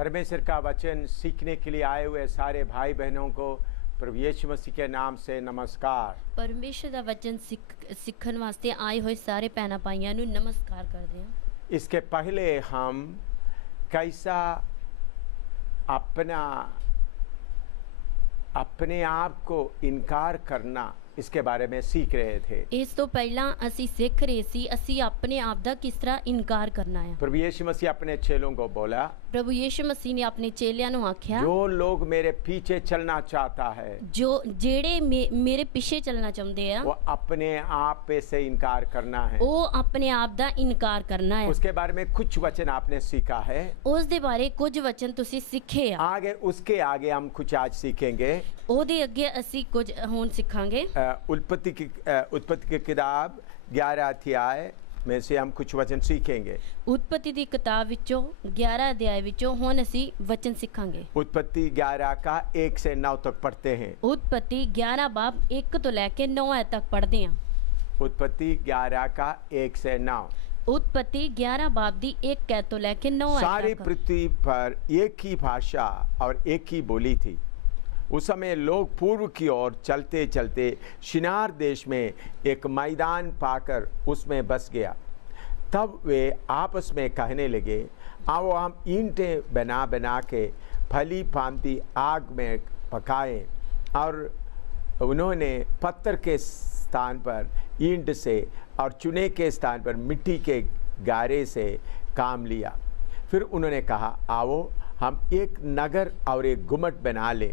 परमेश्वर का वचन सीखने के लिए आए हुए सारे भाई बहनों को प्रभु यीशु मसीह के नाम से नमस्कार। परमेश्वर ਦਾ वचन ਸਿੱਖਣ ਵਾਸਤੇ ਆਏ ਹੋਏ ਸਾਰੇ ਭੈਣਾਂ ਭਾਈਆਂ ਨੂੰ ਨਮਸਕਾਰ ਕਰਦੇ ਹਾਂ। इसके पहले हम कैसा अपने आप को इनकार करना इसके बारे में सीख रहे थे। ਇਸ ਤੋਂ ਪਹਿਲਾਂ ਅਸੀਂ ਸਿੱਖ ਰਹੇ ਸੀ ਅਸੀਂ ਆਪਣੇ ਆਪ ਦਾ ਕਿਸ ਤਰ੍ਹਾਂ ਇਨਕਾਰ ਕਰਨਾ ਹੈ। प्रभु यीशु मसीह अपने चेलों को बोला, ਪ੍ਰਭੂ ਯੀਸ਼ੂ ਮਸੀਹ ਨੇ ਆਪਣੇ ਚੇਲਿਆਂ ਨੂੰ ਆਖਿਆ, जो लोग मेरे पीछे चलना चाहता है ਜੋ ਜਿਹੜੇ ਮੇਰੇ ਪਿੱਛੇ ਚੱਲਣਾ ਚਾਹੁੰਦੇ ਆ वो अपने आप पे से इनकार करना है। ਉਹ ਆਪਣੇ ਆਪ ਦਾ ਇਨਕਾਰ ਕਰਨਾ ਹੈ। उसके बारे में कुछ वचन आपने सीखा है, ਉਸ ਦੇ ਬਾਰੇ ਕੁਝ ਵਚਨ ਤੁਸੀਂ ਸਿੱਖੇ ਆ। आगे उसके आगे हम कुछ आज सीखेंगे। ਉਹਦੇ ਅੱਗੇ ਅਸੀਂ ਕੁਝ ਹੁਣ ਸਿੱਖਾਂਗੇ। उत्पत्ति की किताब 11 अध्याय में से हम कुछ वचन सीखेंगे। ਉਤਪਤੀ ਦੀ ਕਿਤਾਬ ਵਿੱਚੋਂ 11 ਅਧਿਆਇ ਵਿੱਚੋਂ ਹੁਣ ਅਸੀਂ ਵਚਨ ਸਿੱਖਾਂਗੇ। उत्पत्ति 11 का 1 से 9 तक पढ़ते हैं। ਉਤਪਤੀ 11 ਬਾਬ 1 ਤੋਂ ਲੈ ਕੇ 9 ਤੱਕ ਪੜ੍ਹਦੇ ਹਾਂ। उत्पत्ति 11 का 1 से 9। उत्पत्ति 11 बाब दी 1 कै तो लेके 9 सारी पृथ्वी पर एक ही भाषा और एक ही बोली थी। उस समय लोग पूर्व की ओर चलते चलते शिनार देश में एक मैदान पाकर उसमें बस गया। तब वे आपस में कहने लगे, आओ हम ईंटें बना बना के फली फांती आग में पकाएं। और उन्होंने पत्थर के स्थान पर ईंट से और चूने के स्थान पर मिट्टी के गारे से काम लिया। फिर उन्होंने कहा, आओ हम एक नगर और एक गुम्मट बना लें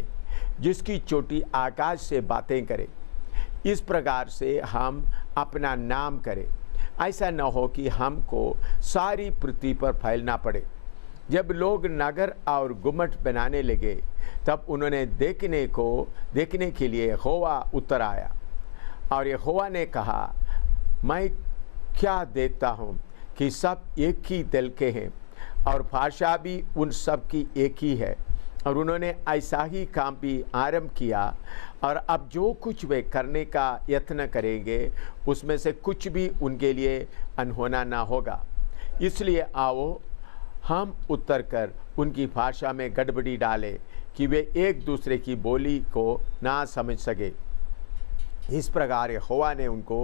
जिसकी चोटी आकाश से बातें करें। इस प्रकार से हम अपना नाम करें, ऐसा न हो कि हमको सारी पृथ्वी पर फैलना पड़े। जब लोग नगर और गुम्मट बनाने लगे तब उन्होंने देखने के लिए यहोवा उतर आया। और यहोवा ने कहा, मैं क्या देखता हूँ कि सब एक ही दल के हैं और भाषा भी उन सब की एक ही है। और उन्होंने ऐसा ही काम भी आरंभ किया और अब जो कुछ वे करने का यत्न करेंगे उसमें से कुछ भी उनके लिए अनहोना ना होगा। इसलिए आओ हम उतर कर उनकी भाषा में गड़बड़ी डालें कि वे एक दूसरे की बोली को ना समझ सके। इस प्रकार यहोवा ने उनको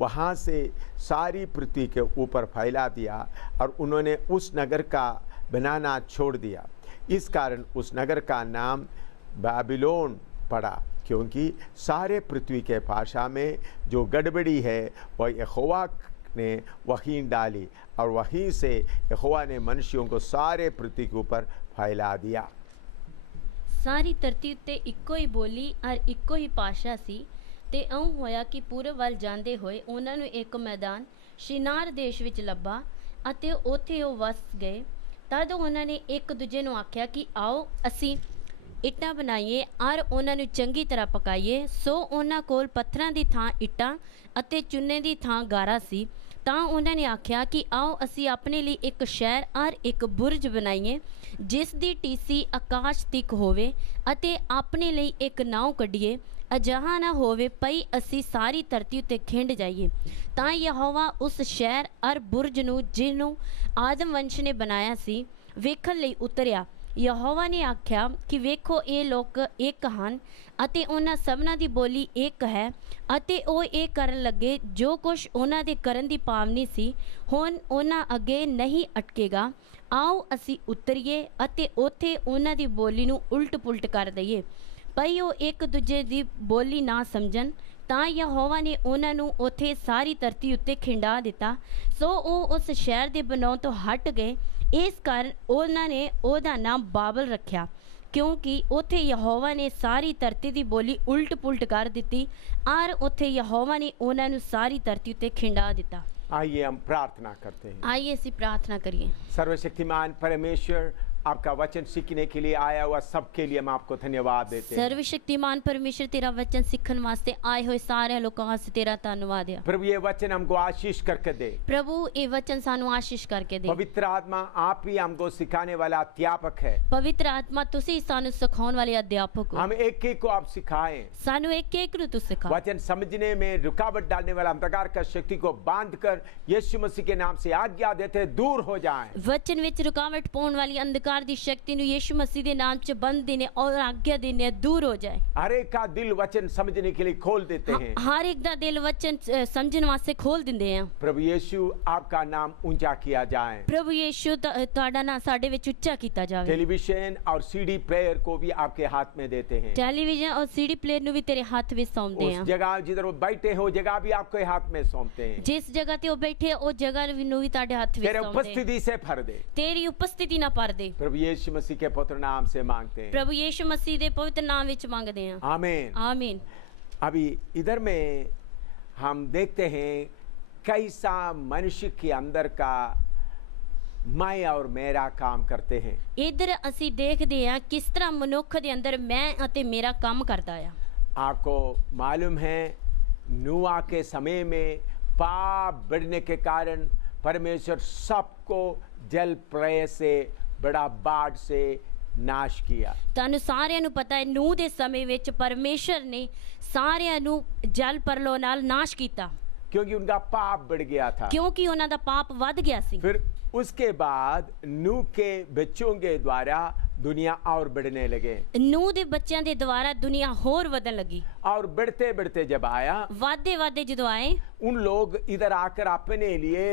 वहाँ से सारी पृथ्वी के ऊपर फैला दिया और उन्होंने उस नगर का बनाना छोड़ दिया। इस कारण उस नगर का नाम बाबिलोन पड़ा, क्योंकि सारे पृथ्वी के भाषा में जो गड़बड़ी है वह यहोवा ने वहीं डाली और वहीं से यहोवा ने मनुष्यों को सारे पृथ्वी के ऊपर फैला दिया। सारी धरती उत्ते इक्को ही बोली और इक्को ही भाषा सी ते इउं होया कि पूरब ਵੱਲ ਜਾਂਦੇ ਹੋਏ ਉਹਨਾਂ ਨੂੰ ਇੱਕ ਮੈਦਾਨ ਸ਼ਿਨਾਰ ਦੇਸ਼ ਵਿੱਚ ਲੱਭਾ ਅਤੇ ਉੱਥੇ ਉਹ ਵਸ ਗਏ। तद उन्होंने एक दूजे ਨੂੰ आख्या कि आओ ਅਸੀਂ ਇੱਟਾਂ ਬਣਾਈਏ ਔਰ ਉਹਨਾਂ ਨੂੰ ਚੰਗੀ ਤਰ੍ਹਾਂ ਪਕਾਈਏ। ਸੋ ਉਹਨਾਂ ਕੋਲ ਪੱਥਰਾਂ ਦੀ ਥਾਂ ਇੱਟਾਂ ਅਤੇ ਚੂਨੇ ਦੀ ਥਾਂ ਗਾਰਾ ਸੀ। ਤਾਂ ਉਹਨਾਂ ਨੇ ਆਖਿਆ ਕਿ ਆਓ ਅਸੀਂ ਆਪਣੇ ਲਈ ਇੱਕ ਸ਼ਹਿਰ ਔਰ ਇੱਕ ਬੁਰਜ ਬਣਾਈਏ ਜਿਸ ਦੀ ਟੀਸੀ ਆਕਾਸ਼ ਤੱਕ ਹੋਵੇ ਅਤੇ ਆਪਣੇ ਲਈ ਇੱਕ ਨਾਉ ਕੱਢੀਏ ਅਜਿਹਾ ਨਾ ਹੋਵੇ ਪਈ ਅਸੀਂ ਸਾਰੀ ਧਰਤੀ ਉੱਤੇ ਖਿੰਡ ਜਾਈਏ। ਤਾਂ ਯਹੋਵਾ ਉਸ ਸ਼ਹਿਰ ਔਰ ਬੁਰਜ ਨੂੰ ਜਿਹਨੂੰ ਆਦਮ ਵੰਸ਼ ਨੇ ਬਣਾਇਆ ਸੀ ਵੇਖਣ ਲਈ ਉਤਰਿਆ। ਯਹੋਵਾ ਨੇ ਆਖਿਆ ਕਿ ਵੇਖੋ ਇਹ ਲੋਕ ਇੱਕ ਹਨ ਅਤੇ ਉਹਨਾਂ ਸਭਨਾਂ ਦੀ ਬੋਲੀ ਇੱਕ ਹੈ ਅਤੇ ਉਹ ਇਹ ਕਰਨ ਲੱਗੇ ਜੋ ਕੁਛ ਉਹਨਾਂ ਦੇ ਕਰਨ ਦੀ ਪਾਵਨੀ ਸੀ ਹੁਣ ਉਹਨਾਂ ਅੱਗੇ ਨਹੀਂ ਅਟਕੇਗਾ। ਆਓ ਅਸੀਂ ਉਤਰੀਏ ਅਤੇ ਉੱਥੇ ਉਹਨਾਂ ਦੀ ਬੋਲੀ ਨੂੰ ਉਲਟ ਪੁਲਟ ਕਰ ਦਈਏ ਭਈ ਉਹ ਇੱਕ ਦੂਜੇ ਦੀ ਬੋਲੀ ਨਾ ਸਮਝਣ। ਤਾਂ ਯਹੋਵਾ ਨੇ ਉਹਨਾਂ ਨੂੰ ਉੱਥੇ ਸਾਰੀ ਧਰਤੀ ਉੱਤੇ ਖਿੰਡਾ ਦਿੱਤਾ। ਸੋ ਉਹ ਉਸ ਸ਼ਹਿਰ ਦੇ ਬਣਾਉਣ ਤੋਂ ਹਟ ਗਏ। ਇਸ ਕਾਰਨ ਉਹਨਾਂ ਨੇ ਉਹਦਾ ਨਾਮ ਬਾਬਲ ਰੱਖਿਆ ਕਿਉਂਕਿ ਉੱਥੇ ਯਹੋਵਾ ਨੇ ਸਾਰੀ ਧਰਤੀ ਦੀ ਬੋਲੀ ਉਲਟ ਪੁਲਟ ਕਰ ਦਿੱਤੀ ਔਰ ਉੱਥੇ ਯਹੋਵਾ ਨੇ ਉਹਨਾਂ ਨੂੰ ਸਾਰੀ ਧਰਤੀ ਉੱਤੇ ਖਿੰਡਾ ਦਿੱਤਾ। आइए हम प्रार्थना करते हैं। आइए ਅਸੀਂ प्रार्थना करिए। सर्वशक्तिमान परमेश्वर, आपका वचन सीखने के लिए आया हुआ सबके लिए हम आपको धन्यवाद देते हैं। सर्वशक्तिमान परमेश्वर तेरा वचन सीखने वास्ते आए हुए सारे लोगों वास्ते तेरा धन्यवाद है। प्रभु ये वचन हमको आशीष करके दे। प्रभु ये वचन सानू आशीष करके दे। पवित्र आत्मा आप ही हमको सिखाने वाला अध्यापक है। पवित्र आत्मा तुसी सानू सिखाने वाले अध्यापक हो। हम एक एक को आप सिखाएं। सानू एक एक नु तू सिखा। वचन समझने में रुकावट डालने वाला अंधकार का शक्ति को बांधकर यीशु मसीह के नाम से आज्ञा देते दूर हो जाएं। वचन विच रुकावट पाउण वाली अंधकार अंधकार दी शक्ति ਨੂੰ ਯीशु मसीह ਦੇ ਨਾਮ 'ਚ ਬੰਦ ਦੇਨੇ ਔਰ ਆਗਿਆ ਦੇਨੇ ਦੂਰ ਹੋ ਜਾਏ। हर एक का दिल वचन समझने के लिए खोल देते हैं। ਹਰ ਇੱਕ ਦਾ ਦਿਲ ਵਚਨ ਸਮਝਣ ਵਾਸਤੇ ਖੋਲ ਦਿੰਦੇ ਆ। प्रभु यीशु आपका नाम ऊंचा किया जाए। ਪ੍ਰਭੂ ਯੀਸ਼ੂ ਤੁਹਾਡਾ ਨਾਮ ਸਾਡੇ ਵਿੱਚ ਉੱਚਾ ਕੀਤਾ ਜਾਵੇ। टेलीविजन और सीडी प्लेयर को भी आपके हाथ में देते हैं। ਟੈਲੀਵਿਜ਼ਨ ਔਰ ਸੀਡੀ ਪਲੇਅਰ ਨੂੰ ਵੀ ਤੇਰੇ ਹੱਥ ਵਿੱਚ ਸੌਂਪਦੇ उस ਆ। जगह जिधर वो बैठे हो जगह भी आपके हाथ में सौंपते हैं। ਜਿਸ ਜਗ੍ਹਾ ਤੇ ਉਹ ਬੈਠੇ ਉਹ ਜਗ੍ਹਾ ਨੂੰ ਵੀ ਤੁਹਾਡੇ ਹੱਥ ਵਿੱਚ तेरे ਸੌਂਪਦੇ उपस्थिति से भर दे। ਤੇਰੀ ਉਪਸਥਿਤੀ ਨਾ ਭਰ ਦੇ। प्रभु यीशु मसीह के पुत्र नाम से मांगते हैं। ਪ੍ਰਭੂ ਯੀਸ਼ੂ ਮਸੀਹ ਦੇ ਪਵਿੱਤਰ ਨਾਮ ਵਿੱਚ ਮੰਗਦੇ ਆ। आमीन। ਆਮੀਨ। अभी इधर में हम देखते हैं कैसा मनुष्य के अंदर का मैं और मेरा काम करते हैं। ਇੱਧਰ ਅਸੀਂ ਦੇਖਦੇ ਆ ਕਿਸ ਤਰ੍ਹਾਂ ਮਨੁੱਖ ਦੇ ਅੰਦਰ ਮੈਂ ਅਤੇ ਮੇਰਾ ਕੰਮ ਕਰਦਾ ਆ। आपको मालूम है नूआ के समय में पाप बढ़ने के कारण परमेश्वर सबको जल प्रलय से बड़ा बाढ़ से नाश किया। ਤੁਹਾਨੂੰ ਸਾਰਿਆਂ ਨੂੰ ਪਤਾ ਹੈ ਨੂਹ ਦੇ ਸਮੇਂ ਵਿੱਚ ਪਰਮੇਸ਼ਰ ਨੇ ਸਾਰਿਆਂ ਨੂੰ ਜਲ ਪਰਲੋ ਨਾਲ ਨਾਸ਼ ਕੀਤਾ क्योंकि उनका पाप बढ़ गया था। ਕਿਉਂਕਿ ਉਹਨਾਂ ਦਾ ਪਾਪ ਵੱਧ ਗਿਆ ਸੀ। फिर उसके बाद नूह के बच्चों के द्वारा दुनिया और बढ़ने लगे ਨੂਹ ਦੇ ਬੱਚਿਆਂ ਦੇ ਦੁਆਰਾ ਦੁਨੀਆ ਹੋਰ ਵਧਣ ਲੱਗੀ। और बढ़ते बढ़ते जब आया ਵਾਧੇ ਵਾਧੇ ਜਦੋਂ ਆਏ उन लोग इधर आकर अपने लिए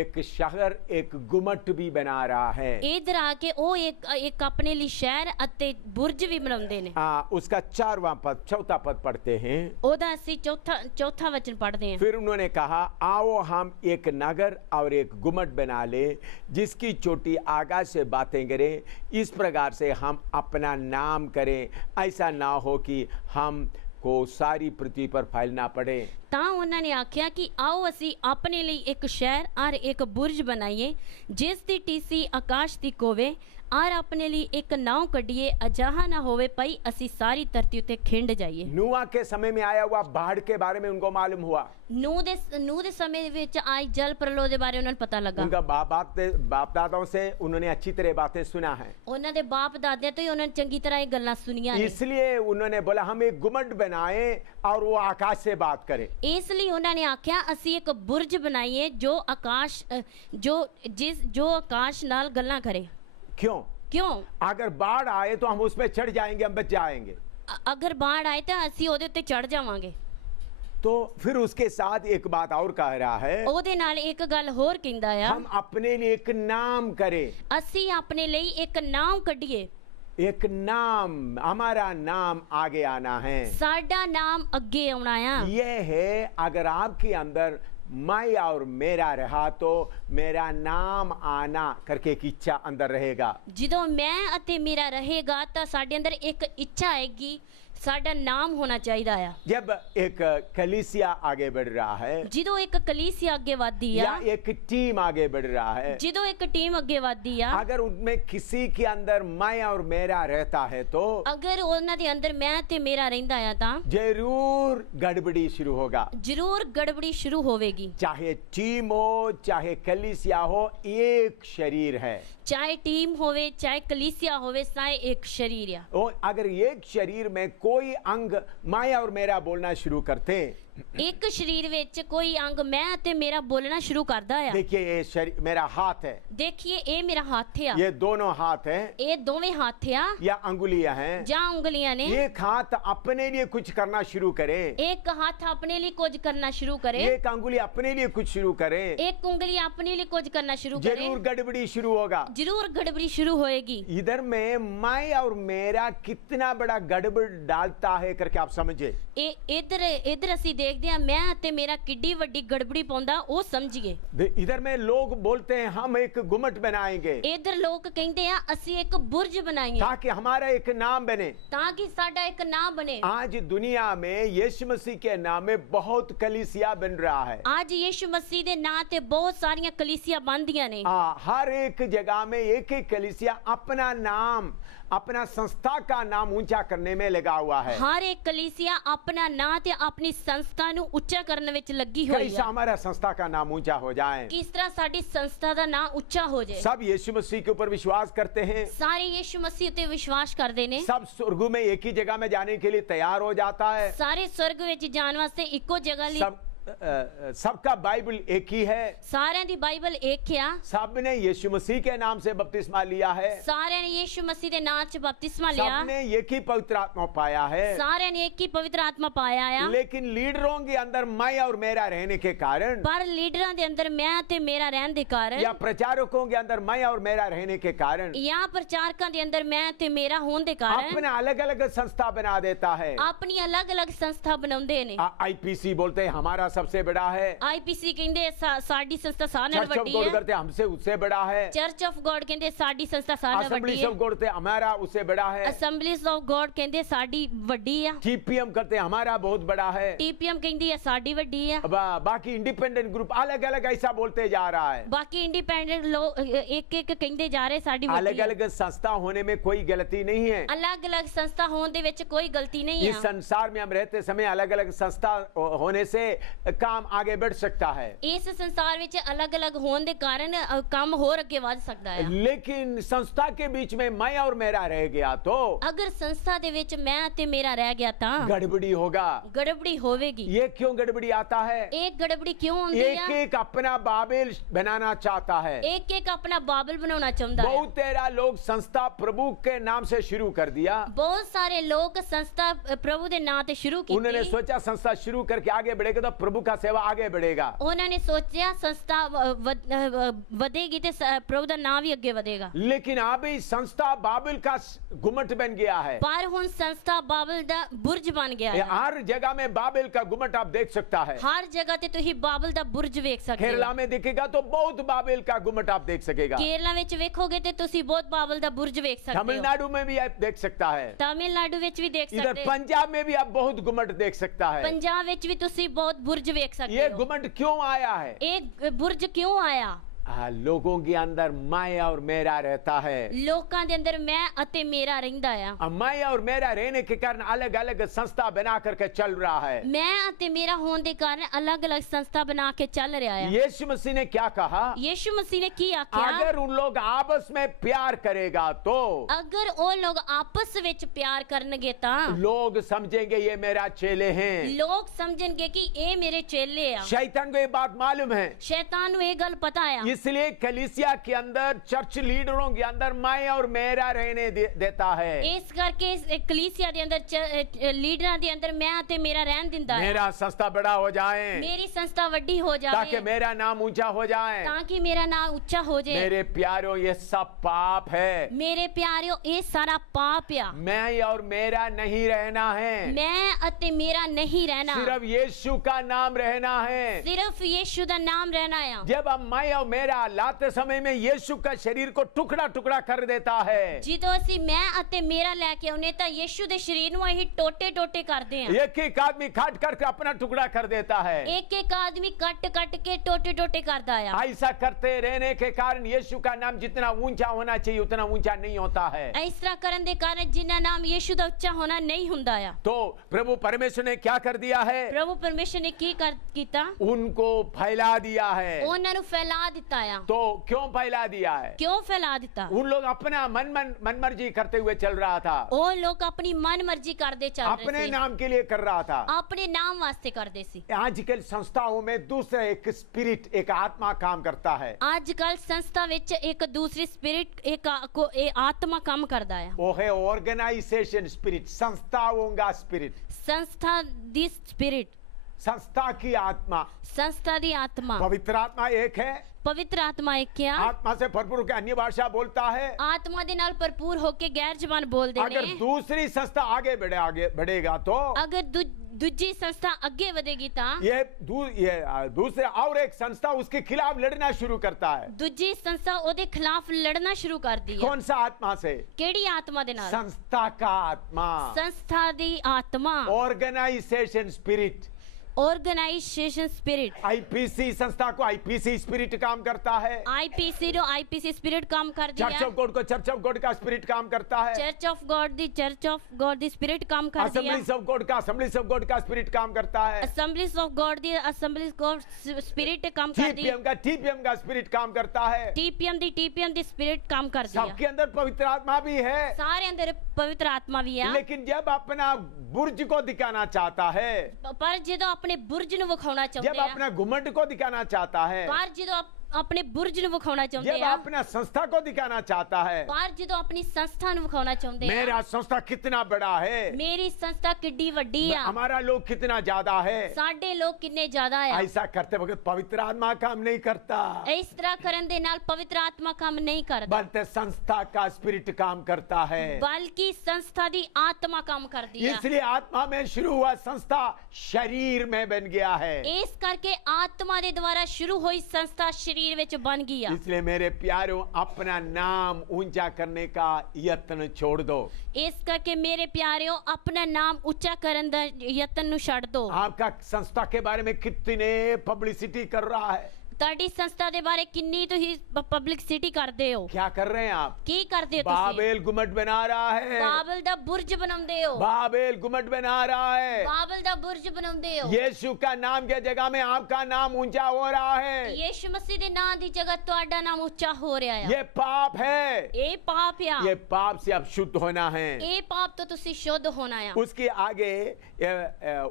एक शहर एक गुमट भी बना रहा है। ਇੱਧਰ ਆ ਕੇ ਉਹ ਇੱਕ ਆਪਣੇ ਲਈ ਸ਼ਹਿਰ ਅਤੇ ਬੁਰਜ ਵੀ ਬਣਾਉਂਦੇ ਨੇ। उसका चौथा पद पढ़ते हैं। ਉਹਦਾ ਅਸੀਂ ਚੌਥਾ ਵਚਨ ਪੜ੍ਹਦੇ ਹਾਂ। फिर उन्होंने कहा आओ हम एक नगर और एक गुमट बना ले जिसकी चोटी आकाश से बातें करें इस प्रकार से हम अपना नाम करें ऐसा ना हो कि हम को सारी पृथ्वी पर फैलना पड़े। ਤਾਂ ਉਹਨਾਂ ਨੇ ਆਖਿਆ ਕਿ ਆਓ ਅਸੀਂ ਆਪਣੇ ਲਈ ਇੱਕ ਸ਼ਹਿਰ ਔਰ ਇੱਕ ਬੁਰਜ ਬਣਾਈਏ ਜਿਸ ਦੀ ਟੀਸੀ ਆਕਾਸ਼ ਦੀ ਹੋਵੇ ਔਰ ਆਪਣੇ ਲਈ ਇੱਕ ਨਾਉ ਕੱਢੀਏ ਅਜਿਹਾ ਨਾ ਹੋਵੇ ਪਈ ਅਸੀਂ ਸਾਰੀ ਧਰਤੀ ਉੱਤੇ ਖਿੰਡ ਜਾਈਏ। नूह के समय में आया हुआ बाढ़ के बारे में उनको मालूम हुआ। ਨੂਹ ਦੇ ਸਮੇਂ ਦੇ ਵਿੱਚ ਆਈ ਜਲ ਪ੍ਰਲੋ ਦੇ ਬਾਰੇ ਉਹਨਾਂ ਨੂੰ ਪਤਾ ਲੱਗਾ। उनका बाप दादाओं से उन्होंने अच्छी तरह बातें सुना है। ਉਹਨਾਂ ਦੇ ਬਾਪ ਦਾਦਿਆਂ ਤੋਂ ਹੀ ਉਹਨਾਂ ਨੇ ਚੰਗੀ ਤਰ੍ਹਾਂ ਇਹ ਗੱਲਾਂ ਸੁਣੀਆਂ ਨੇ। इसलिए उन्होंने बोला हम एक गुमट बनाए और वो आकाश से बात करे। ਇਸ ਲਈ ਉਹਨਾਂ ਨੇ ਆਖਿਆ ਅਸੀਂ ਇੱਕ ਬੁਰਜ ਬਣਾਈਏ ਜੋ ਆਕਾਸ਼ ਨਾਲ ਗੱਲਾਂ ਕਰੇ। क्यों अगर बाढ़ आए तो हम उस पर चढ़ जाएंगे हम बच जाएंगे। ਅਗਰ ਬਾੜ ਆਏ ਤਾਂ ਅਸੀਂ ਉਹਦੇ ਉੱਤੇ ਚੜ ਜਾਵਾਂਗੇ। तो फिर उसके साथ एक बात और कह रहा है ਉਹਦੇ ਨਾਲ ਇੱਕ ਗੱਲ ਹੋਰ ਕਹਿੰਦਾ ਆ हम अपने लिए एक नाम करें। ਅਸੀਂ ਆਪਣੇ ਲਈ ਇੱਕ ਨਾਮ ਕੱਢੀਏ। एक नाम हमारा नाम आगे आना है। ਸਾਡਾ ਨਾਮ ਅੱਗੇ ਆਉਣਾ ਆ। ये है अगर आपके अंदर मैं और मेरा रहा तो मेरा नाम आना करके एक इच्छा अंदर रहेगा। ਜਦੋਂ ਮੈਂ ਅਤੇ ਮੇਰਾ ਰਹੇਗਾ ਤਾਂ ਸਾਡੇ ਅੰਦਰ ਇੱਕ ਇੱਛਾ ਆਏਗੀ ਸਾਡਾ ਨਾਮ ਹੋਣਾ ਚਾਹੀਦਾ ਆ। जब एक कलीसिया आगे बढ़ रहा है ਜਦੋਂ ਇੱਕ ਕਲੀਸਿया ਅੱਗੇ ਵਧਦੀ या ਆ एक टीम आगे बढ़ रहा है ਜਦੋਂ ਇੱਕ ਟੀਮ ਅੱਗੇ ਵਧਦੀ ਆ अगर उनमें किसी के अंदर मैं और मेरा रहता है तो ਅਗਰ ਉਹਨਾਂ ਦੇ ਅੰਦਰ ਮੈਂ ਤੇ ਮੇਰਾ ਰਹਿੰਦਾ ਆ ਤਾਂ जरूर गड़बड़ी शुरू होगा। ਜ਼ਰੂਰ ਗੜਬੜੀ ਸ਼ੁਰੂ ਹੋਵੇਗੀ। चाहे टीम हो चाहे कलीसिया हो एक शरीर है। ਚਾਹੇ ਟੀਮ ਹੋਵੇ ਚਾਹੇ ਕਲੀਸਿया ਹੋਵੇ ਸਾਰੇ ਇੱਕ ਸ਼ਰੀਰ ਆ। और अगर एक शरीर में कोई अंग मैं और मेरा बोलना शुरू करते ਇੱਕ ਸ਼ਰੀਰ ਵਿੱਚ ਕੋਈ ਅੰਗ ਮੈਂ ਅਤੇ ਮੇਰਾ ਬੋਲਣਾ ਸ਼ੁਰੂ ਕਰਦਾ ਆ। देखिए ये शरीर मेरा हाथ है ਦੇਖੀਏ ਇਹ ਮੇਰਾ ਹੱਥ ਆ। ये दोनों हाथ है ਇਹ ਦੋਵੇਂ ਹੱਥ ਆ या अंगुलियां हैं। ਜਾਂ ਉਂਗਲੀਆਂ ਨੇ। एक हाथ अपने लिए कुछ करना शुरू करे ਇੱਕ ਹੱਥ ਆਪਣੇ ਲਈ ਕੁਝ ਕਰਨਾ ਸ਼ੁਰੂ ਕਰੇ एक अंगुली अपने लिए कुछ शुरू करे ਇੱਕ ਉਂਗਲੀ ਆਪਣੇ ਲਈ ਕੁਝ ਕਰਨਾ ਸ਼ੁਰੂ ਕਰੇ जरूर गड़बड़ी शुरू होगा। ਜ਼ਰੂਰ ਗੜਬੜੀ ਸ਼ੁਰੂ ਹੋਏਗੀ। इधर में मैं और मेरा कितना बड़ा गड़बड़ डालता है करके आप समझे। ਇਹ ਇੱਧਰ ਅਸੀਂ ਦੇਖਦੇ ਹਾਂ ਮੈਂ ਅਤੇ ਮੇਰਾ ਕਿੱਡੀ ਵੱਡੀ ਗੜਬੜੀ ਪਾਉਂਦਾ ਉਹ ਸਮਝੀਏ। इधर में लोग बोलते हैं हम एक गुमट बनाएंगे ਇੱਧਰ ਲੋਕ ਕਹਿੰਦੇ ਆ ਅਸੀਂ ਇੱਕ ਬੁਰਜ ਬਣਾਈਏ ताकि हमारा एक नाम बने। ਤਾਂ ਕਿ ਸਾਡਾ ਇੱਕ ਨਾਮ ਬਣੇ। आज दुनिया में यीशु मसीह के नाम में बहुत कलीसिया बन रहा है। ਅੱਜ ਯीशु मसीह ਦੇ ਨਾਂ ਤੇ ਬਹੁਤ ਸਾਰੀਆਂ ਕਲੀਸਿया ਬਣਦੀਆਂ ਨੇ। हर एक जगह में एक एक कलीसिया अपना नाम अपना संस्था का नाम ऊंचा करने में लगा हुआ है। ਹਰ ਇੱਕ ਕਲੀਸਿया ਆਪਣਾ ਨਾਂ ਤੇ ਆਪਣੀ ਸੰਸਥਾ ਨੂੰ ਉੱਚਾ ਕਰਨ ਵਿੱਚ ਲੱਗੀ ਹੋਈ कैसा ਹੈ। हमारा संस्था का नाम ऊंचा हो जाए। ਕਿਸ ਤਰ੍ਹਾਂ ਸਾਡੀ ਸੰਸਥਾ ਦਾ ਨਾਂ ਉੱਚਾ ਹੋ ਜਾਏ। सब यीशु मसीह के ऊपर विश्वास करते हैं। ਸਾਰੇ ਯीशु मसीह ਤੇ ਵਿਸ਼ਵਾਸ ਕਰਦੇ ਨੇ। सब स्वर्ग में एक ही जगह में जाने के लिए तैयार हो जाता है। ਸਾਰੇ स्वर्ग ਵਿੱਚ ਜਾਣ ਵਾਸਤੇ ਇੱਕੋ ਜਗ੍ਹਾ ਲਈ सब सबका बाइबल एक ही है, ਸਾਰਿਆਂ ਦੀ ਬਾਈਬਲ ਇੱਕ ਆ, सब ने यीशु मसीह के नाम से बपतिस्मा लिया है, ਸਾਰਿਆਂ ਨੇ ਯੀਸ਼ੂ ਮਸੀਹ ਦੇ ਨਾਮ 'ਚ ਬਪਤਿਸਮਾ ਲਿਆ, सबने एक ही पवित्र आत्मा पाया है। ਸਾਰਿਆਂ ਨੇ ਇੱਕ ਹੀ ਪਵਿੱਤਰ ਆਤਮਾ ਪਾਇਆ ਆ। लेकिन लीडरों के अंदर मैं और मेरा रहने के कारण, ਪਰ ਲੀਡਰਾਂ ਦੇ ਅੰਦਰ ਮੈਂ ਤੇ ਮੇਰਾ ਰਹਿਣ ਦੇ ਕਾਰਨ, या प्रचारकों के अंदर मैं और मेरा रहने के कारण, ਜਾਂ ਪ੍ਰਚਾਰਕਾਂ ਦੇ ਅੰਦਰ ਮੈਂ ਤੇ ਮੇਰਾ ਹੋਣ ਦੇ ਕਾਰਨ अपना अलग अलग संस्था बना देता है। ਆਪਣੀ ਅਲੱਗ-ਅਲੱਗ ਸੰਸਥਾ ਬਣਾਉਂਦੇ ਨੇ। आईपीसी बोलते हैं हमारा सबसे बड़ा है, ਆਈਪੀਸੀ ਕਹਿੰਦੇ ਸਾਡੀ ਸੰਸਥਾ ਸਾਰਿਆਂ ਨਾਲੋਂ चर्च ऑफ ਵੱਡੀ गॉड ਹੈ, करते हैं हमसे उससे बड़ा है, ਚਰਚ ਆਫ ਗॉड ਕਹਿੰਦੇ ਸਾਡੀ ਸੰਸਥਾ ਸਾਰਿਆਂ ਨਾਲੋਂ ਵੱਡੀ असेंबलीज ਹੈ, ऑफ गॉड करते हैं हमारा उससे बड़ा है, ਅਸੈਂਬਲੀਜ਼ ਆਫ ਗॉड ਕਹਿੰਦੇ ਸਾਡੀ ਵੱਡੀ ਆ, टीपीएम करते हैं हमारा बहुत बड़ा है, ਟੀਪੀਐਮ ਕਹਿੰਦੀ ਆ ਸਾਡੀ ਵੱਡੀ ਆ। बाकी इंडिपेंडेंट ग्रुप अलग अलग ऐसा बोलते जा रहा है। ਬਾਕੀ ਇੰਡੀਪੈਂਡੈਂਟ ਲੋਕ ਇੱਕ ਇੱਕ ਕਹਿੰਦੇ ਜਾ ਰਹੇ ਸਾਡੀ ਵੱਡੀ अलग ਆ। अलग संस्था होने में कोई गलती नहीं है। ਅਲੱਗ-ਅਲੱਗ ਸੰਸਥਾ ਹੋਣ ਦੇ ਵਿੱਚ ਕੋਈ ਗਲਤੀ ਨਹੀਂ इस ਆ। संसार में हम रहते समय अलग अलग संस्था होने से काम आगे बढ़ सकता है, ਇਸ ਸੰਸਾਰ ਵਿੱਚ ਅਲੱਗ-ਅਲੱਗ ਹੋਣ ਦੇ ਕਾਰਨ ਕੰਮ ਹੋਰ ਅੱਗੇ ਵਧ ਸਕਦਾ ਹੈ। लेकिन संस्था के बीच में मैं और मेरा रह गया तो ਅਗਰ ਸੰਸਥਾ ਦੇ ਵਿੱਚ ਮੈਂ ਤੇ ਮੇਰਾ ਰਹਿ ਗਿਆ ਤਾਂ गड़बड़ी होगा। ਗੜਬੜੀ ਹੋਵੇਗੀ। ये क्यों गड़बड़ी आता है? ਇੱਕ ਗੜਬੜੀ ਕਿਉਂ ਹੁੰਦੀ एक ਆ? एक अपना बाबेल बनाना चाहता है। ਇੱਕ ਇੱਕ ਆਪਣਾ ਬਾਬਲ ਬਣਾਉਣਾ ਚਾਹੁੰਦਾ ਹੈ। बहुत तेरा लोग संस्था प्रभु के नाम से शुरू कर दिया। ਬਹੁਤ ਸਾਰੇ ਲੋਕ ਸੰਸਥਾ ਪ੍ਰਭੂ ਦੇ ਨਾਂ ਤੇ ਸ਼ੁਰੂ उन्होंने ਕੀਤੀ। सोचा संस्था शुरू करके आगे बढ़ेगा तो प्रभु का सेवा आगे बढ़ेगा। ਉਹਨਾਂ ਨੇ ਸੋਚਿਆ ਸੰਸਥਾ ਵਧੇਗੀ ਤੇ ਪ੍ਰਭੂ ਦਾ ਨਾਂ ਵੀ ਅੱਗੇ ਵਧੇਗਾ। लेकिन अभी संस्था बाबिल का गुम्मट बन गया है। ਪਰ ਹੁਣ ਸੰਸਥਾ ਬਾਬਲ ਦਾ ਬੁਰਜ ਬਣ ਗਿਆ ਹੈ। हर जगह में बाबिल का गुम्मट आप देख सकता है। ਹਰ ਜਗ੍ਹਾ ਤੇ ਤੁਸੀਂ ਬਾਬਲ ਦਾ ਬੁਰਜ ਵੇਖ ਸਕਦੇ केरला ਹੋ। में दिखेगा तो बहुत बाबिल का गुम्मट आप देख सकेगा। ਕੇਰਲਾ ਵਿੱਚ ਵੇਖੋਗੇ ਤੇ ਤੁਸੀਂ ਬਹੁਤ ਬਾਬਲ ਦਾ ਬੁਰਜ ਵੇਖ ਸਕਦੇ ਹੋ। तमिलनाडु में भी आप देख सकता है। ਤਾਮਿਲਨਾਡੂ ਵਿੱਚ ਵੀ ਦੇਖ इधर ਸਕਦੇ ਹੋ। पंजाब में भी आप बहुत गुम्मट देख सकता है। ਪੰਜਾਬ ਵਿੱਚ ਵੀ ਤੁਸੀਂ ਬਹੁਤ ਬੁਰਜ ਵੇਖ ਸਕਦੇ ये ਹੋ। गुम्मट क्यों आया है? ਇਹ ਬੁਰਜ ਕਿਉਂ ਆਇਆ? लोगों के अंदर मैं और मेरा रहता है। ਲੋਕਾਂ ਦੇ ਅੰਦਰ ਮੈਂ ਅਤੇ ਮੇਰਾ ਰਹਿੰਦਾ ਆ। मैं और मेरा रहने के कारण अलग अलग संस्था बना करके चल रहा है। ਮੈਂ ਅਤੇ ਮੇਰਾ ਹੋਣ ਦੇ ਕਾਰਨ ਅਲੱਗ-ਅਲੱਗ ਸੰਸਥਾ ਬਣਾ ਕੇ ਚੱਲ ਰਿਹਾ ਆ। यीशु मसीह ने क्या कहा? ਯੀਸ਼ੂ ਮਸੀਹ ਨੇ ਕੀ ਆਖਿਆ? अगर उन लोग आपस में प्यार करेगा तो ਅਗਰ ਉਹ ਲੋਕ ਆਪਸ ਵਿੱਚ ਪਿਆਰ ਕਰਨਗੇ ਤਾਂ लोग समझेंगे ये मेरा चेले हैं। ਲੋਕ ਸਮਝਣਗੇ ਕਿ ਇਹ ਮੇਰੇ ਚੇਲੇ ਆ। शैतान को ये बात मालूम है, ਸ਼ੈਤਾਨ ਨੂੰ ਇਹ ਗੱਲ ਪਤਾ ਆ। इसलिए कलीसिया के अंदर चर्च लीडरों के अंदर मैं और मेरा रहने देता है। ਇਸ ਕਰਕੇ ਕਲੀਸਿਆ ਦੇ ਅੰਦਰ ਲੀਡਰਾਂ ਦੇ ਅੰਦਰ ਮੈਂ ਅਤੇ ਮੇਰਾ ਰਹਿਣ ਦਿੰਦਾ ਹੈ। मेरा संस्था बड़ा हो जाए, ਮੇਰੀ ਸੰਸਥਾ ਵੱਡੀ ਹੋ ताकि ਜਾਵੇ मेरा नाम ऊंचा हो जाए। ਤਾਂ ਕਿ ਮੇਰਾ ਨਾਮ ਉੱਚਾ ਹੋ ਜਾਏ। मेरे प्यारों ये सब पाप है। ਮੇਰੇ ਪਿਆਰਿਓ ਇਹ ਸਾਰਾ ਪਾਪ ਆ। मैं और मेरा नहीं रहना है, ਮੈਂ ਅਤੇ ਮੇਰਾ ਨਹੀਂ ਰਹਿਣਾ, सिर्फ यीशु का नाम रहना है। ਸਿਰਫ ਯੀਸ਼ੂ ਦਾ ਨਾਮ ਰਹਿਣਾ ਆ। जब हम मैं और मेरा लाते समय में यीशु का शरीर को टुकड़ा टुकड़ा कर देता है। ਜਦੋਂ ਅਸੀਂ ਮੈਂ ਅਤੇ ਮੇਰਾ ਲੈ ਕੇ ਆਉਨੇ ਤਾਂ ਯੀਸ਼ੂ ਦੇ ਸਰੀਰ ਨੂੰ ਅਸੀਂ ਟੋਟੇ ਟੋਟੇ ਕਰਦੇ ਹਾਂ। एक एक आदमी काट करके अपना टुकड़ा कर देता है। ਇੱਕ ਇੱਕ ਆਦਮੀ ਕੱਟ ਕੱਟ ਕੇ ਟੋਟੇ ਟੋਟੇ ਕਰਦਾ ਆ। ऐसा करते रहने के कारण यीशु का नाम जितना ऊंचा होना चाहिए उतना ऊंचा नहीं होता है। ਇਸ ਤਰ੍ਹਾਂ ਕਰਨ ਦੇ ਕਾਰਨ ਜਿੰਨਾ ਨਾਮ ਯੀਸ਼ੂ ਦਾ ਉੱਚਾ ਹੋਣਾ ਨਹੀਂ ਹੁੰਦਾ ਆ। तो प्रभु परमेश्वर ने क्या कर दिया है? ਪ੍ਰਭੂ ਪਰਮੇਸ਼ਰ ਨੇ ਕੀ ਕੀਤਾ? उनको फैला दिया है। ਉਹਨਾਂ ਨੂੰ ਫੈਲਾ ਦਿੱਤਾ ਆ। तो क्यों फैला दिया है? ਕਿਉਂ ਫੈਲਾ ਦਿੱਤਾ? उन लोग अपना मन मर्जी करते हुए चल रहा था, ਉਹ ਲੋਕ ਆਪਣੀ ਮਨ ਮਰਜ਼ੀ ਕਰਦੇ ਚੱਲ अपने ਰਹੇ ਸੀ, नाम के लिए कर रहा था। ਆਪਣੇ ਨਾਮ ਵਾਸਤੇ ਕਰਦੇ ਸੀ। आजकल संस्थाओं में दूसरा एक स्पिरिट, एक आत्मा काम करता है। ਅੱਜ ਕੱਲ ਸੰਸਥਾ ਵਿੱਚ ਇੱਕ ਦੂਸਰੀ ਸਪਿਰਿਟ ਇਹ ਆਤਮਾ ਕੰਮ ਕਰਦਾ ਆ। वो है ऑर्गेनाइजेशन स्पिरिट, संस्थाओं का स्पिरिट, ਸੰਸਥਾ ਦੀ ਸਪਿਰਿਟ, संस्था की आत्मा। ਸੰਸਥਾ ਦੀ ਆਤਮਾ। पवित्र आत्मा एक है, ਪਵਿੱਤਰ ਆਤਮਾ ਇੱਕ ਆ। आत्मा से भरपूर होकर अन्य भाषा बोलता है। ਆਤਮਾ ਦੇ ਨਾਲ ਭਰਪੂਰ ਹੋ ਕੇ ਗੈਰ ਜ਼ਬਾਨ ਬੋਲਦੇ अगर ਨੇ। दूसरी संस्था आगे बढ़ेगा तो ਅਗਰ ਦੂਜੀ ਸੰਸਥਾ ਅੱਗੇ ਵਧੇਗੀ ਤਾਂ ये दूसरे और एक संस्था उसके खिलाफ लड़ना शुरू करता है। ਦੂਜੀ ਸੰਸਥਾ ਉਹਦੇ ਖਿਲਾਫ ਲੜਨਾ ਸ਼ੁਰੂ ਕਰਦੀ ਹੈ। कौन सा आत्मा से? ਕਿਹੜੀ ਆਤਮਾ ਦੇ ਨਾਲ? संस्था का आत्मा, ਸੰਸਥਾ ਦੀ ਆਤਮਾ, organisation spirit. Organisation spirit. IPC संस्था को आईपीसी स्पिरिट काम करता है। आईपीसी रो आईपीसी स्पिरिट काम कर दिया। चर्च ऑफ गॉड को चर्च ऑफ गॉड का स्पिरिट काम करता है। Church of God the spirit काम कर दिया। असेंबलीज ऑफ गॉड का असेंबलीज ऑफ गॉड का स्पिरिट काम करता है। Assemblies of God the assemblies God spirit काम कर दिया। टीपीएम का स्पिरिट काम करता है। टीपीएम दी स्पिरिट काम कर दिया। सबके अंदर पवित्र आत्मा भी है, सारे अंदर पवित्र आत्मा भी है। लेकिन जब अपना बुर्ज को दिखाना चाहता है, पर जो ਆਪਣੇ ਬੁਰਜ ਨੂੰ ਵਿਖਾਉਣਾ जब ਚਾਹੁੰਦੇ ਆ अपना घुमंड को दिखाना चाहता है, ਪਰ ਜਦੋਂ ਆਪਣੇ ਬੁਰਜ ਨੂੰ ਵਿਖਾਉਣਾ जब ਚਾਹੁੰਦੇ ਆ अपना संस्था को दिखाना चाहता है, ਪਰ ਜਦੋਂ ਆਪਣੀ ਸੰਸਥਾ ਨੂੰ ਵਿਖਾਉਣਾ ਚਾਹੁੰਦੇ ਆ मेरा संस्था कितना बड़ा है, ਮੇਰੀ ਸੰਸਥਾ ਕਿੱਡੀ ਵੱਡੀ ਆ हमारा लोग कितना ज्यादा है, ਸਾਡੇ ਲੋਕ ਕਿੰਨੇ ਜ਼ਿਆਦਾ ਆ ऐसा करते वक्त पवित्र आत्मा काम नहीं करता, ਇਸ ਤਰ੍ਹਾਂ ਕਰਨ ਦੇ ਨਾਲ ਪਵਿੱਤਰ ਆਤਮਾ ਕੰਮ ਨਹੀਂ ਕਰਦਾ बल्कि संस्था का स्पिरिट काम करता है। ਬਲਕਿ ਸੰਸਥਾ ਦੀ ਆਤਮਾ ਕੰਮ ਕਰਦੀ ਆ इसलिए आत्मा में शुरू हुआ संस्था शरीर में बन गया है। ਇਸ ਕਰਕੇ ਆਤਮਾ ਦੇ ਦੁਆਰਾ ਸ਼ੁਰੂ ਹੋਈ ਸੰਸਥਾ ਸਰੀਰ ਵਿੱਚ ਬਣ ਗਈ ਆ इसलिए मेरे प्यारों, अपना नाम ऊंचा करने का यत्न छोड़ दो। ਇਸ ਕਰਕੇ ਮੇਰੇ ਪਿਆਰਿਓ ਆਪਣਾ ਨਾਮ ਉੱਚਾ ਕਰਨ ਦਾ ਯਤਨ ਨੂੰ ਛੱਡ ਦਿਓ आपका संस्था के बारे में कितने पब्लिसिटी कर रहा है, ਤੁਹਾਡੀ ਸੰਸਥਾ ਦੇ ਬਾਰੇ ਕਿੰਨੀ ਤੁਸੀਂ ਪਬਲਿਸਿਟੀ ਕਰਦੇ ਹੋ क्या कर रहे हैं आप? ਕੀ ਕਰਦੇ ਹੋ ਤੁਸੀਂ बाबेल गुम्बद बना रहा है, ਬਾਬਲ ਦਾ ਬੁਰਜ ਬਣਾਉਂਦੇ ਹੋ बाबेल गुम्बद बना रहा है। ਬਾਬਲ ਦਾ ਬੁਰਜ ਬਣਾਉਂਦੇ ਹੋ यीशु का नाम की जगह में आपका नाम ऊंचा हो रहा है। ਯੀਸ਼ੂ ਮਸੀਹ ਦੇ ਨਾਂ ਦੀ ਜਗ੍ਹਾ ਤੁਹਾਡਾ ਨਾਮ ਉੱਚਾ ਹੋ ਰਿਹਾ ਆ ये पाप है, ਇਹ ਪਾਪ ਆ ये पाप से अब शुद्ध होना है। ਇਹ ਪਾਪ ਤੋਂ ਤੁਸੀਂ ਸ਼ੁੱਧ ਹੋਣਾ ਆ उसके आगे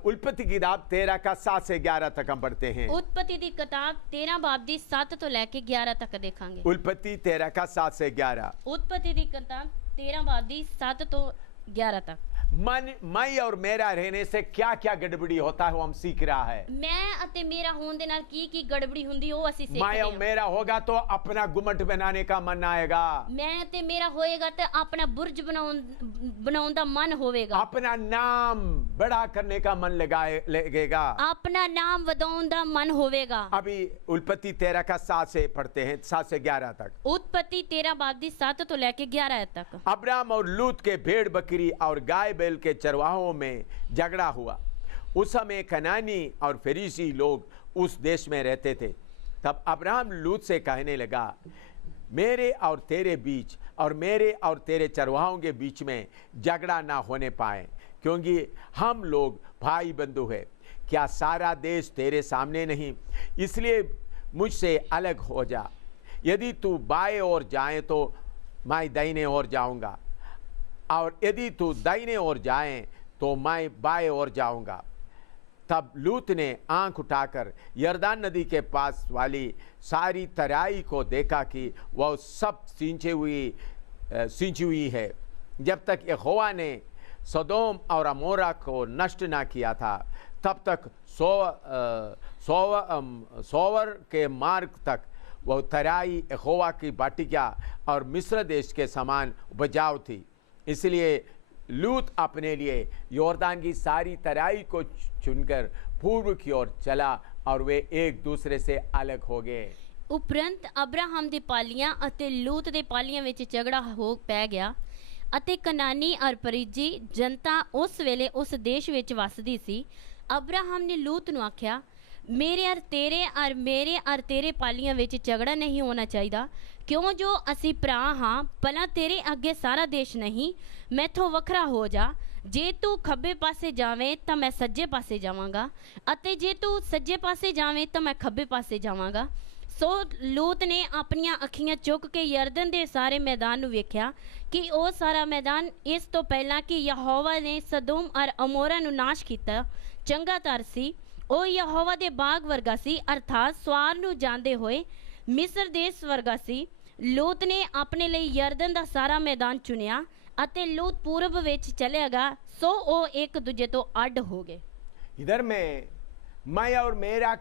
उल्पत्ति की किताब 13 का 7 से 11 तक हम पढ़ते हैं। ਉਤਪਤੀ ਦੀ ਕਿਤਾਬ 13 ਬਾਬ ਦੀ 7 ਤੋਂ ਲੈ ਕੇ 11 ਤੱਕ ਦੇਖਾਂਗੇ उल्पत्ति 13 का 7 से 11। ਉਤਪਤੀ ਦੀ ਕਿਤਾਬ 13 ਬਾਬ ਦੀ 7 ਤੋਂ 11 ਤੱਕ मैं और मेरा रहने से क्या क्या गड़बड़ी होता है वो हम सीख रहा है। ਮੈਂ ਅਤੇ ਮੇਰਾ ਹੋਣ ਦੇ ਨਾਲ ਕੀ ਕੀ ਗੜਬੜੀ ਹੁੰਦੀ ਉਹ ਅਸੀਂ मैं ਸਿੱਖਦੇ और ਹਾਂ मेरा होगा तो अपना गुम्मट बनाने का मन आएगा, ਮੈਂ ਤੇ ਮੇਰਾ ਹੋਏਗਾ ਤੇ ਆਪਣਾ ਬੁਰਜ ਬਣਾਉਣ ਦਾ ਮਨ ਹੋਵੇਗਾ अपना नाम बड़ा करने का मन लगेगा। ਆਪਣਾ ਨਾਮ ਵਧਾਉਣ ਦਾ ਮਨ ਹੋਵੇਗਾ अभी उल्पत्ति 13 का 7 से पढ़ते हैं, 7 से 11 तक। ਉਤਪਤੀ 13 ਬਾਬ ਦੀ 7 ਤੋਂ ਲੈ ਕੇ 11 ਤੱਕ अब्राम और लूत के भेड़ बकरी और गाय बैल के चरवाहों में झगड़ा हुआ। उस समय कनानी और फरीसी लोग उस देश में रहते थे। तब अब्राहम लूत से कहने लगा, मेरे और तेरे बीच और मेरे और तेरे चरवाहों के बीच में झगड़ा ना होने पाए, क्योंकि हम लोग भाई बंधु हैं। क्या सारा देश तेरे सामने नहीं? इसलिए मुझसे अलग हो जा। यदि तू बाएं ओर जाए तो मैं दाहिने ओर जाऊंगा, और यदि तू दाहिने ओर जाए तो मैं बाएं ओर जाऊंगा। तब लूत ने आंख उठाकर यरदान नदी के पास वाली सारी तराई को देखा कि वह सब सिंची हुई है, जब तक यहोवा ने सदोम और अमोरा को नष्ट ना किया था, तब तक सोवर के मार्ग तक वह तराई यहोवा की बाटिका और मिस्र देश के समान उपजाऊ थी। इसलिए लूत अपने लिए योर्दान की सारी तराई को चुनकर पूर्व की ओर चला और वे एक दूसरे से अलग हो गए। ਉਪਰੰਤ ਅਬਰਾਹਮ ਦੇ ਪਾਲੀਆਂ ਅਤੇ ਲੂਤ ਦੇ ਪਾਲੀਆਂ ਵਿੱਚ ਝਗੜਾ ਹੋ ਪੈ ਗਿਆ ਅਤੇ ਕਨਾਨੀ ਅਰ ਪਰਿਜੀ ਜਨਤਾ ਉਸ ਵੇਲੇ ਉਸ ਦੇਸ਼ ਵਿੱਚ ਵਸਦੀ ਸੀ। ਅਬਰਾਹਮ ਨੇ ਲੂਤ ਨੂੰ ਆਖਿਆ, ਮੇਰੇ ਅਰ ਤੇਰੇ ਪਾਲੀਆਂ ਵਿੱਚ ਝਗੜਾ ਨਹੀਂ ਹੋਣਾ ਚਾਹੀਦਾ, ਕਿਉਂ ਜੋ ਅਸੀਂ ਭਰਾ ਹਾਂ। ਭਲਾ ਤੇਰੇ ਅੱਗੇ ਸਾਰਾ ਦੇਸ਼ ਨਹੀਂ? ਮੈਥੋਂ ਵੱਖਰਾ ਹੋ ਜਾ। ਜੇ ਤੂੰ ਖੱਬੇ ਪਾਸੇ ਜਾਵੇਂ ਤਾਂ ਮੈਂ ਸੱਜੇ ਪਾਸੇ ਜਾਵਾਂਗਾ, ਅਤੇ ਜੇ ਤੂੰ ਸੱਜੇ ਪਾਸੇ ਜਾਵੇਂ ਤਾਂ ਮੈਂ ਖੱਬੇ ਪਾਸੇ ਜਾਵਾਂਗਾ। ਸੋ ਲੂਤ ਨੇ ਆਪਣੀਆਂ ਅੱਖੀਆਂ ਚੁੱਕ ਕੇ ਯਰਦਨ ਦੇ ਸਾਰੇ ਮੈਦਾਨ ਨੂੰ ਵੇਖਿਆ ਕਿ ਉਹ ਸਾਰਾ ਮੈਦਾਨ ਇਸ ਤੋਂ ਪਹਿਲਾਂ ਕਿ ਯਹੋਵਾ ਨੇ ਸਦੋਮ ਅਰ ਅਮੋਰਾ ਨੂੰ ਨਾਸ਼ ਕੀਤਾ ਚੰਗਾ ਤਰ ਸੀ। ਉਹ ਯਹੋਵਾ ਦੇ ਬਾਗ ਵਰਗਾ ਸੀ, ਅਰਥਾਤ ਸਵਾਰ ਨੂੰ ਜਾਂਦੇ ਹੋਏ ਮਿਸਰ ਦੇਸ਼ ਵਰਗਾ ਸੀ। ਲੂਤ ਨੇ ਆਪਣੇ ਲਈ ਯਰਦਨ ਦਾ ਸਾਰਾ ਮੈਦਾਨ ਚੁਣਿਆ ਅਤੇ ਲੂਤ ਪੂਰਬ ਵਿੱਚ ਚਲਿਆ ਗਿਆ, ਸੋ ਉਹ ਇੱਕ ਦੂਜੇ ਤੋਂ ਅੱਡ ਹੋ ਗਏ। इधर में मैं और मेरा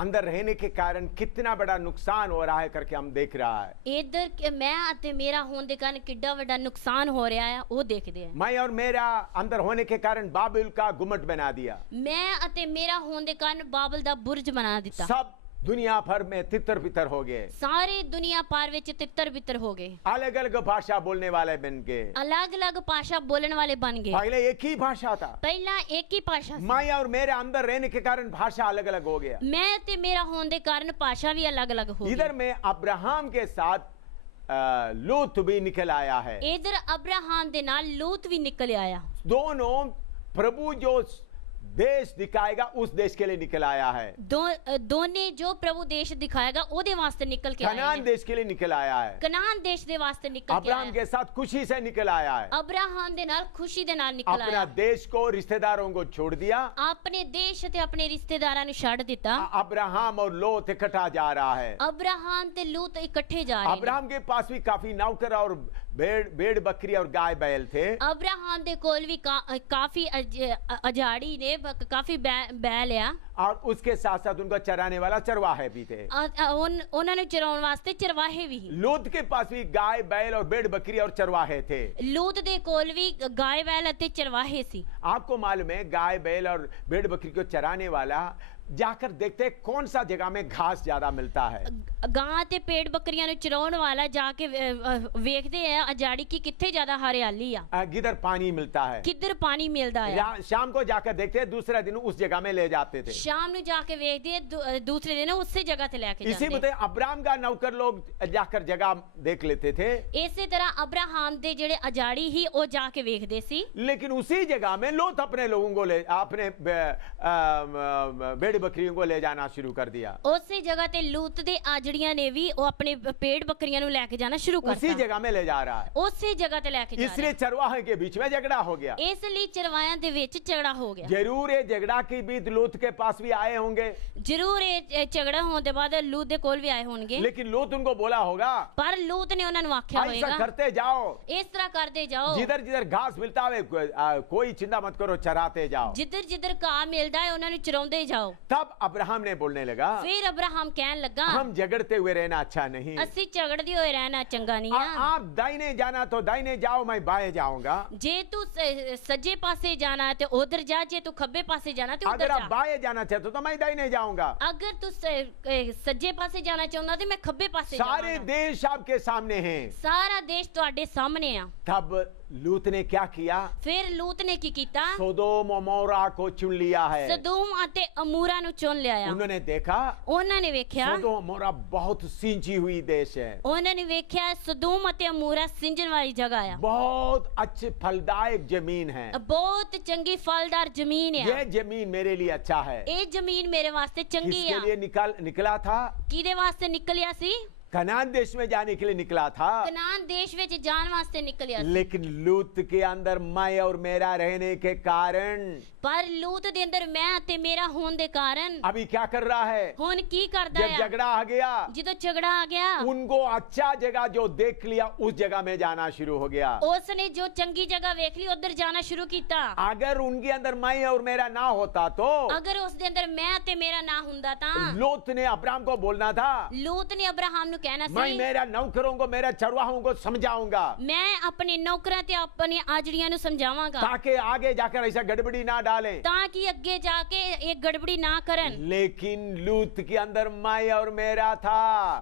अंदर रहने के कारण कितना बड़ा नुकसान हो रहा है करके हम देख रहा है। ਇੱਧਰ ਮੈਂ ਅਤੇ ਮੇਰਾ ਹੋਣ ਦੇ ਕਾਰਨ ਕਿੱਡਾ ਵੱਡਾ ਨੁਕਸਾਨ ਹੋ ਰਿਹਾ ਹੈ ਉਹ ਦੇਖਦੇ ਆ। मैं और मेरा अंदर होने के कारण बाबिल का गुम्मट बना दिया। ਮੈਂ ਅਤੇ ਮੇਰਾ ਹੋਣ ਦੇ ਕਾਰਨ ਬਾਬਲ ਦਾ ਬੁਰਜ ਬਣਾ ਦਿੱਤਾ। सब दुनिया भर में तितर बितर हो गए, ਸਾਰੇ ਦੁਨੀਆ ਪਾਰ ਵਿੱਚ ਤਿੱਤਰ ਬਿੱਤਰ ਹੋ ਗਏ, अलग अलग भाषा बोलने वाले बन गए। ਅਲੱਗ-ਅਲੱਗ ਭਾਸ਼ਾ ਬੋਲਣ ਵਾਲੇ ਬਣ ਗਏ। पहले एक ही भाषा था, ਪਹਿਲਾਂ ਇੱਕ ਹੀ ਭਾਸ਼ਾ ਸੀ। मैं और मेरे अंदर रहने के कारण भाषा अलग अलग हो गया। ਮੈਂ ਤੇ ਮੇਰਾ ਹੋਣ ਦੇ ਕਾਰਨ ਭਾਸ਼ਾ ਵੀ ਅਲੱਗ-ਅਲੱਗ ਹੋ इधर ਗਈ। में अब्राहम के साथ लूत भी निकल आया है। ਇਧਰ ਅਬਰਾਹਮ ਦੇ ਨਾਲ ਲੂਤ ਵੀ ਨਿਕਲ ਆਇਆ। दोनों प्रभु जो देश दिखाएगा उस देश के लिए निकल आया है। दोने जो प्रभु देश दिखाएगा ओदे वास्ते निकल के आए कनान हैं। देश के लिए निकल आया है। कनान देश दे वास्ते निकल के अब्राहम आया। के साथ खुशी से निकल आया है। अब्राहम दे नाल खुशी दे नाल निकल अपना आया। देश को, रिश्तेदारों को छोड़ दिया। अपने देश ते अपने रिश्तेदारां नु छड़ दिता। अब्राहम और लोत इकट्ठा जा रहा है। अब्राहम ते लूत इकट्ठे जा रहे हैं। अब्राहम के पास भी काफी नौकर और भेड़ बकरी और गाय बैल थे। अब्राहम दे कोल भी काफी अजाड़ी ने काफी बैल आ और उसके साथ साथ उनको चराने वाला चरवाहे भी थे। उन्होंने चराउन वास्ते चरवाहे भी। लूत के पास भी गाय बैल और भेड़ बकरी और चरवाहे थे। लूत दे कोल भी गाय बैल अते चरवाहे सी। आपको मालूम है गाय बैल और भेड़ बकरी को चराने वाला जाकर देखते हैं कौन सा जगह में घास ज्यादा मिलता है। गां ते पेड़ बकरियां नु चराउन वाला जाके वेखदे है अजाड़ी की किथे ज्यादा हरियाली आ, किधर पानी मिलता है, किधर पानी मिलता है। शाम को जाकर देखते हैं, दूसरे दिन उस जगह में ले जाते थे। शाम नु जाके वेखदे दूसरे दिन उसी जगह ते लेके जाते। इसी मुझे अब्राहम का नौकर लोग जाकर जगह देख लेते थे। इसी तरह अब्राहम दे जेड़े अजाड़ी ही ओ जाके वेखदे सी। लेकिन उसी जगह में लोत अपने लोगों को ले अपने भेड़ बकरियों को ले जाना शुरू कर दिया। उसी जगह ते लूत दे आजड़ियां ने भी वो अपने पेड़ बकरियां नु लेके जाना शुरू कर उसी जगह में ले जा रहा है। उसी जगह ते लेके जा रहा है। इसलिए चरवाहे के बीच में झगड़ा हो गया। इसलिए चरवाया दे विच झगड़ा हो गया। जरूर ये झगड़ा की बीत लूत के पास भी आए होंगे। जरूर ये झगड़ा होने के बाद लूत दे कोल भी आए होंगे। लेकिन लूत उनको बोला होगा, पर लूत ने उन्हें आख्या होगा ऐसा करते जाओ, इस तरह करते जाओ, जिधर जिधर घास मिलता है कोई चिंता मत करो, चराते जाओ, जिधर जिधर घाह मिलता है उन्हें चराउंदे जाओ। तब अब्राहम ने बोलने लगा, फिर अब्राहम कहन लगा, हम झगड़ते हुए रहना अच्छा नहीं, असि झगड़ते हुए रहना चंगा नहीं है। आप दाहिने जाना तो दाहिने जाओ, मैं बाएं जाऊंगा। जे तू सज्जे पासे जाना है तो उधर जा, जे तू खब्बे पासे जाना तो उधर अगर जा। आप बाएं जाना चाहते हो तो मैं दाहिने जाऊंगा। अगर तू सज्जे पासे जाना चाहता तो मैं खब्बे पासे सारे जाऊंगा। देश आपके सामने हैं। सारा देश ਤੁਹਾਡੇ सामने आ। तब लूत ने क्या किया? फिर लूत ने की कीता? सोदोम और मोरा को चुन लिया है। सदोम अते अमूरा नु चुन लिया। उन्होंने देखा, उन्होंने वेख्या सोदोम और मोरा बहुत सिंची हुई देश है। उन्होंने वेख्या सदोम अते अमूरा सिंचन वाली जगह है। बहुत अच्छी फलदायक जमीन है। बहुत चंगी फलदार जमीन है। ये जमीन मेरे लिए अच्छा है। ये जमीन मेरे वास्ते चंगी है। किसके लिए निकला था? किदे वास्ते निकलिया सी? कनान देश में जाने के लिए निकला था। कनान देश में जान वास्ते निकलिया सी। लेकिन लूत के अंदर मैं और मेरा रहने के कारण, पर लूत दे अंदर मैं ते मेरा होने दे कारण अभी क्या कर रहा है? हुन की करदा है? जब झगड़ा आ गया, जिदो झगड़ा आ गया, उनको अच्छा जगह जो देख लिया उस जगह में जाना शुरू हो गया। उसने जो चंगी जगह देख ली उधर जाना शुरू किया। अगर उनके अंदर मैं और मेरा ना होता तो, अगर उसके अंदर मैं ते मेरा ना हुंदा ता, लूत ने अब्राहम को बोलना था, लूत ने अब्राहम नु कहना सी, मैं मेरा नौकरों को, मेरा चरवाहों को समझाऊंगा, मैं अपने नौकरां ते अपनी आजड़ियां नु समझावांगा, ताकि आगे जाकर ऐसा गड़बड़ी ना डालें, ताकि आगे जाके एक गड़बड़ी ना करन। लेकिन लूत के अंदर मैं और मेरा था,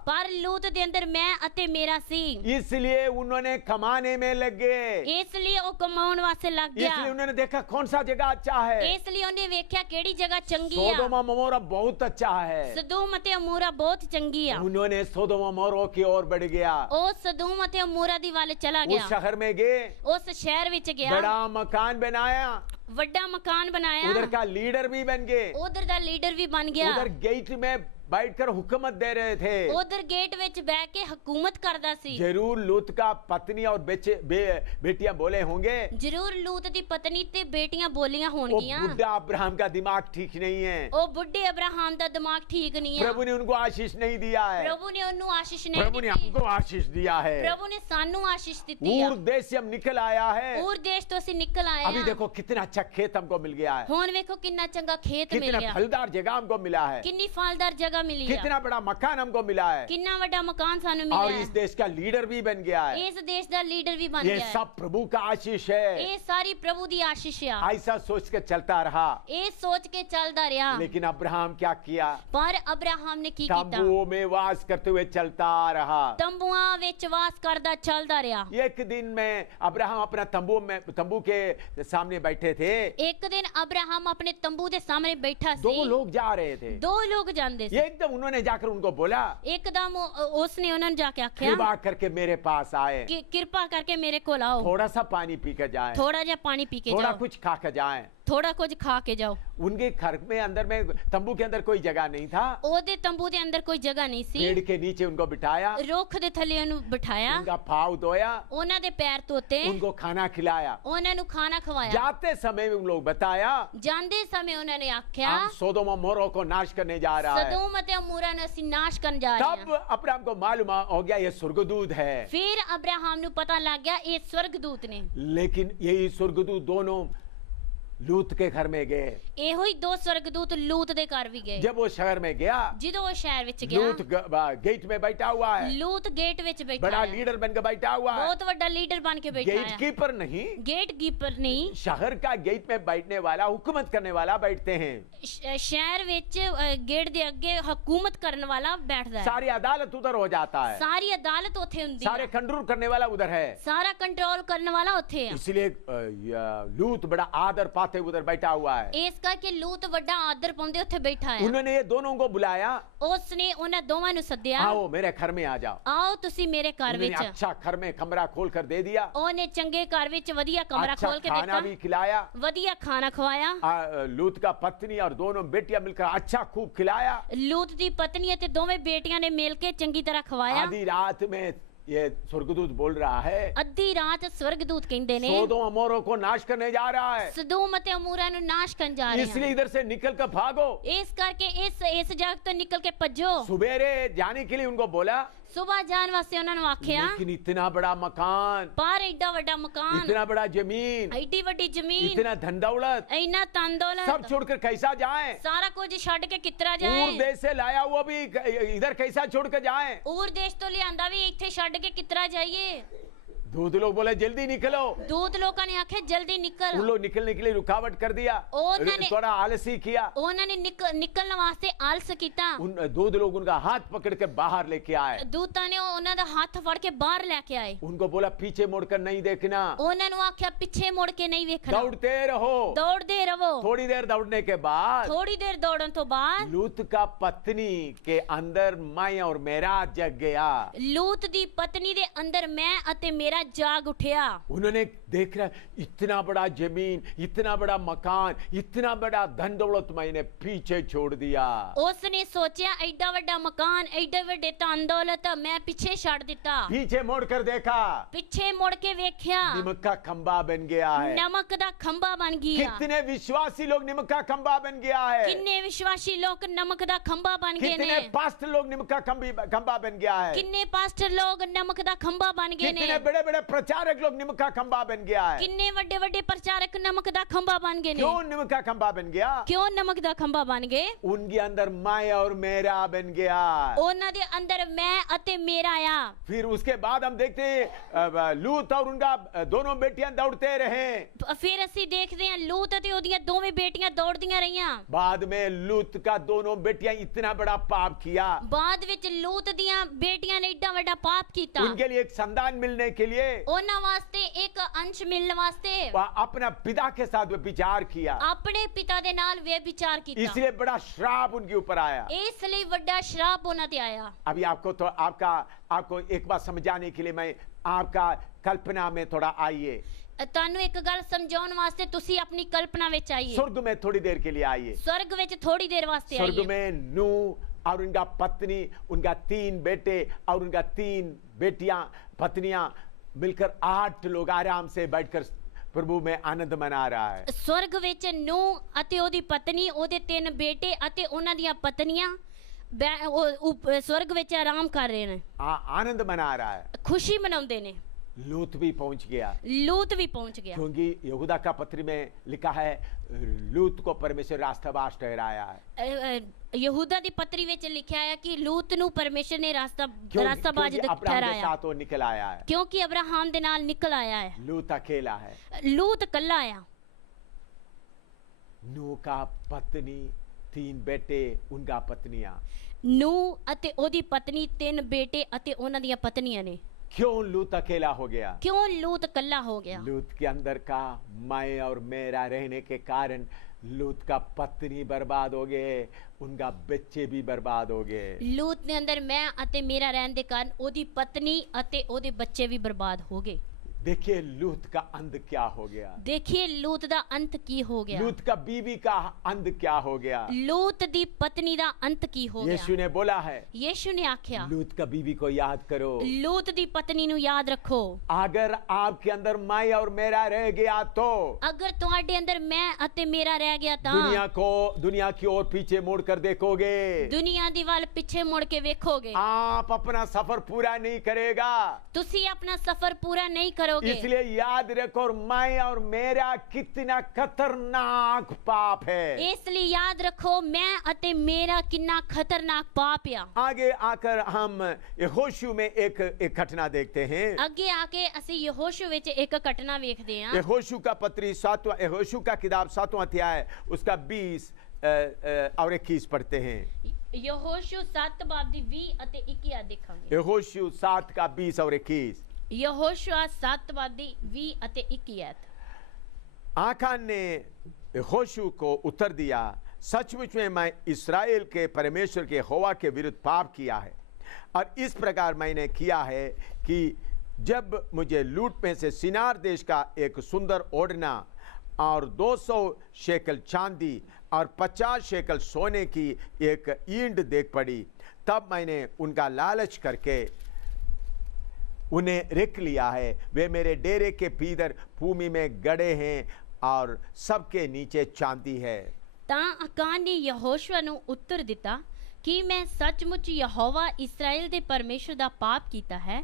पर लूत दे अंदर मैं अते मेरा सी, इसलिए उन्होंने कमाने में लग गए। इसलिए वो कमाउन वास्ते लग गया। इसलिए उन्होंने देखा कौन सा जगह अच्छा है। इसलिए उन्हें वेख्या केड़ी जगह चंगी है। सोदोम और मोरा बहुत अच्छा है। सदोम अते अमूरा बहुत चंगी है। उन्होंने सोदोम और मोरा की ओर बढ़ गया। ओ सदोम अते अमूरा दी वाले चला गया। उस शहर में गए, उस शहर विच गया, बड़ा मकान बनाया, वड्डा मकान बनाया, उधर का लीडर भी बन गए, उधर दा लीडर भी बन गया, उधर गेट में बैठकर हुकूमत दे रहे थे, उधर गेट विच बैठ के हुकूमत करदा सी। जरूर लूत का पत्नी और बेटियां बोले होंगे, जरूर लूत दी पत्नी ते बेटियां बोलियां होंगियां, बुढ़ा अब्राहम का दिमाग ठीक नहीं है, ओ बुढ़े अब्राहम दा दिमाग ठीक नहीं है, प्रभु ने उनको आशीष नहीं दिया है, प्रभु ने उन्हें आशीष नहीं प्रभु ने हमको आशीष दिया है, प्रभु ने सानू आशीष दी है। और देश से हम निकल आया है, और देश तो ਅਸੀਂ निकल आए अभी देखो कितना अच्छा खेत हमको मिल गया है, हुन वेखो कितना चंगा खेत मिल कितना गया, फलदार जगह हमको मिला है, कितनी फलदार जगह मिली है, कितना बड़ा मकान हमको मिला है, कितना बड़ा मकान सानू मिला और है, इस देश का लीडर भी बन गया है। इस देश दा लीडर भी बन ये गया है। सब प्रभु का आशीष है। ये सारी प्रभु दी आशीष है। ऐसा सोच के चलता रहा, ये सोच के चलता रहा। लेकिन अब्राहम क्या किया? पर अब्राहम ने की कीता? तंबुओं में वास करते हुए चलता रहा, तंबुआ विच वास करदा चलदा रहा। एक दिन में अब्राहम अपना तंबू के सामने बैठे थे, एक दिन अब्राहम अपने तंबू के सामने बैठा सी, दो लोग जा रहे थे, दो लोग जांदे सी। एकदम उन्होंने जाकर उनको बोला, एकदम उसने उन्होंने जाके आख्या, कृपा करके मेरे पास आए, कि कृपा करके मेरे को लाओ, थोड़ा सा पानी पी कर जाए, थोड़ा जा पानी पी के थोड़ा जाओ, कुछ खा कर जाए, ਥੋੜਾ ਕੁਝ ਖਾ ਕੇ ਜਾਓ। उनके घर में अंदर में तंबू के अंदर कोई जगह नहीं था। ਉਹਦੇ ਤੰਬੂ ਦੇ ਅੰਦਰ ਕੋਈ ਜਗ੍ਹਾ ਨਹੀਂ ਸੀ। पेड़ के नीचे उनको बिठाया, ਰੁੱਖ ਦੇ ਥੱਲੇ ਉਹਨੂੰ ਬਿਠਾਇਆ, उनका पाँव धोया, ਉਹਨਾਂ ਦੇ ਪੈਰ ਧੋਤੇ, उनको खाना खिलाया। ਉਹਨਾਂ ਨੂੰ ਖਾਣਾ ਖਵਾਇਆ। जाते समय उन लोग बताया ਜਾਂਦੇ ਸਮੇਂ ਉਹਨਾਂ ਨੇ ਆਖਿਆ हम सोदोम और मोरो को नाश करने जा रहा है। ਸਦੋਮ ਅਤੇ ਅਮੋਰਾ ਨੂੰ ਅਸੀਂ ਨਾਸ਼ ਕਰਨ ਜਾ ਰਹੇ तब ਹਾਂ। अब्राहम को मालूम हो गया ये स्वर्गदूत है। ਫਿਰ ਅਬਰਾਹਮ ਨੂੰ ਪਤਾ ਲੱਗ ਗਿਆ ਇਹ ਸਵਰਗਦੂਤ ਨੇ। लेकिन यही स्वर्गदूत दोनों लूत के घर में गए। ਇਹੋ ਹੀ ਦੋ ਸਵਰਗਦੂਤ ਲੂਤ ਦੇ ਘਰ ਵੀ ਗਏ। जब वो शहर में गया, ਜਦੋਂ ਉਹ ਸ਼ਹਿਰ ਵਿੱਚ ਗਿਆ, लूत गेट में बैठा हुआ है, ਲੂਤ ਗੇਟ ਵਿੱਚ ਬੈਠਾ बड़ा ਹੈ, लीडर बनकर बैठा हुआ है। ਬਹੁਤ ਵੱਡਾ ਲੀਡਰ ਬਣ ਕੇ ਬੈਠਾ गेट ਹੈ। कीपर नहीं, ਗੇਟ ਕੀਪਰ ਨਹੀਂ, शहर का गेट में बैठने वाला, हुकूमत करने वाला बैठते हैं। ਸ਼ਹਿਰ ਵਿੱਚ ਗੇਟ ਦੇ ਅੱਗੇ ਹਕੂਮਤ ਕਰਨ ਵਾਲਾ ਬੈਠਦਾ ਹੈ। सारी अदालत उधर हो जाता है, ਸਾਰੀ ਅਦਾਲਤ ਉੱਥੇ ਹੁੰਦੀ सारे ਹੈ, कंट्रोल करने वाला उधर है। ਸਾਰਾ ਕੰਟਰੋਲ ਕਰਨ ਵਾਲਾ ਉੱਥੇ ਹੈ। इसलिए लूत बड़ा आदर पाते उधर बैठा हुआ है। ਇਸ ਕਰਕੇ ਲੂਤ ਵੱਡਾ ਆਦਰ ਪਾਉਂਦੇ ਉੱਥੇ ਬੈਠਾ ਹੈ। उन्होंने ये दोनों को बुलाया, ਉਸਨੇ ਉਹਨਾਂ ਦੋਵਾਂ ਨੂੰ ਸੱਦਿਆ, आओ मेरे घर में आ जाओ। ਆਓ ਤੁਸੀਂ ਮੇਰੇ ਘਰ उन्होंने ਵਿੱਚ। अच्छा घर में कमरा खोल कर दे दिया, ਉਹਨੇ ਚੰਗੇ ਘਰ ਵਿੱਚ ਵਧੀਆ ਕਮਰਾ अच्छा ਖੋਲ ਕੇ खाना ਦਿੱਤਾ, भी खिलाया। ਵਧੀਆ ਖਾਣਾ ਖਵਾਇਆ। लूत का पत्नी और दोनों बेटियां मिलकर अच्छा खूब खिलाया। ਲੂਤ ਦੀ ਪਤਨੀ ਅਤੇ ਦੋਵੇਂ ਬੇਟੀਆਂ ਨੇ ਮਿਲ ਕੇ ਚੰਗੀ ਤਰ੍ਹਾਂ ਖਵਾਇਆ। आधी रात में ये स्वर्गदूत बोल रहा है ਅੱਧੀ ਰਾਤ ਸਵਰਗਦੂਤ ਕਹਿੰਦੇ ਨੇ सोदोम अमोरों को नाश करने जा रहा है, ਸਦੋਮ ਅਤੇ ਅਮੋਰਾ ਨੂੰ ਨਾਸ਼ ਕਰਨ ਜਾ ਰਹੇ इसलिए ਹਨ। इधर से निकल कर भागो। ਇਸ ਕਰਕੇ ਇਸ ਜਗ੍ਹਾ ਤੋਂ ਨਿਕਲ ਕੇ ਭੱਜੋ। सुबेरे जाने के लिए उनको बोला, ਸੁਬਾਹ ਜਾਣ ਵਾਸਤੇ ਉਹਨਾਂ ਨੂੰ ਆਖਿਆ, लेकिन इतना बड़ा मकान, ਪਰ ਐਡਾ ਵੱਡਾ ਮਕਾਨ, इतना बड़ा जमीन, ਐਡੀ ਵੱਡੀ ਜ਼ਮੀਨ, इतना धन दौलत, ਇੰਨਾ ਤਨ सब ਦੌਲਤ, छोड़कर कैसा जाएं? ਸਾਰਾ ਕੁਝ ਛੱਡ ਕੇ ਕਿਤਰਾ दूर ਜਾਏ। देश से लाया हुआ भी इधर कैसा छोड़कर जाएं? ਹੋਰ ਦੇਸ਼ ਤੋਂ ਲਿਆਂਦਾ ਵੀ ਇੱਥੇ ਛੱਡ ਕੇ ਕਿਤਰਾ ਜਾਈਏ। दूध लोग बोले जल्दी निकलो। ਦੂਤ ਲੋਕਾਂ ਨੇ ਆਖਿਆ ਜਲਦੀ ਨਿਕਲ। उन लोग निकलने के लिए रुकावट कर दिया, उन्होंने- थोड़ा आलसी किया। ਉਹਨਾਂ ਨੇ ਨਿਕਲਣ ਵਾਸਤੇ ਆਲਸ ਕੀਤਾ। उन दूध लोग उनका हाथ पकड़ के बाहर लेके आए। ਦੂਤਾਂ ਨੇ ਉਹਨਾਂ ਦਾ ਹੱਥ ਫੜ ਕੇ ਬਾਹਰ ਲੈ ਕੇ ਆਏ। उनको बोला पीछे मुड़कर नहीं देखना, ਉਹਨਾਂ ਨੂੰ ਆਖਿਆ ਪਿੱਛੇ ਮੁੜ ਕੇ ਨਹੀਂ ਵੇਖਣਾ, दौड़ते रहो। ਦੌੜਦੇ ਰਹੋ। थोड़ी देर दौड़ने के बाद ਥੋੜੀ ਦੇਰ ਦੌੜਨ ਤੋਂ ਬਾਅਦ लूत का पत्नी के अंदर मैं और मेरा जग गया। ਲੂਤ ਦੀ ਪਤਨੀ ਦੇ ਅੰਦਰ ਮੈਂ ਅਤੇ ਮੇਰਾ ਜਾਗ ਉੱਠਿਆ। उन्होंने देख रहा इतना बड़ा जमीन, इतना बड़ा मकान, इतना बड़ा धन दौलत मैंने पीछे छोड़ दिया। ਉਸਨੇ ਸੋਚਿਆ ਐਡਾ ਵੱਡਾ ਮਕਾਨ, ਐਡੇ ਵੱਡੇ ਧਨ ਦੌਲਤ ਮੈਂ ਪਿੱਛੇ ਛੱਡ ਦਿੱਤਾ। पीछे मुड़कर देखा, ਪਿੱਛੇ ਮੁੜ ਕੇ ਵੇਖਿਆ, नमक का खंबा बन गया है। ਨਮਕ ਦਾ ਖੰਭਾ ਬਣ ਗਿਆ। कितने विश्वासी लोग नमक का खंबा बन गया है। ਕਿੰਨੇ ਵਿਸ਼ਵਾਸੀ ਲੋਕ ਨਮਕ ਦਾ ਖੰਭਾ ਬਣ ਗਏ कितने ਨੇ। पास्टर लोग नमक का खंबा बन गया है। ਕਿੰਨੇ ਪਾਸਟਰ ਲੋਕ ਨਮਕ ਦਾ ਖੰਭਾ ਬਣ ਗਏ ਨੇ। कितने बड़े बड़े प्रचारक लोग नमक का खंबा बन गया है। ਕਿੰਨੇ ਵੱਡੇ ਵੱਡੇ ਪ੍ਰਚਾਰਕ ਨਮਕ ਦਾ ਖੰਭਾ ਬਣ ਗਏ ਨੇ। क्यों नमक का खंबा बन गया? ਕਿਉਂ ਨਮਕ ਦਾ ਖੰਭਾ ਬਣ ਗਏ? उनके अंदर मैं और मेरा बन गया। ਉਹਨਾਂ ਦੇ ਅੰਦਰ ਮੈਂ ਅਤੇ ਮੇਰਾ ਆ। फिर उसके बाद हम देखते हैं लूत और उनका दोनों बेटियां दौड़ते रहे। ਫਿਰ ਅਸੀਂ ਦੇਖਦੇ ਹਾਂ ਲੂਤ ਅਤੇ ਉਹਦੀਆਂ ਦੋਵੇਂ ਬੇਟੀਆਂ ਦੌੜਦੀਆਂ ਰਹੀਆਂ। बाद में लूत का दोनों बेटियां इतना बड़ा पाप किया, ਬਾਅਦ ਵਿੱਚ ਲੂਤ ਦੀਆਂ ਬੇਟੀਆਂ ਨੇ ਏਡਾ ਵੱਡਾ ਪਾਪ ਕੀਤਾ। उनके लिए एक संतान मिलने के लिए ਉਹਨਾਂ ਵਾਸਤੇ ਇੱਕ ਅੰਸ਼ ਮਿਲਣ ਵਾਸਤੇ वह अपना पिता के साथ विचार किया। ਆਪਣੇ ਪਿਤਾ ਦੇ ਨਾਲ ਵਿਚਾਰ ਕੀਤਾ। इसलिए बड़ा श्राप उनके ऊपर आया। ਇਸ ਲਈ ਵੱਡਾ ਸ਼ਰਾਪ ਉਹਨਾਂ ਤੇ ਆਇਆ। अभी आपको एक बात समझाने के लिए मैं आपका कल्पना में थोड़ा आइए, ਤੁਹਾਨੂੰ ਇੱਕ ਗੱਲ ਸਮਝਾਉਣ ਵਾਸਤੇ ਤੁਸੀਂ ਆਪਣੀ ਕਲਪਨਾ ਵਿੱਚ आइए। स्वर्ग में थोड़ी देर के लिए आइए। स्वर्ग ਵਿੱਚ ਥੋੜੀ ਦੇਰ ਵਾਸਤੇ स्वर्ग आइए। में नूह और उनका पत्नी, उनका 3 बेटे और उनका 3 बेटियां पत्नियां मिलकर 8 लोग आराम से बैठकर प्रभु में आनंद मना रहा है। स्वर्ग ਵਿੱਚ ਨੂਹ ਅਤੇ ਉਹਦੀ ਪਤਨੀ, ਉਹਦੇ 3 ਬੇਟੇ ਅਤੇ ਉਹਨਾਂ ਦੀਆਂ ਪਤਨੀਆਂ स्वर्ग ਵਿੱਚ ਆਰਾਮ ਕਰ ਰਹੇ ਨੇ, आनंद मना रहा है। खुशी मनाਉਂਦੇ ਨੇ। लूत भी पहुंच गया, लूत भी पहुंच गया, क्योंकि यहूदा का पत्र में लिखा है लूत को परमेश्वर रास्ताबाज ठहराया है। यहूदा दी पत्री ਵਿੱਚ ਲਿਖਿਆ ਹੈ ਕਿ ਲੂਤ ਨੂੰ ਪਰਮੇਸ਼ਰ ਨੇ ਰਾਸਤਾਬਾਜ਼ अब्राहम के ਠਹਿਰਾਇਆ, साथ वो निकल आया है। क्योंकि अब्राहम ਦੇ ਨਾਲ ਨਿਕਲ ਆਇਆ ਹੈ। लूत अकेला है। लूत ਕੱਲਾ ਆਇਆ। नूह का पत्नी, 3 बेटे, उनका पत्नियां। ਨੂਹ ਅਤੇ ਉਹਦੀ ਪਤਨੀ, 3 ਬੇਟੇ ਅਤੇ ਉਹਨਾਂ ਦੀਆਂ ਪਤਨੀਆਂ ਨੇ। क्यों लूत अकेला हो गया? क्यों लूत ਕੱਲਾ ਹੋ ਗਿਆ? लूत के अंदर का मैं और मेरा रहने के कारण लूत का पत्नी बर्बाद हो गए, उनका बच्चे भी बर्बाद हो गए। ਲੂਤ ਦੇ ਅੰਦਰ ਮੈਂ ਅਤੇ ਮੇਰਾ ਰਹਿਣ ਦੇ ਕਾਰਨ ਉਹਦੀ ਪਤਨੀ ਅਤੇ ਉਹਦੇ ਬੱਚੇ ਵੀ ਬਰਬਾਦ ਹੋ ਗਏ। देखिए लूत का अंत क्या हो गया, देखिए लूत ਦਾ ਅੰਤ ਕੀ ਹੋ ਗਿਆ, लूत का बीवी का अंत क्या हो गया। ਲੂਤ ਦੀ ਪਤਨੀ ਦਾ ਅੰਤ ਕੀ ਹੋ ਗਿਆ। यीशु ने बोला है ਯੀਸ਼ੂ ਨੇ ਆਖਿਆ लूत का बीवी को याद करो। ਲੂਤ ਦੀ ਪਤਨੀ ਨੂੰ ਯਾਦ ਰੱਖੋ। अगर आपके अंदर मैं और मेरा रह गया तो ਅਗਰ ਤੁਹਾਡੇ ਅੰਦਰ ਮੈਂ ਅਤੇ ਮੇਰਾ ਰਹਿ ਗਿਆ ਤਾਂ दुनिया की ओर पीछे मुड़ कर देखोगे, ਦੁਨੀਆ ਦੀ ਵੱਲ ਪਿੱਛੇ ਮੁੜ ਕੇ ਵੇਖੋਗੇ, आप अपना सफर पूरा नहीं करेगा। ਤੁਸੀਂ ਆਪਣਾ ਸਫ਼ਰ ਪੂਰਾ ਨਹੀਂ ਕਰੋਗੇ। इसलिए याद रखो मैं और मेरा कितना खतरनाक पाप है। ਇਸ ਲਈ ਯਾਦ ਰੱਖੋ ਮੈਂ ਅਤੇ ਮੇਰਾ ਕਿੰਨਾ ਖਤਰਨਾਕ ਪਾਪ ਆ। आगे आकर हम यहोशू में एक घटना देखते हैं। ਅੱਗੇ ਆ ਕੇ ਅਸੀਂ ਯਹੋਸ਼ੂ ਵਿੱਚ ਇੱਕ ਘਟਨਾ ਵੇਖਦੇ ਹਾਂ। यहोशू का पत्री 7वां यहोशू का किताब 7वां अध्याय उसका 20 और 21 पढ़ते हैं। ਯਹੋਸ਼ੂ 7 ਬਾਬ ਦੀ 20 ਅਤੇ 21 ਆ ਦੇਖਾਂਗੇ। यहोशू 7 का 20 और 21। ਯਹੋਸ਼ੂ 7 ਬਾਬ ਦੀ 20 ਅਤੇ 21 ਆਇਤ। आखान ने यहोशू को उत्तर दिया, सचमुच में मैं इस्राएल के परमेश्वर के यहोवा के विरुद्ध पाप किया है, और इस प्रकार मैंने किया है कि जब मुझे लूट में से सिनार देश का एक सुंदर ओढ़ना और 200 शेकल चांदी और 50 शेकल सोने की एक ईंट देख पड़ी, तब मैंने उनका लालच करके उन्हें रख लिया है। वे मेरे डेरे के भीतर भूमि में गड़े हैं और सबके नीचे चांदी है। ਤਾਂ ਅਕਾਨ ਨੇ ਯਹੋਸ਼ੂਆ ਨੂੰ ਉੱਤਰ ਦਿੱਤਾ ਕਿ ਮੈਂ ਸੱਚਮੁੱਚ ਯਹੋਵਾ ਇਸਰਾਇਲ ਦੇ ਪਰਮੇਸ਼ਰ ਦਾ ਪਾਪ ਕੀਤਾ ਹੈ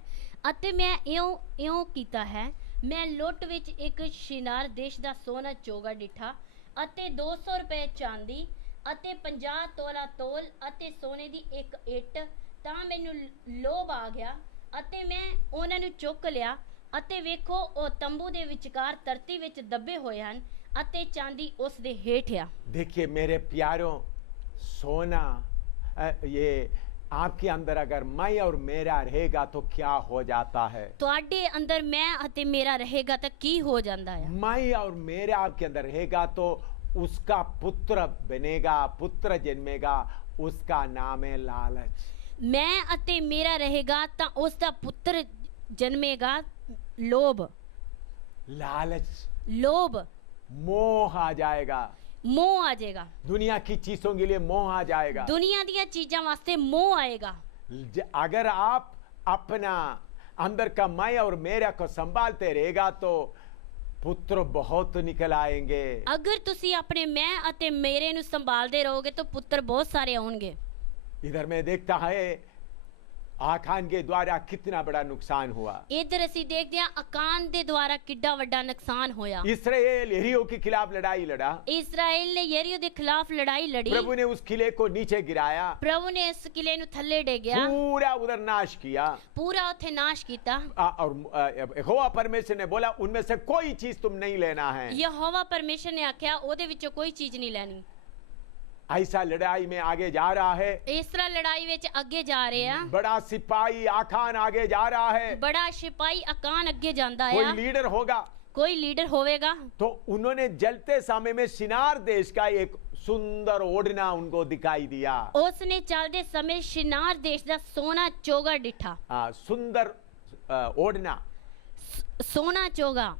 ਅਤੇ ਮੈਂ ਇਉਂ ਕੀਤਾ ਹੈ। ਮੈਂ ਲੁੱਟ ਵਿੱਚ ਇੱਕ ਸ਼ਿਨਾਰ ਦੇਸ਼ ਦਾ ਸੋਨਾ ਚੋਗਾ ਡਿੱਠਾ ਅਤੇ 200 ਰੁਪਏ ਚਾਂਦੀ ਅਤੇ 50 ਤੋਲਾ ਤੋਲ ਅਤੇ ਸੋਨੇ ਦੀ ਇੱਕ ਇੱਟ। ਤਾਂ ਮੈਨੂੰ ਲੋਭ ਆ ਗਿਆ ਅਤੇ ਮੈਂ ਉਹਨਾਂ ਨੂੰ ਚੁੱਕ ਲਿਆ ਅਤੇ ਵੇਖੋ ਉਹ ਤੰਬੂ ਦੇ ਵਿਚਕਾਰ ਧਰਤੀ ਵਿੱਚ ਦੱਬੇ ਹੋਏ ਹਨ ਅਤੇ ਚਾਂਦੀ ਉਸ ਦੇ ਹੇਠ ਆ। देखिए मेरे प्यारों, सोना ये आपके अंदर अगर मैं और मेरा रहेगा तो क्या हो जाता है। ਤੁਹਾਡੇ ਅੰਦਰ ਮੈਂ ਅਤੇ ਮੇਰਾ ਰਹੇਗਾ ਤਾਂ ਕੀ ਹੋ ਜਾਂਦਾ ਹੈ। मैं और मेरा आपके अंदर रहेगा तो उसका पुत्र बनेगा, पुत्र जन्मेगा, उसका नाम है लालच। ਮੈਂ ਅਤੇ ਮੇਰਾ ਰਹੇਗਾ ਤਾਂ ਉਸ ਦਾ ਪੁੱਤਰ ਜਨਮੇਗਾ ਲੋਭ। लालच, ਲੋਭ, मोह आ जाएगा, ਮੋਹ ਆ ਜਾਏਗਾ। दुनिया की चीजों के लिए मोह आ जाएगा। ਦੁਨੀਆ ਦੀਆਂ ਚੀਜ਼ਾਂ ਵਾਸਤੇ ਮੋਹ ਆਏਗਾ। अगर आप अपना अंदर का मैं और मेरा को संभालते रहेगा तो पुत्र बहुत निकल आएंगे। ਅਗਰ ਤੁਸੀਂ ਆਪਣੇ ਮੈਂ ਅਤੇ ਮੇਰੇ ਨੂੰ ਸੰਭਾਲਦੇ ਰਹੋਗੇ ਤਾਂ ਪੁੱਤਰ ਬਹੁਤ ਸਾਰੇ ਆਉਣਗੇ। इधर में देखता है आखान के द्वारा कितना बड़ा नुकसान हुआ। ਇੱਧਰ ਅਸੀਂ ਦੇਖਦੇ ਹਾਂ ਅਕਾਨ ਦੇ ਦੁਆਰਾ ਕਿੱਡਾ ਵੱਡਾ ਨੁਕਸਾਨ ਹੋਇਆ। इस्राएल यरीहो के खिलाफ लड़ाई लड़ा, ਇਸਰਾਇਲ ਨੇ ਯਰੀਓ ਦੇ ਖਿਲਾਫ ਲੜਾਈ ਲੜੀ। प्रभु ने उस किले को नीचे गिराया, ਪ੍ਰਭੂ ਨੇ ਇਸ ਕਿਲੇ ਨੂੰ ਥੱਲੇ ਡੇਗਿਆ, पूरा उधर नाश किया। ਪੂਰਾ ਉੱਥੇ ਨਾਸ਼ ਕੀਤਾ। और यहोवा परमेश्वर ने बोला उनमें से कोई चीज तुम नहीं लेना है। ਯਹੋਵਾ ਪਰਮੇਸ਼ਰ ਨੇ ਆਖਿਆ ਉਹਦੇ ਵਿੱਚੋਂ ਕੋਈ ਚੀਜ਼ ਨਹੀਂ ਲੈਣੀ। ऐसा लड़ाई में आगे जा रहा है। ਇਸ ਤਰ੍ਹਾਂ ਲੜਾਈ ਵਿੱਚ ਅੱਗੇ ਜਾ ਰਹੇ ਆ। बड़ा सिपाही आखान आगे जा रहा है। ਬੜਾ ਸਿਪਾਹੀ ਅਕਾਨ ਅੱਗੇ ਜਾਂਦਾ कोई ਆ। लीडर होगा ਕੋਈ ਲੀਡਰ ਹੋਵੇਗਾ। तो उन्होंने जलते समय में शिनार देश का एक सुंदर ओढ़ना उनको दिखाई दिया। ਉਸਨੇ ਚੱਲਦੇ ਸਮੇਂ ਸ਼ਿਨਾਰ ਦੇਸ਼ ਦਾ ਸੋਨਾ ਚੋਗਾ ਡਿੱਠਾ। सुंदर ओढ़ना। ਸੋਨਾ ਚੋਗਾ।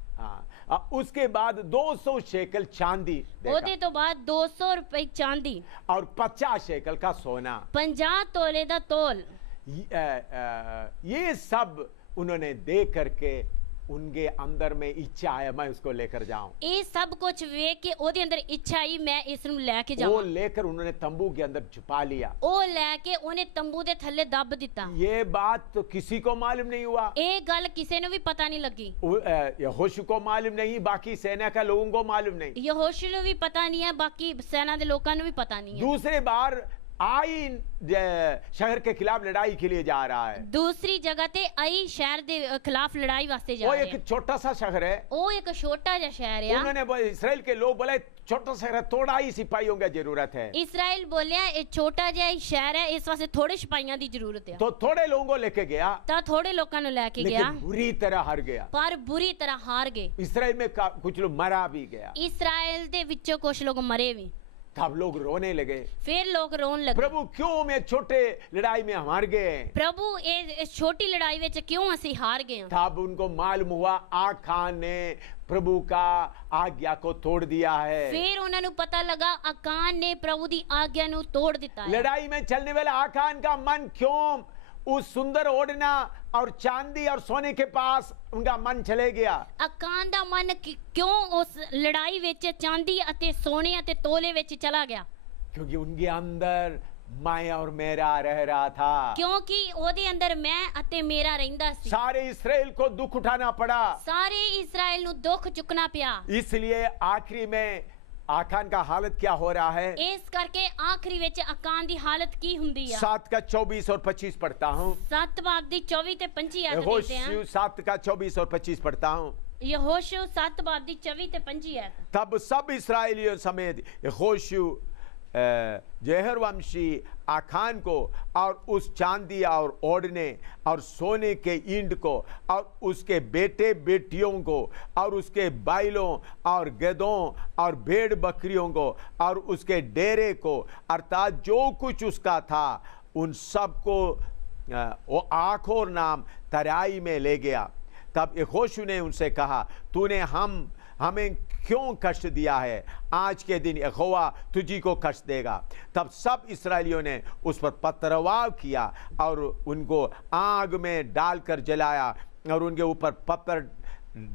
उसके बाद 200 शेकल चांदी देखा, ਉਹਦੇ ਤੋਂ ਬਾਅਦ 200 ਰੁਪਏ ਚਾਂਦੀ और 50 शेकल का सोना। 50 ਤੋਲੇ ਦਾ ਤੋਲ। ये सब उन्होंने देख करके उनके अंदर में इच्छा है मैं उसको लेकर जाऊं। ਇਹ ਸਭ ਕੁਝ ਵੇਖ ਕੇ ਉਹਦੇ ਅੰਦਰ ਇੱਛਾ ਆਈ ਮੈਂ ਇਸ ਨੂੰ ਲੈ ਕੇ वो ਜਾਵਾਂ। लेकर उन्होंने तंबू के अंदर छुपा लिया। ਉਹ ਲੈ ਕੇ ਉਹਨੇ ਤੰਬੂ ਦੇ ਥੱਲੇ ਦੱਬ ਦਿੱਤਾ। ये बात तो किसी को मालूम नहीं हुआ। ਇਹ ਗੱਲ ਕਿਸੇ ਨੂੰ ਵੀ ਪਤਾ ਨਹੀਂ ਲੱਗੀ। यहोशू को मालूम नहीं, बाकी सेना का लोगों को मालूम नहीं। ਯਹੋਸ਼ੂ ਨੂੰ ਵੀ ਪਤਾ ਨਹੀਂ ਹੈ, ਬਾਕੀ ਸੈਨਾ ਦੇ ਲੋਕਾਂ ਨੂੰ ਵੀ ਪਤਾ ਨਹੀਂ ਹੈ। दूसरे बार आईन शहर के खिलाफ लड़ाई के लिए जा रहा है। ਦੂਸਰੀ ਜਗ੍ਹਾ ਤੇ ਆਈ ਸ਼ਹਿਰ ਦੇ ਖਿਲਾਫ ਲੜਾਈ ਵਾਸਤੇ ਜਾ वो ਰਹੇ एक ਹੈ। छोटा सा शहर है। ਉਹ ਇੱਕ ਛੋਟਾ ਜਿਹਾ ਸ਼ਹਿਰ ਆ। उन्होंने इस्राएल के लोग बोले छोटा शहर है, थोड़ा ही सिपाहियों की जरूरत है। ਇਸਰਾਇਲ ਬੋਲਿਆ ਇਹ ਛੋਟਾ ਜਿਹਾ ਹੀ ਸ਼ਹਿਰ ਹੈ, ਇਸ ਵਾਸਤੇ ਥੋੜੇ ਸਿਪਾਹੀਆਂ ਦੀ ਜ਼ਰੂਰਤ ਹੈ। तो थोड़े लोगों को लेके गया, ਤਾਂ ਥੋੜੇ ਲੋਕਾਂ ਨੂੰ ਲੈ ਕੇ ਗਿਆ, लेकिन बुरी तरह हार गया। ਪਰ ਬੁਰੀ ਤਰ੍ਹਾਂ ਹਾਰ ਗਏ। इसराइल में कुछ लोग मरा भी गया। ਇਸਰਾਇਲ ਦੇ ਵਿੱਚੋਂ ਕੁਝ ਲੋਕ ਮਰੇ ਵੀ। तब लोग रोने लगे, फिर लोग रोन लगे, प्रभु क्यों मैं छोटे लड़ाई में हार गए। प्रभु इस छोटी लड़ाई विच क्यों ਅਸੀਂ हार गए हैं। तब उनको मालूम हुआ आखान ने प्रभु का आज्ञा को तोड़ दिया है। फिर ਉਹਨਾਂ ਨੂੰ ਪਤਾ ਲੱਗਾ ਆਕਾਨ ਨੇ ਪ੍ਰਭੂ ਦੀ ਆਗਿਆ ਨੂੰ ਤੋੜ ਦਿੱਤਾ ਹੈ। लड़ाई में चलने वाला आखान का मन क्यों उस सुंदर ओढ़ना और चांदी और सोने के पास उनका मन चले गया। ਆਕਾਨ ਦਾ ਮਨ ਕਿਉਂ ਉਸ ਲੜਾਈ ਵਿੱਚ ਚਾਂਦੀ ਅਤੇ ਸੋਨੇ ਅਤੇ ਤੋਲੇ ਵਿੱਚ ਚਲਾ ਗਿਆ? क्योंकि उनके अंदर मैं और मेरा रह रहा था। ਕਿਉਂਕਿ ਉਹਦੇ ਅੰਦਰ ਮੈਂ ਅਤੇ ਮੇਰਾ ਰਹਿੰਦਾ ਸੀ। सारे इस्राएल को दुख उठाना पड़ा, ਸਾਰੇ ਇਸਰਾਇਲ ਨੂੰ ਦੁੱਖ ਚੁੱਕਣਾ ਪਿਆ। इसलिए आखिरी में आखान का हालत क्या हो रहा है। ਇਸ ਕਰਕੇ ਆਖਰੀ ਵਿੱਚ ਆਕਾਨ ਦੀ ਹਾਲਤ ਕੀ ਹੁੰਦੀ ਆ? 7 का 24 और 25 पढ़ता हूँ। 7 ਬਾਬ ਦੀ 24 ਤੇ 25 ਆਇਤ ਦੇਖਦੇ ਹਾਂ। यहोशू 7 का 24 और 25 पढ़ता हूँ। यहोशू 7 बाब दी 24 ते 25 आयत। तब सब इस्राएलियों समेत यहोशू जहरवंशी आखान को और उस चांदी और ओढ़ने और सोने के ईंट को और उसके बेटे बेटियों को और उसके बैलों और गधों और भेड़ बकरियों को और उसके डेरे को अर्थात जो कुछ उसका था उन सबको वो आखोर नाम तराई में ले गया। तब यहोशू ने उनसे कहा, तूने हमें क्यों कष्ट दिया है? आज के दिन यहोवा तुझी को कष्ट देगा। तब सब इस्राएलियों ने उस पर पथरवाह किया और उनको आग में डालकर जलाया और उनके ऊपर पत्थर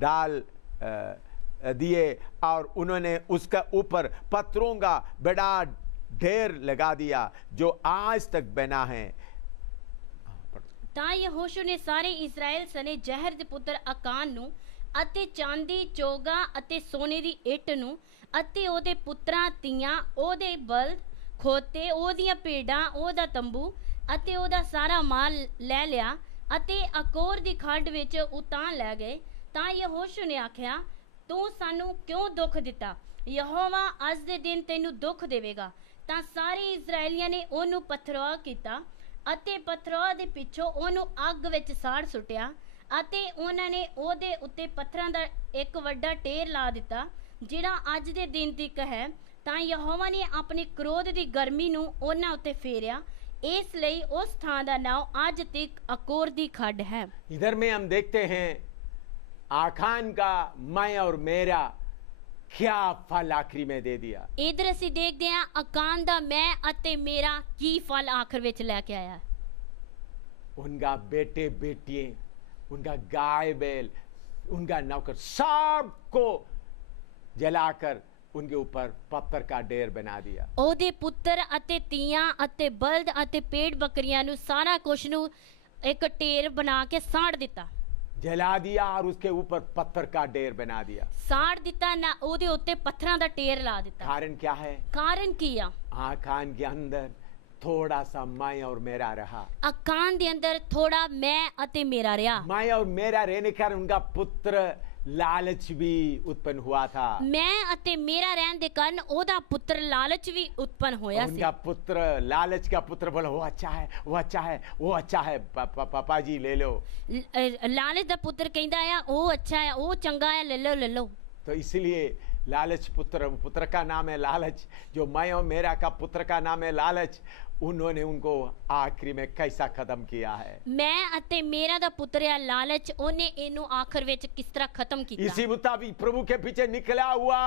डाल दिए और उन्होंने उसका ऊपर पत्थरों का बड़ा ढेर लगा दिया जो आज तक बना है। ਤਾਂ ਯਹੋਸ਼ੂ ਨੇ ਸਾਰੇ ਇਸਰਾਇਲ ਸਨੇ ਜ਼ਹਿਰ ਦੇ ਪੁੱਤਰ ਆਕਾਨ ਨੂੰ ਅਤੇ ਚਾਂਦੀ ਚੋਗਾ ਅਤੇ ਸੋਨੇ ਦੀ ਇੱਟ ਨੂੰ ਅਤੇ ਉਹਦੇ ਪੁੱਤਰਾਂ ਧੀਆਂ ਉਹਦੇ ਬਲਦ ਖੋਤੇ ਉਹਦੀਆਂ ਭੇਡਾਂ ਉਹਦਾ ਤੰਬੂ ਅਤੇ ਉਹਦਾ ਸਾਰਾ ਮਾਲ ਲੈ ਲਿਆ ਅਤੇ ਅਕੋਰ ਦੀ ਖੱਡ ਵਿੱਚ ਉਤਾਂ ਲੈ ਗਏ। ਤਾਂ ਯਹੋਸ਼ੂ ਨੇ ਆਖਿਆ, ਤੂੰ ਸਾਨੂੰ ਕਿਉਂ ਦੁੱਖ ਦਿੱਤਾ? ਯਹੋਵਾ ਅੱਜ ਦੇ ਦਿਨ ਤੈਨੂੰ ਦੁੱਖ ਦੇਵੇਗਾ। ਤਾਂ ਸਾਰੇ ਇਸਰਾਏਲੀਆਂ ਨੇ ਉਹਨੂੰ ਪਥਰਵਾਹ ਕੀਤਾ ਅਤੇ ਪਥਰਵਾਹ ਦੇ ਪਿੱਛੋਂ ਉਹਨੂੰ ਅੱਗ ਵਿੱਚ ਸਾੜ ਸੁੱਟਿਆ ਅਤੇ ਉਹਨਾਂ ਨੇ ਉਹਦੇ ਉੱਤੇ ਪੱਥਰਾਂ ਦਾ ਇੱਕ ਵੱਡਾ ਢੇਰ ਲਾ ਦਿੱਤਾ ਜਿਹੜਾ ਅੱਜ ਦੇ ਦਿਨ ਤੱਕ ਹੈ। ਤਾਂ ਯਹੋਵਾ ਨੇ ਆਪਣੀ ਕ੍ਰੋਧ ਦੀ ਗਰਮੀ ਨੂੰ ਉਹਨਾਂ ਉੱਤੇ ਫੇਰਿਆ, ਇਸ ਲਈ ਉਸ ਥਾਂ ਦਾ ਨਾਮ ਅੱਜ ਤੱਕ ਅਕੋਰ ਦੀ ਖੱਡ ਹੈ। इधर में हम देखते हैं आखान का मैं और मेरा क्या फल आखिरी में दे दिया। ਇਧਰ ਅਸੀਂ ਦੇਖਦੇ ਹਾਂ ਆਕਾਨ ਦਾ ਮੈਂ ਅਤੇ ਮੇਰਾ ਕੀ ਫਲ ਆਖਰ ਵਿੱਚ ਲੈ ਕੇ ਆਇਆ। उनका बेटे बेटियां, उनका गाय बैल, उनका नौकर सबको जलाकर उनके ऊपर पत्थर का ढेर बना दिया। ਉਹਦੇ ਪੁੱਤਰ ਅਤੇ ਧੀਆਂ ਅਤੇ ਬਲਦ ਅਤੇ ਭੇਡ ਬੱਕਰੀਆਂ ਨੂੰ ਸਾਰਾ ਕੁਝ ਨੂੰ ਇੱਕ ਢੇਰ ਬਣਾ ਕੇ ਸਾੜ ਦਿੱਤਾ। जला दिया और उसके ऊपर पत्थर का ढेर बना दिया। ਸਾੜ ਦਿੱਤਾ ਨਾ ਉਹਦੇ ਉੱਤੇ ਪੱਥਰਾਂ ਦਾ ਢੇਰ ਲਾ ਦਿੱਤਾ। कारण क्या है? ਕਾਰਨ ਕੀ ਆ? आखान के अंदर थोड़ा सा मैं और मेरा रहा। ਆਕਾਨ ਦੇ ਅੰਦਰ ਥੋੜਾ ਮੈਂ ਅਤੇ ਮੇਰਾ ਰਿਹਾ। मैं और मेरा रहने के कारण उनका पुत्र लालच भी उत्पन्न हुआ था। मैं ਅਤੇ ਮੇਰਾ ਰਹਿਣ ਦੇ ਕਾਰਨ ਉਹਦਾ ਪੁੱਤਰ ਲਾਲਚ ਵੀ ਉਤਪਨ ਹੋਇਆ ਸੀ। उनका पुत्र लालच का पुत्र बोला, वो अच्छा है, वो अच्छा है, वो अच्छा है, पापा जी ले लो। ਲਾਲਚ ਦਾ ਪੁੱਤਰ ਕਹਿੰਦਾ ਆ ਉਹ ਅੱਛਾ ਹੈ, ਉਹ ਚੰਗਾ ਹੈ, ਲੈ ਲਓ ਲੈ ਲਓ। तो इसलिए लालच पुत्र का नाम है लालच। जो मैं और मेरा का पुत्र का नाम है लालच, उन्होंने उनको आखिरी में कैसा खत्म किया है। मैं ਅਤੇ ਮੇਰਾ ਦਾ ਪੁੱਤਰ ਆ ਲਾਲਚ, ਉਹਨੇ ਇਹਨੂੰ ਆਖਰ ਵਿੱਚ ਕਿਸ ਤਰ੍ਹਾਂ ਖਤਮ ਕੀਤਾ। इसी मुताबिक प्रभु के पीछे निकला हुआ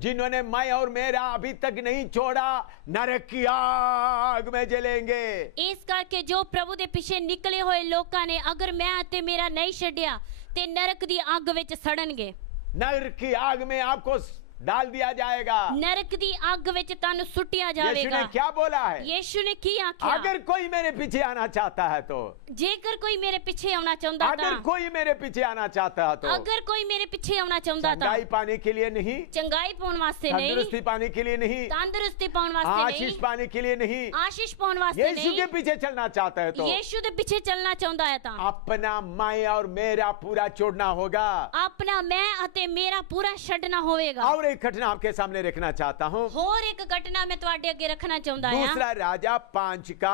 जिन्होंने मैं और मेरा अभी तक नहीं छोड़ा, नरक की आग में जलेंगे। ਇਸ ਕਰਕੇ ਜੋ ਪ੍ਰਭੂ ਦੇ ਪਿੱਛੇ ਨਿਕਲੇ ਹੋਏ ਲੋਕਾਂ ਨੇ ਅਗਰ ਮੈਂ ਅਤੇ ਮੇਰਾ ਨਹੀਂ ਛੱਡਿਆ ਤੇ ਨਰਕ ਦੀ ਅੱਗ ਵਿੱਚ ਸੜਨਗੇ। नरक की आग में आपको डाल दिया जाएगा। नरक दी आग विच तानु सुटिया यीशु जाएगा। ने क्या बोला है? यीशु ने की आख्या? अगर कोई मेरे पीछे आना चाहता है तो, जेकर कोई मेरे पीछे आना चाहता था, अगर कोई मेरे पीछे आना चाहता है तो, अगर कोई मेरे पीछे आना चाहता था, चंगाई पाने के लिए नहीं, चंगाई पाने वास्ते नहीं, तंदुरुस्ती पाने के लिए नहीं, तंदुरुस्ती पाने वास्ते नहीं, आशीष पाने के लिए नहीं, आशीष पाने वास्ते यीशु नहीं, के पीछे चलना चाहता है तो, यीशु के पीछे चलना चाहता है ता अपना मैं और मेरा पूरा छोड़ना होगा। अपना मैं अते मेरा पूरा छड़ना होवेगा। और एक घटना आपके सामने रखना चाहता हूँ। और एक घटना मैं तुम्हारे आगे रखना चाहता हूँ। दूसरा राजा 5 का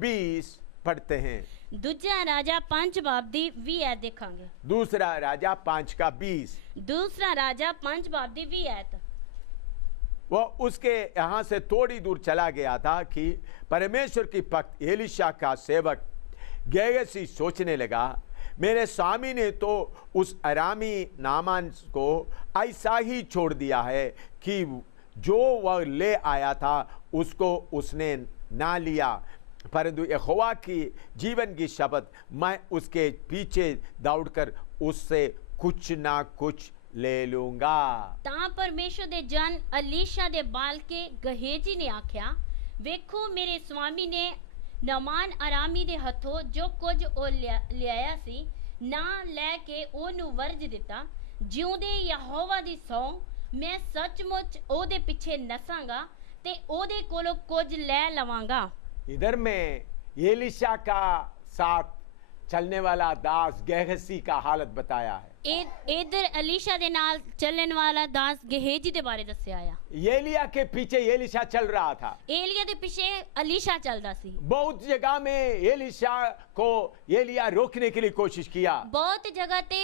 20 पढ़ते हैं। दूसरा राजा 5 बाब दी 20 आयत देखांगे। दूसरा राजा 5 का 20। दूसरा राजा 5 बाब दी 20 आयत। वो उसके यहाँ से थोड़ी दूर चला गया था कि परमेश्वर की भक्त एलिशा का सेवक गेहजी सोचने लगा, मेरे स्वामी ने तो उस अरामी नामान को ऐसा ही छोड़ दिया है कि जो वह ले आया था उसको उसने ना लिया, परंतु यहोवा की जीवन की शपथ, मैं उसके पीछे दौड़कर उससे कुछ ना कुछ ले लूंगा। ਤਾਂ ਪਰਮੇਸ਼ਰ ਦੇ ਜਨ ਅਲੀਸ਼ਾ ਦੇ ਬਾਲ ਕੇ ਗਹੇਜੀ ਨੇ ਆਖਿਆ, ਵੇਖੋ ਮੇਰੇ ਸਵਾਮੀ ਨੇ ਨਮਾਨ ਆਰਾਮੀ ਦੇ ਹੱਥੋਂ ਜੋ ਕੁਝ ਉਹ ਲਿਆਇਆ ਸੀ ਨਾ ਲੈ ਕੇ ਉਹਨੂੰ ਵਰਜ ਦਿੱਤਾ। ਜਿਉਂਦੇ ਯਹੋਵਾ ਦੀ ਸਹੁੰ, ਮੈਂ ਸੱਚਮੁੱਚ ਉਹਦੇ ਪਿੱਛੇ ਨਸਾਂਗਾ ਤੇ ਉਹਦੇ ਕੋਲੋਂ ਕੁਝ ਲੈ ਲਵਾਂਗਾ। इधर में एलिशा का साथ चलने वाला दास गेहजी का हालत बताया है। ਇਧਰ ਅਲੀਸ਼ਾ ਦੇ ਨਾਲ ਚੱਲਣ ਵਾਲਾ ਦਾਸ ਗਹੇਜੀ ਦੇ ਬਾਰੇ ਦੱਸਿਆ ਆ। एलिया के पीछे एलिशा चल रहा था। ਏਲੀਆ ਦੇ ਪਿੱਛੇ ਅਲੀਸ਼ਾ ਚੱਲਦਾ ਸੀ। बहुत जगह में एलिशा को एलिया रोकने के लिए कोशिश किया। ਬਹੁਤ ਜਗ੍ਹਾ ਤੇ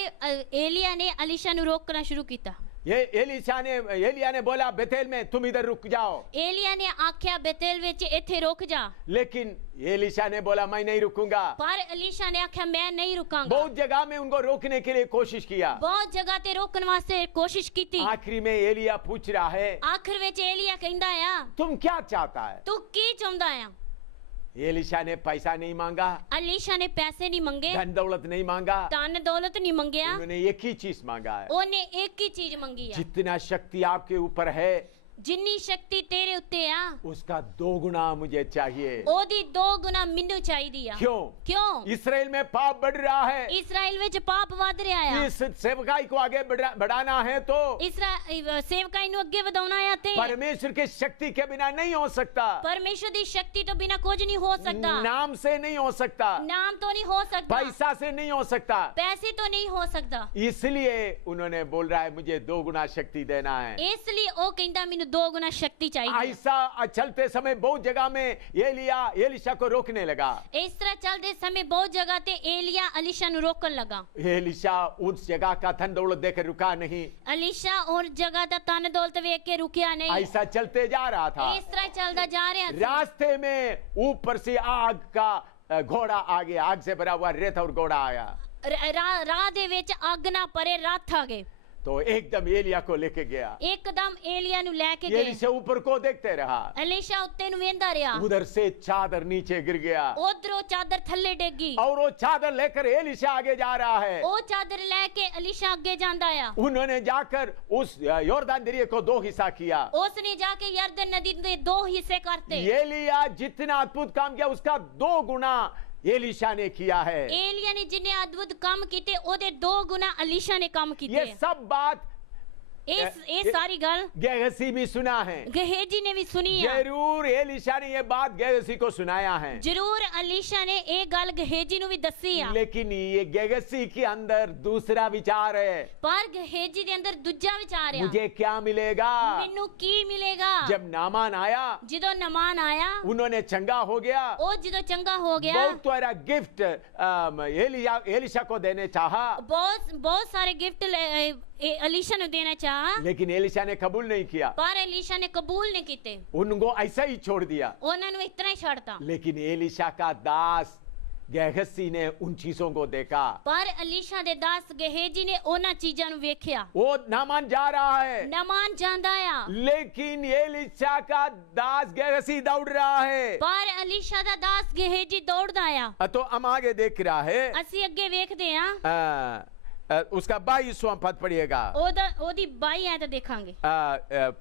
ਏਲੀਆ ਨੇ ਅਲੀਸ਼ਾ ਨੂੰ ਰੋਕਣਾ ਸ਼ੁਰੂ ਕੀਤਾ। ये एलिया ने बोला, बेतेल में तुम इधर रुक जाओ। ਏਲੀਆ ਨੇ ਆਖਿਆ ਬੇਤੇਲ ਵਿੱਚ ਇੱਥੇ ਰੁਕ ਜਾ। लेकिन एलिशा ने बोला, मैं नहीं रुकूंगा। ਪਰ ਅਲੀਸ਼ਾ ਨੇ ਆਖਿਆ ਮੈਂ ਨਹੀਂ ਰੁਕਾਂਗਾ। बहुत जगह में उनको रोकने के लिए कोशिश किया। ਬਹੁਤ ਜਗ੍ਹਾ ਤੇ ਰੋਕਣ ਵਾਸਤੇ ਕੋਸ਼ਿਸ਼ ਕੀਤੀ। आखिरी में एलिया पूछ रहा है, ਆਖਰ ਵਿੱਚ ਏਲੀਆ ਕਹਿੰਦਾ ਆ, तुम क्या चाहता है? ਤੂੰ ਕੀ ਚਾਹੁੰਦਾ ਆ? एलिशा ने पैसा नहीं मांगा, ਅਲੀਸ਼ਾ ਨੇ ਪੈਸੇ ਨਹੀਂ ਮੰਗੇ, धन दौलत नहीं मांगा, ਧਨ ਦੌਲਤ ਨਹੀਂ ਮੰਗਿਆ। उन्होंने एक ही चीज मांगा है, ਉਹਨੇ ਇੱਕ ਹੀ ਚੀਜ਼ ਮੰਗੀ ਆ, जितना शक्ति आपके ऊपर है ਜਿੰਨੀ ਸ਼ਕਤੀ ਤੇਰੇ ਉੱਤੇ ਆ उसका 2 गुना मुझे चाहिए। ਉਹਦੀ 2 ਗੁਣਾ ਮੈਨੂੰ ਚਾਹੀਦੀ ਆ। क्यों? ਕਿਉਂ? इसराइल में पाप बढ़ रहा है। ਇਸਰਾਇਲ ਵਿੱਚ ਪਾਪ ਵੱਧ ਰਿਹਾ ਆ। इस सेवकाई को आगे बढ़ाना है तो ਸੇਵਕਾਈ ਨੂੰ ਅੱਗੇ ਵਧਾਉਣਾ ਆ ਤੇ परमेश्वर की शक्ति के बिना नहीं हो सकता। ਪਰਮੇਸ਼ਰ ਦੀ ਸ਼ਕਤੀ ਤੋਂ ਬਿਨਾ ਕੁਝ ਨਹੀਂ ਹੋ ਸਕਦਾ। नाम से नहीं हो सकता, ਨਾਮ ਤੋਂ ਨਹੀਂ ਹੋ ਸਕਦਾ, पैसा से नहीं हो सकता। ਪੈਸੇ ਤੋਂ ਨਹੀਂ ਹੋ ਸਕਦਾ। इसलिए उन्होंने बोल रहा है, मुझे 2 गुना शक्ति देना है। ਇਸ ਲਈ ਉਹ ਕਹਿੰਦਾ ਮੈਨੂੰ 2 ਗੁਣਾ ਸ਼ਕਤੀ ਚਾਹੀਦੀ। ऐसा चलते समय बहुत जगह में एलिशा को रोकने लगा। ਇਸ ਤਰ੍ਹਾਂ ਚੱਲਦੇ ਸਮੇਂ ਬਹੁਤ ਜਗ੍ਹਾ ਤੇ ਏਲੀਆ ਅਲੀਸ਼ਾ ਨੂੰ ਰੋਕਣ ਲੱਗਾ। एलिशा उस जगह का धन दौलत देकर रुका नहीं, ਅਲੀਸ਼ਾ और जगह ਦਾ ਧਨ ਦੌਲਤ ਵੇਖ ਕੇ ਰੁਕਿਆ ਨਹੀਂ। ऐसा चलते जा रहा था। ਇਸ ਤਰ੍ਹਾਂ ਚੱਲਦਾ ਜਾ ਰਿਹਾ ਸੀ। रास्ते में ऊपर से आग का घोड़ा आ गया, आग से भरा हुआ रेत और घोड़ा आया। ਰਾਹ ਦੇ ਵਿੱਚ ਅੱਗ ਨਾ ਪਰੇ ਰੱਥ ਆ ਗਏ। तो एकदम एलिया को लेके गया। ਇੱਕਦਮ ਏਲੀਆ ਨੂੰ ਲੈ ਕੇ ਗਏ। एलिशा ऊपर को देखते रहा, ਅਲੀਸ਼ਾ ਉੱਤੇ ਨੂੰ ਵੇਂਦਾ ਰਿਹਾ। उधर से चादर नीचे गिर गया ਉਧਰੋਂ ਚਾਦਰ ਥੱਲੇ ਡਿੱਗੀ। और वो चादर लेकर एलिशा आगे जा रहा है। ਉਹ ਚਾਦਰ ਲੈ ਕੇ ਅਲੀਸ਼ਾ ਅੱਗੇ ਜਾਂਦਾ ਆ। उन्होंने जाकर उस यॉर्दान दरिया को 2 हिस्सा किया। ਉਸਨੇ ਜਾ ਕੇ ਯਰਦਨ नदी ਦੇ 2 ਹਿੱਸੇ ਕਰਤੇ। एलिया जितना अद्भुत काम किया उसका 2 गुना एलिशा ने किया है। ਏਲੀਆ ਨੇ ਜਿੰਨੇ ਅਦਭੁਤ ਕੰਮ ਕੀਤੇ ਉਹਦੇ 2 ਗੁਣਾ ਅਲੀਸ਼ਾ ਨੇ ਕੰਮ ਕੀਤੇ। ये सब बात ਇਹ ਸਾਰੀ ਗੱਲ गेहजी भी सुना है। ਗਹੇਜੀ ਨੇ ਵੀ ਸੁਣੀ ਆ। जरूर एलिशा ने ये बात गेहजी को सुनाया है, ਜ਼ਰੂਰ ਅਲੀਸ਼ਾ ਨੇ ਇਹ ਗੱਲ ਗਹੇਜੀ ਨੂੰ ਵੀ ਦੱਸੀ ਆ। लेकिन ये गेहजी के अंदर दूसरा विचार है, ਪਰ ਗਹੇਜੀ ਦੇ ਅੰਦਰ ਦੂਜਾ ਵਿਚਾਰ ਆ, मुझे क्या मिलेगा? ਮੈਨੂੰ ਕੀ ਮਿਲੇਗਾ? जब नामान आया, ਜਦੋਂ ਨਮਾਨ ਆਇਆ, उन्होंने चंगा हो गया, ਉਹ ਜਦੋਂ ਚੰਗਾ ਹੋ ਗਿਆ, बहुत सारा गिफ्ट एलिशा को देने चाहा, ਬਹੁਤ ਸਾਰੇ ਗਿਫਟ ਅਲੀਸ਼ਾ ਨੂੰ ਦੇਣਾ ਚਾਹਾ। लेकिन एलिशा ने कबूल नहीं किया, ਪਰ ਅਲੀਸ਼ਾ ਨੇ ਕਬੂਲ ਨਹੀਂ ਕੀਤੇ। उनको ऐसा ही छोड़ दिया। ਉਹਨਾਂ ਨੂੰ ਇਸ ਤਰ੍ਹਾਂ ਹੀ ਛੱਡਤਾ। लेकिन एलिशा का दास गेहजी ने उन चीजों को देखा। ਪਰ ਅਲੀਸ਼ਾ ਦੇ ਦਾਸ ਗਹੇਜੀ ਨੇ ਉਹਨਾਂ ਚੀਜ਼ਾਂ ਨੂੰ ਵੇਖਿਆ। वो नामान जा रहा है, ਨਮਾਨ ਜਾਂਦਾ ਆ, लेकिन एलिशा का दास गेहजी दौड़ रहा है। ਪਰ ਅਲੀਸ਼ਾ ਦਾ ਦਾਸ ਗਹੇਜੀ ਦੌੜਦਾ ਆ। तो हम आगे देख रहा है, ਅਸੀਂ ਅੱਗੇ ਵੇਖਦੇ ਆ। उसका 22वां पद पढ़िएगा, ਉਹਦੀ 22 ਐਤ ਦੇਖਾਂਗੇ।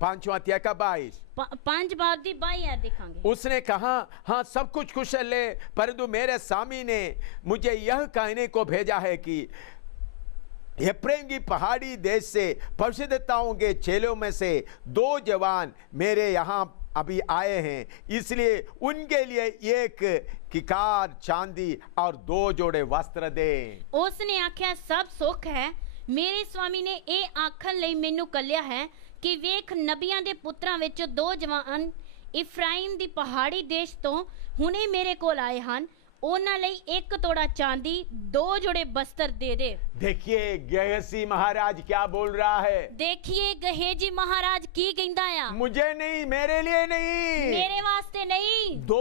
5वां अध्याय का 22। 5 बाब ਦੀ 22 ਐਤ ਦੇਖਾਂਗੇ। उसने कहा, हाँ सब कुछ कुशल है, परंतु मेरे स्वामी ने मुझे यह कहने को भेजा है कि एफ्रेम की पहाड़ी देश से परिशुद्धताओं के चेलों में से 2 जवान मेरे यहाँ अभी आए हैं, इसलिए उनके लिए 1 किकार चांदी और 2 जोड़े वस्त्र दें। ਉਸਨੇ ਆਖਿਆ ਸਭ ਸੁੱਖ ਹੈ। ਮੇਰੇ ਸਵਾਮੀ ਨੇ ਇਹ ਆਖਣ ਲਈ ਮੈਨੂੰ ਕੱਲਿਆ ਹੈ ਕਿ ਵੇਖ ਨਬੀਆਂ ਦੇ ਪੁੱਤਰਾਂ ਵਿੱਚੋਂ 2 ਜਵਾਨ ਇਫਰਾਈਮ ਦੀ ਪਹਾੜੀ ਦੇਸ਼ ਤੋਂ ਹੁਣੇ ਮੇਰੇ ਕੋਲ ਆਏ ਹਨ। ਉਹਨਾਂ ਲਈ ਇੱਕ ਤੋੜਾ ਚਾਂਦੀ 2 ਜੋੜੇ ਬਸਤਰ ਦੇ ਦੇ। देखिए गेहसी महाराज क्या बोल रहा है। ਦੇਖੀਏ ਗਹੇਜੀ ਮਹਾਰਾਜ ਕੀ ਕਹਿੰਦਾ ਆ। मुझे नहीं, मेरे लिए नहीं, ਮੇਰੇ ਵਾਸਤੇ ਨਹੀਂ। 2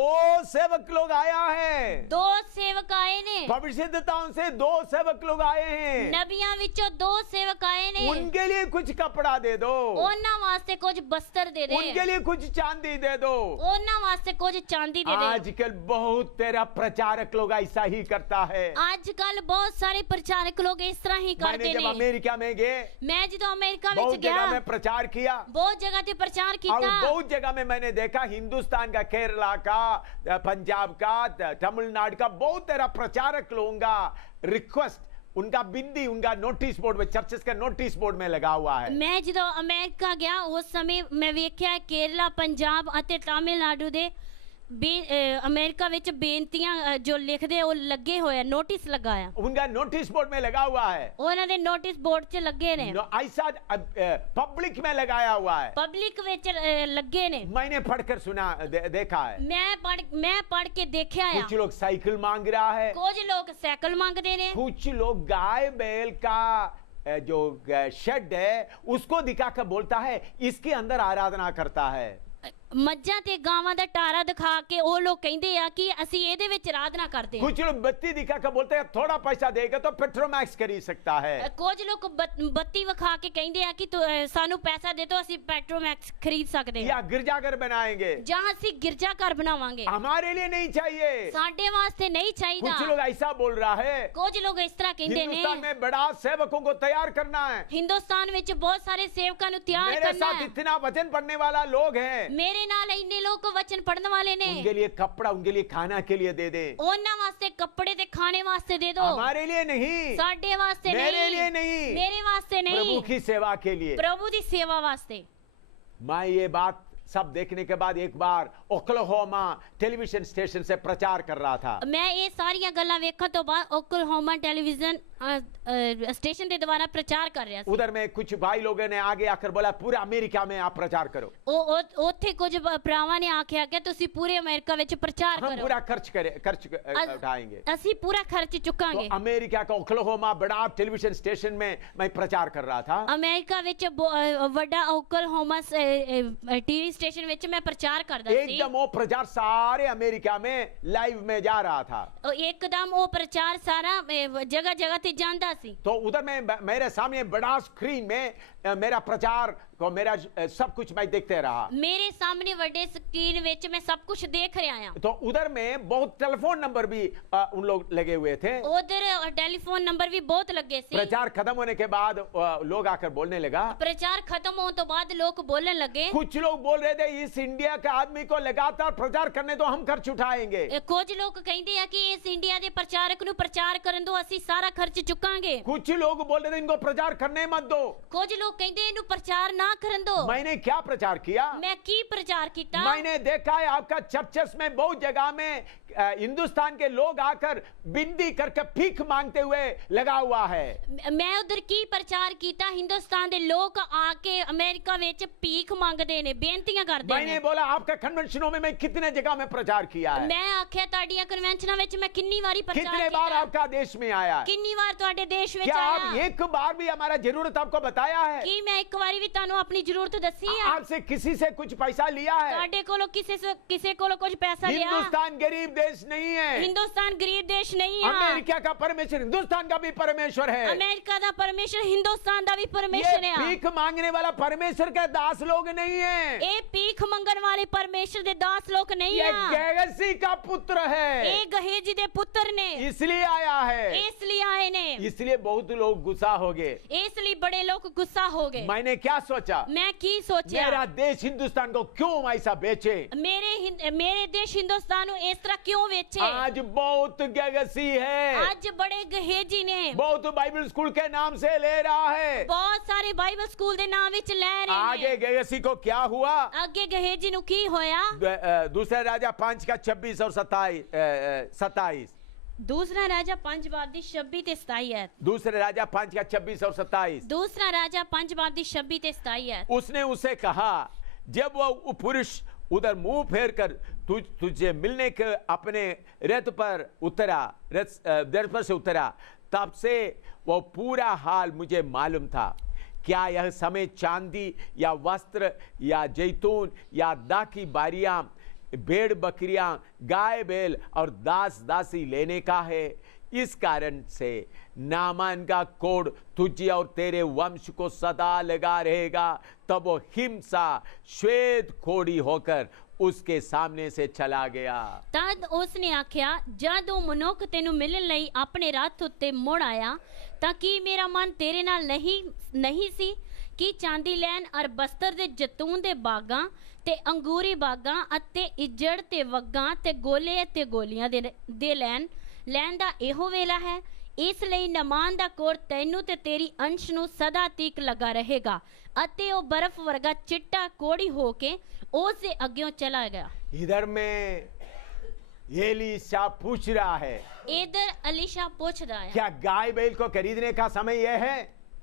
सेवक लोग आया है। 2 ਸੇਵਕ ਆਏ ਨੇ। भविष्यद्वक्ताओं से 2 सेवक लोग आए हैं। ਨਬੀਆਂ ਵਿੱਚੋਂ 2 ਸੇਵਕ ਆਏ ਨੇ। उनके लिए कुछ कपड़ा दे दो, ਉਹਨਾਂ ਵਾਸਤੇ ਕੁਝ ਬਸਤਰ ਦੇ ਦੇ। उनके लिए कुछ चांदी दे दो। ਉਹਨਾਂ ਵਾਸਤੇ ਕੁਝ ਚਾਂਦੀ ਦੇ ਦੇ। आजकल बहुत तेरा प्रचारक लोग ऐसा ही करता है। ਅੱਜ ਕੱਲ ਬਹੁਤ ਸਾਰੇ ਪ੍ਰਚਾਰਕ ਲੋਕ ਇਸ ਤਰ੍ਹਾਂ ਹੀ मैंने ਕਰਦੇ जब ਨੇ। अमेरिका में गए, ਮੈਂ ਜਦੋਂ ਅਮਰੀਕਾ ਵਿੱਚ बहुत ਗਿਆ जगह में प्रचार किया, ਬਹੁਤ जगह ਤੇ ਪ੍ਰਚਾਰ और ਕੀਤਾ। बहुत जगह में मैंने देखा हिंदुस्तान का, केरला का, पंजाब का, तमिलनाडु का, बहुत तेरा प्रचारक लोगों का रिक्वेस्ट, उनका बिंदी, उनका नोटिस बोर्ड में, चर्चेस का नोटिस बोर्ड में लगा हुआ है। ਮੈਂ ਜਦੋਂ ਅਮਰੀਕਾ ਗਿਆ ਉਸ ਸਮੇਂ ਮੈਂ ਵੇਖਿਆ ਕੇਰਲਾ, ਪੰਜਾਬ ਅਤੇ ਤਾਮਿਲਨਾਡੂ ਦੇ ਅਮਰੀਕਾ ਵਿੱਚ ਬੇਨਤੀਆਂ ਜੋ ਲਿਖਦੇ ਉਹ ਲੱਗੇ ਹੋਏ, ਨੋਟਿਸ ਲਗਾਇਆ। उनका नोटिस बोर्ड में लगा हुआ है। ਉਹਨਾਂ ਦੇ ਨੋਟਿਸ ਬੋਰਡ 'ਚ ਲੱਗੇ ਨੇ। ऐसा पब्लिक में लगाया हुआ है। ਪਬਲਿਕ ਵਿੱਚ ਲੱਗੇ ਨੇ। मैंने पढ़कर सुना, देखा है। ਮੈਂ ਪੜ ਕੇ ਦੇਖਿਆ ਆ। कुछ लोग साइकिल मांग रहा है, ਕੁਝ ਲੋਕ ਸਾਈਕਲ ਮੰਗਦੇ ਨੇ। कुछ लोग गाय बैल का जो शेड है उसको दिखाकर बोलता है इसके अंदर आराधना करता है। ਮੱਝਾਂ ਤੇ ਗਾਵਾਂ ਦਾ ਟਾਰਾ ਦਿਖਾ ਕੇ ਉਹ ਲੋਕ ਕਹਿੰਦੇ ਆ ਕਿ ਅਸੀਂ ਇਹਦੇ ਵਿੱਚ ਆਰਾਧਨਾ ਕਰਦੇ ਹਾਂ। कुछ लोग बत्ती दिखाकर बोलते हैं थोड़ा पैसा देगा तो पेट्रोमैक्स खरीद सकता है। ਕੁਝ ਲੋਕ ਬੱਤੀ ਵਿਖਾ ਕੇ ਕਹਿੰਦੇ ਆ ਕਿ ਸਾਨੂੰ ਪੈਸਾ ਦੇ ਦਿਓ ਅਸੀਂ ਪੈਟਰੋਮੈਕਸ ਖਰੀਦ ਸਕਦੇ या ਹਾਂ गिरजाघर बनाएंगे। ਜਾਂ ਅਸੀਂ ਗਿਰਜਾ ਘਰ ਬਣਾਵਾਂਗੇ। हमारे लिए नहीं चाहिए। ਸਾਡੇ ਵਾਸਤੇ ਨਹੀਂ ਚਾਹੀਦਾ। कुछ लोग ऐसा बोल रहा है। ਕੁਝ ਲੋਕ ਇਸ ਤਰ੍ਹਾਂ ਕਹਿੰਦੇ ਨੇ हिंदुस्तान में बड़ा सेवकों को तैयार करना है। ਹਿੰਦੁਸਤਾਨ ਵਿੱਚ ਬਹੁਤ ਸਾਰੇ ਸੇਵਕਾਂ ਨੂੰ ਤਿਆਰ मेरे ਕਰਨਾ साथ ਹੈ। इतना वचन पढ़ने वाला लोग हैं, ਮੇਰੇ ਨਾਲ ਇੰਨੇ ਲੋਕ ਵਚਨ ਪੜਨ ਵਾਲੇ ਨੇ। उनके लिए कपड़ा, उनके लिए खाना के लिए दे दे। ਉਹਨਾਂ ਵਾਸਤੇ ਕੱਪੜੇ ਤੇ ਖਾਣੇ ਵਾਸਤੇ ਦੇ ਦਿਓ। हमारे लिए नहीं, ਸਾਡੇ ਵਾਸਤੇ मेरे लिए ਨਹੀਂ, नहीं, ਮੇਰੇ ਵਾਸਤੇ प्रभु ਨਹੀਂ, की सेवा के लिए। ਪ੍ਰਭੂ ਦੀ ਸੇਵਾ ਵਾਸਤੇ। मैं ये बात सब देखने के बाद एक बार ओक्लाहोमा टेलीविजन स्टेशन से प्रचार कर रहा था। ਮੈਂ ਇਹ ਸਾਰੀਆਂ ਗੱਲਾਂ ਵੇਖਣ ਤੋਂ ਬਾਅਦ ਓਕਲਾਹੋਮਾ ਟੈਲੀਵਿਜ਼ਨ स्टेशन ਦੇ ਦੁਆਰਾ ਪ੍ਰਚਾਰ ਕਰ ਰਿਹਾ ਸੀ। उधर में कुछ भाई लोगों ने आगे आकर बोला पूरा अमेरिका में आप प्रचार करो। ਉੱਥੇ ਕੁਝ ਭਰਾਵਾਂ ਨੇ ਆਖਿਆ ਕਿ ਤੁਸੀਂ ਪੂਰੇ ਅਮਰੀਕਾ ਵਿੱਚ ਪ੍ਰਚਾਰ हम ਕਰੋ। पूरा खर्च उठाएंगे। ਅਸੀਂ ਪੂਰਾ ਖਰਚ तो ਚੁੱਕਾਂਗੇ। अमेरिका का ओक्लाहोमा बड़ा टेलीविजन स्टेशन में मैं प्रचार कर रहा था। ਅਮਰੀਕਾ ਵਿੱਚ ਵੱਡਾ ਓਕਲਾਹੋਮਾ ਟੀਵੀ ਸਟੇਸ਼ਨ ਵਿੱਚ ਮੈਂ ਪ੍ਰਚਾਰ ਕਰਦਾ ਸੀ। एकदम वो प्रचार सारे अमेरिका में लाइव में जा रहा था। ਇੱਕਦਮ ਉਹ ਪ੍ਰਚਾਰ ਸਾਰਾ ਜਗ੍ਹਾ ਜਗ੍ਹਾ ਤੇ ਜਾਂਦਾ ਸੀ। तो उधर में मेरे सामने बड़ा स्क्रीन में मेरा प्रचार को, मेरा सब कुछ मैं देखते रहा। ਮੇਰੇ ਸਾਹਮਣੇ ਵੱਡੇ ਸਕਰੀਨ ਵਿੱਚ ਮੈਂ ਸਭ ਕੁਝ ਦੇਖ ਰਿਹਾ ਹਾਂ। तो उधर में बहुत टेलीफोन नंबर भी उन लोग लगे हुए थे। ਉਧਰ ਟੈਲੀਫੋਨ ਨੰਬਰ ਵੀ ਬਹੁਤ ਲੱਗੇ ਸੀ। प्रचार खत्म होने के बाद लोग आकर बोलने लगा। प्रचार खत्म होने तो बाद लोग बोलने लगे। कुछ लोग बोल रहे थे इस इंडिया के आदमी को लगातार प्रचार करने तो हम खर्च उठाएंगे। कुछ लोग कहते हैं कि इस इंडिया के प्रचारक नु प्रचार करन दो ਅਸੀਂ ਸਾਰਾ ਖਰਚ ਚੁੱਕਾਂਗੇ। कुछ लोग बोल रहे थे इनको प्रचार करने मत दो। कुछ लोग कहते इनको प्रचार ना करन दो। मैंने क्या प्रचार किया? मैं की प्रचार किया? मैंने देखा है आपका चर्चेस में बहुत जगह में हिंदुस्तान के लोग आकर बिंदी करके भीख मांगते हुए लगा हुआ है। मैं उधर की प्रचार किया? हिंदुस्तान के लोग आके अमेरिका विच भीख मांगते ने, बेनतियां करते मैंने बोला आपका कन्वेंशनों में मैं कितने जगह में प्रचार किया है। मैं आख्या ताड़ियां कन्वेंशनां विच मैं कितनी बारी प्रचार कितने बार आपका देश में आया, कितनी बार तुहाडे देश विच क्या आया? आप एक बार भी हमारा जरूरत आपको बताया है कि मैं एक बारी भी तानू अपनी जरूरत दसी है? आपसे किसी से कुछ पैसा लिया है? तुहाडे कोलों किसी कोलों कुछ पैसा लिया? हिंदुस्तान गरीब देश नहीं है। हिंदुस्तान गरीब देश नहीं है। अमेरिका का परमेश्वर हिंदुस्तान का भी परमेश्वर है। अमेरिका का परमेश्वर हिंदुस्तान का भी परमेश्वर है। भीख मांगने वाला परमेश्वर के दास लोग नहीं है। ये भीख मंगन वाले परमेश्वर के दास लोग नहीं है। ये गेहसी का पुत्र है। ये गहेजी दे पुत्र ने इसलिए आया है। इसलिए आए ने। इसलिए बहुत लोग गुस्सा हो गए। इसलिए बड़े लोग गुस्सा हो गए। मैंने क्या सोचा? मैं की सोचा? मेरा देश हिंदुस्तान को क्यों ऐसा बेचे? मेरे देश हिंदुस्तान को इस तरह क्यों बेचे? आज बहुत गेहसी है। आज बड़े गहेजी ने बहुत बाइबल स्कूल के नाम से ले रहा है। बहुत सारे बाइबल स्कूल दे नाम विच ले रहे हैं। आगे गेहसी को क्या हुआ? आगे गहेजी नु की होया? दूसरे राजा 5 का 26 और 27। दूसरा राजा 5 बाब दी 26 ते 27 है। दूसरे राजा 5 का 26 और 27। दूसरा राजा 5 बाब दी 26 ते 27 है। उसने उसे कहा, जब वो पुरुष उधर मुंह फेर कर तुझे मिलने के अपने रथ पर उतरा, रथ पर से उतरा, तब से वो पूरा हाल मुझे मालूम था। क्या यह समय चांदी या वस्त्र या जैतून या दाख की बारियां, भेड़ बकरियां, गाय बैल और दास दासी लेने का है? इस कारण से नामान का कोढ़ तुझे और तेरे वंश को सदा लगा रहेगा। तब वो हिंसा श्वेत कोढ़ी होकर उसके सामने से चला गया। तद उसने आख्या, जदों मनुख तेनू मिलण लई अपने रथ उत्ते मुड़ आया, तां की मेरा मन तेरे नाल नहीं सी कि चांदी लैन और बस्तर दे जैतून दे बागां ते अंगूरी बागां अते इजड़ ते वग्गां ते गोले ते गोलियां दे लैन दा एहो वेला है। इस ਲਈ नमान दा कोढ़ तैनू ते तेरी अंश नू सदा तीक लगा रहेगा अते ओ बर्फ वर्गा चिट्टा कोड़ी होके उससे अग्यों चला गया। इधर में एलीशा पूछ रहा है, इधर अलीशा पूछ रहा है, क्या गाय बैल को खरीदने का समय यह है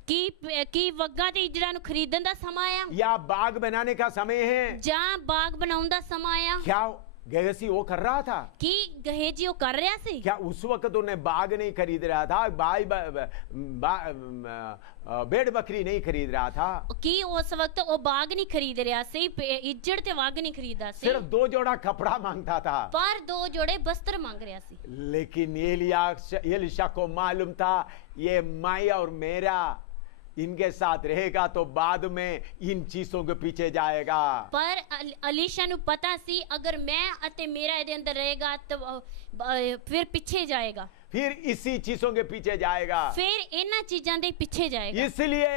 की वग्गा ते इजड़ा नू खरीदण दा समय आ, या बाग बनाने का समय है? ਜਾਂ ਬਾਗ ਬਣਾਉਣ ਦਾ ਸਮਾਂ ਆ? क्या गेहसी वो कर रहा था? ਕੀ ਗਹੇਜੀ ਉਹ ਕਰ ਰਿਹਾ ਸੀ? क्या उस वक्त उन्हें बाग नहीं खरीद रहा था, भेड़ बकरी नहीं खरीद रहा था? ਕੀ ਉਸ ਵਕਤ ਉਹ ਬਾਗ ਨਹੀਂ ਖਰੀਦ ਰਿਹਾ ਸੀ, ਇੱਜੜ ਤੇ ਵਗ ਨਹੀਂ ਖਰੀਦਦਾ ਸੀ, सिर्फ 2 जोड़ा कपड़ा मांगता था। ਪਰ 2 ਜੋੜੇ ਬਸਤਰ ਮੰਗ ਰਿਹਾ ਸੀ। लेकिन एलीशा को मालूम था ये माया और मेरा इनके साथ रहेगा तो बाद में इन चीजों के पीछे जाएगा। पर अलीशा ਨੂੰ ਪਤਾ ਸੀ ਅਗਰ ਮੈਂ ਅਤੇ ਮੇਰਾ ਇਹਦੇ ਅੰਦਰ ਰਹੇਗਾ ਤਾਂ ਫਿਰ ਪਿੱਛੇ ਜਾਏਗਾ, फिर इसी चीजों के पीछे जाएगा, फिर ਇਹਨਾਂ ਚੀਜ਼ਾਂ ਦੇ ਪਿੱਛੇ ਜਾਏਗਾ। इसलिए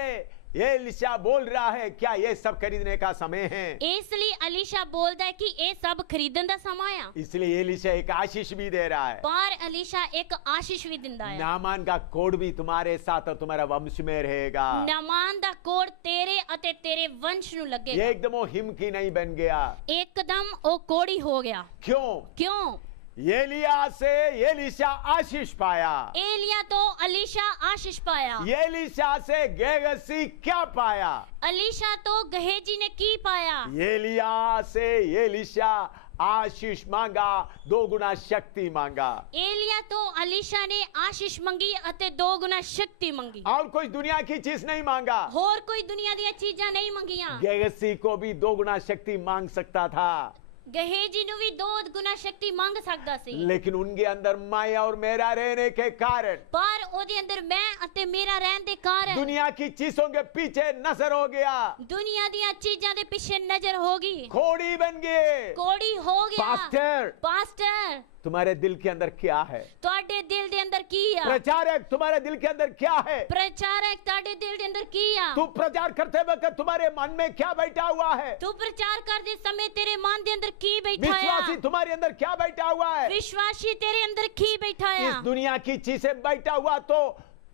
एलीशा बोल रहा है, क्या ये सब खरीदने का समय है? ਇਸ ਲਈ ਅਲੀਸ਼ਾ ਬੋਲਦਾ ਹੈ ਕਿ ਇਹ ਸਭ ਖਰੀਦਣ ਦਾ ਸਮਾਂ ਆ। इसलिए एलीशा एक आशीष भी दे रहा है। पर अलीशा एक आशीष भी दिंदा है, नामान का कोढ़ भी तुम्हारे साथ और तुम्हारा वंश में रहेगा। नामान दा कोढ़ तेरे अते तेरे वंश नु लगेगा। एकदम वो हिमकी नहीं बन गया। एकदम वो कोड़ी हो गया। क्यों? एलिया से एलीशा आशीष पाया। एलिया तो अलीशा आशीष पाया। एलीशा से गेहसी क्या पाया? अलीशा तो गहेजी ने की पाया। एलिया से एलीशा आशीष मांगा, 2 गुना शक्ति मांगा। एलिया तो अलीशा ने आशीष मंगी अते 2 गुना शक्ति मंगी। और कोई दुनिया की चीज नहीं मांगा, और कोई दुनिया दी चीजा नहीं मंगिया। गेहसी को भी 2 गुना शक्ति मांग सकता था, गहेजी नु भी 2 गुना शक्ति मांग सकता सी, लेकिन उनके अंदर माया और मेरा रहने के कारण, पर ओदे अंदर मैं अते मेरा रहन दे कारण दुनिया की चीजों के पीछे नजर हो गया, दुनिया दी चीजां दे पीछे नजर होगी, कोड़ी बन गए, कोड़ी हो गया। पास्टर तुम्हारे दिल के अंदर क्या है? ਤੁਹਾਡੇ ਦਿਲ ਦੇ ਅੰਦਰ ਕੀ ਆ? प्रचारक तुम्हारे दिल के अंदर क्या है? प्रचारक ਤੁਹਾਡੇ ਦਿਲ ਦੇ ਅੰਦਰ ਕੀ ਆ? तू प्रचार करते वक्त तुम्हारे मन में क्या बैठा हुआ है? तू प्रचार करते समय तेरे मन ਦੇ ਅੰਦਰ ਕੀ बैठा है? विश्वासी तुम्हारे अंदर क्या बैठा हुआ है? विश्वासी तेरे अंदर ਕੀ बैठा है? इस दुनिया की चीजें बैठा हुआ तो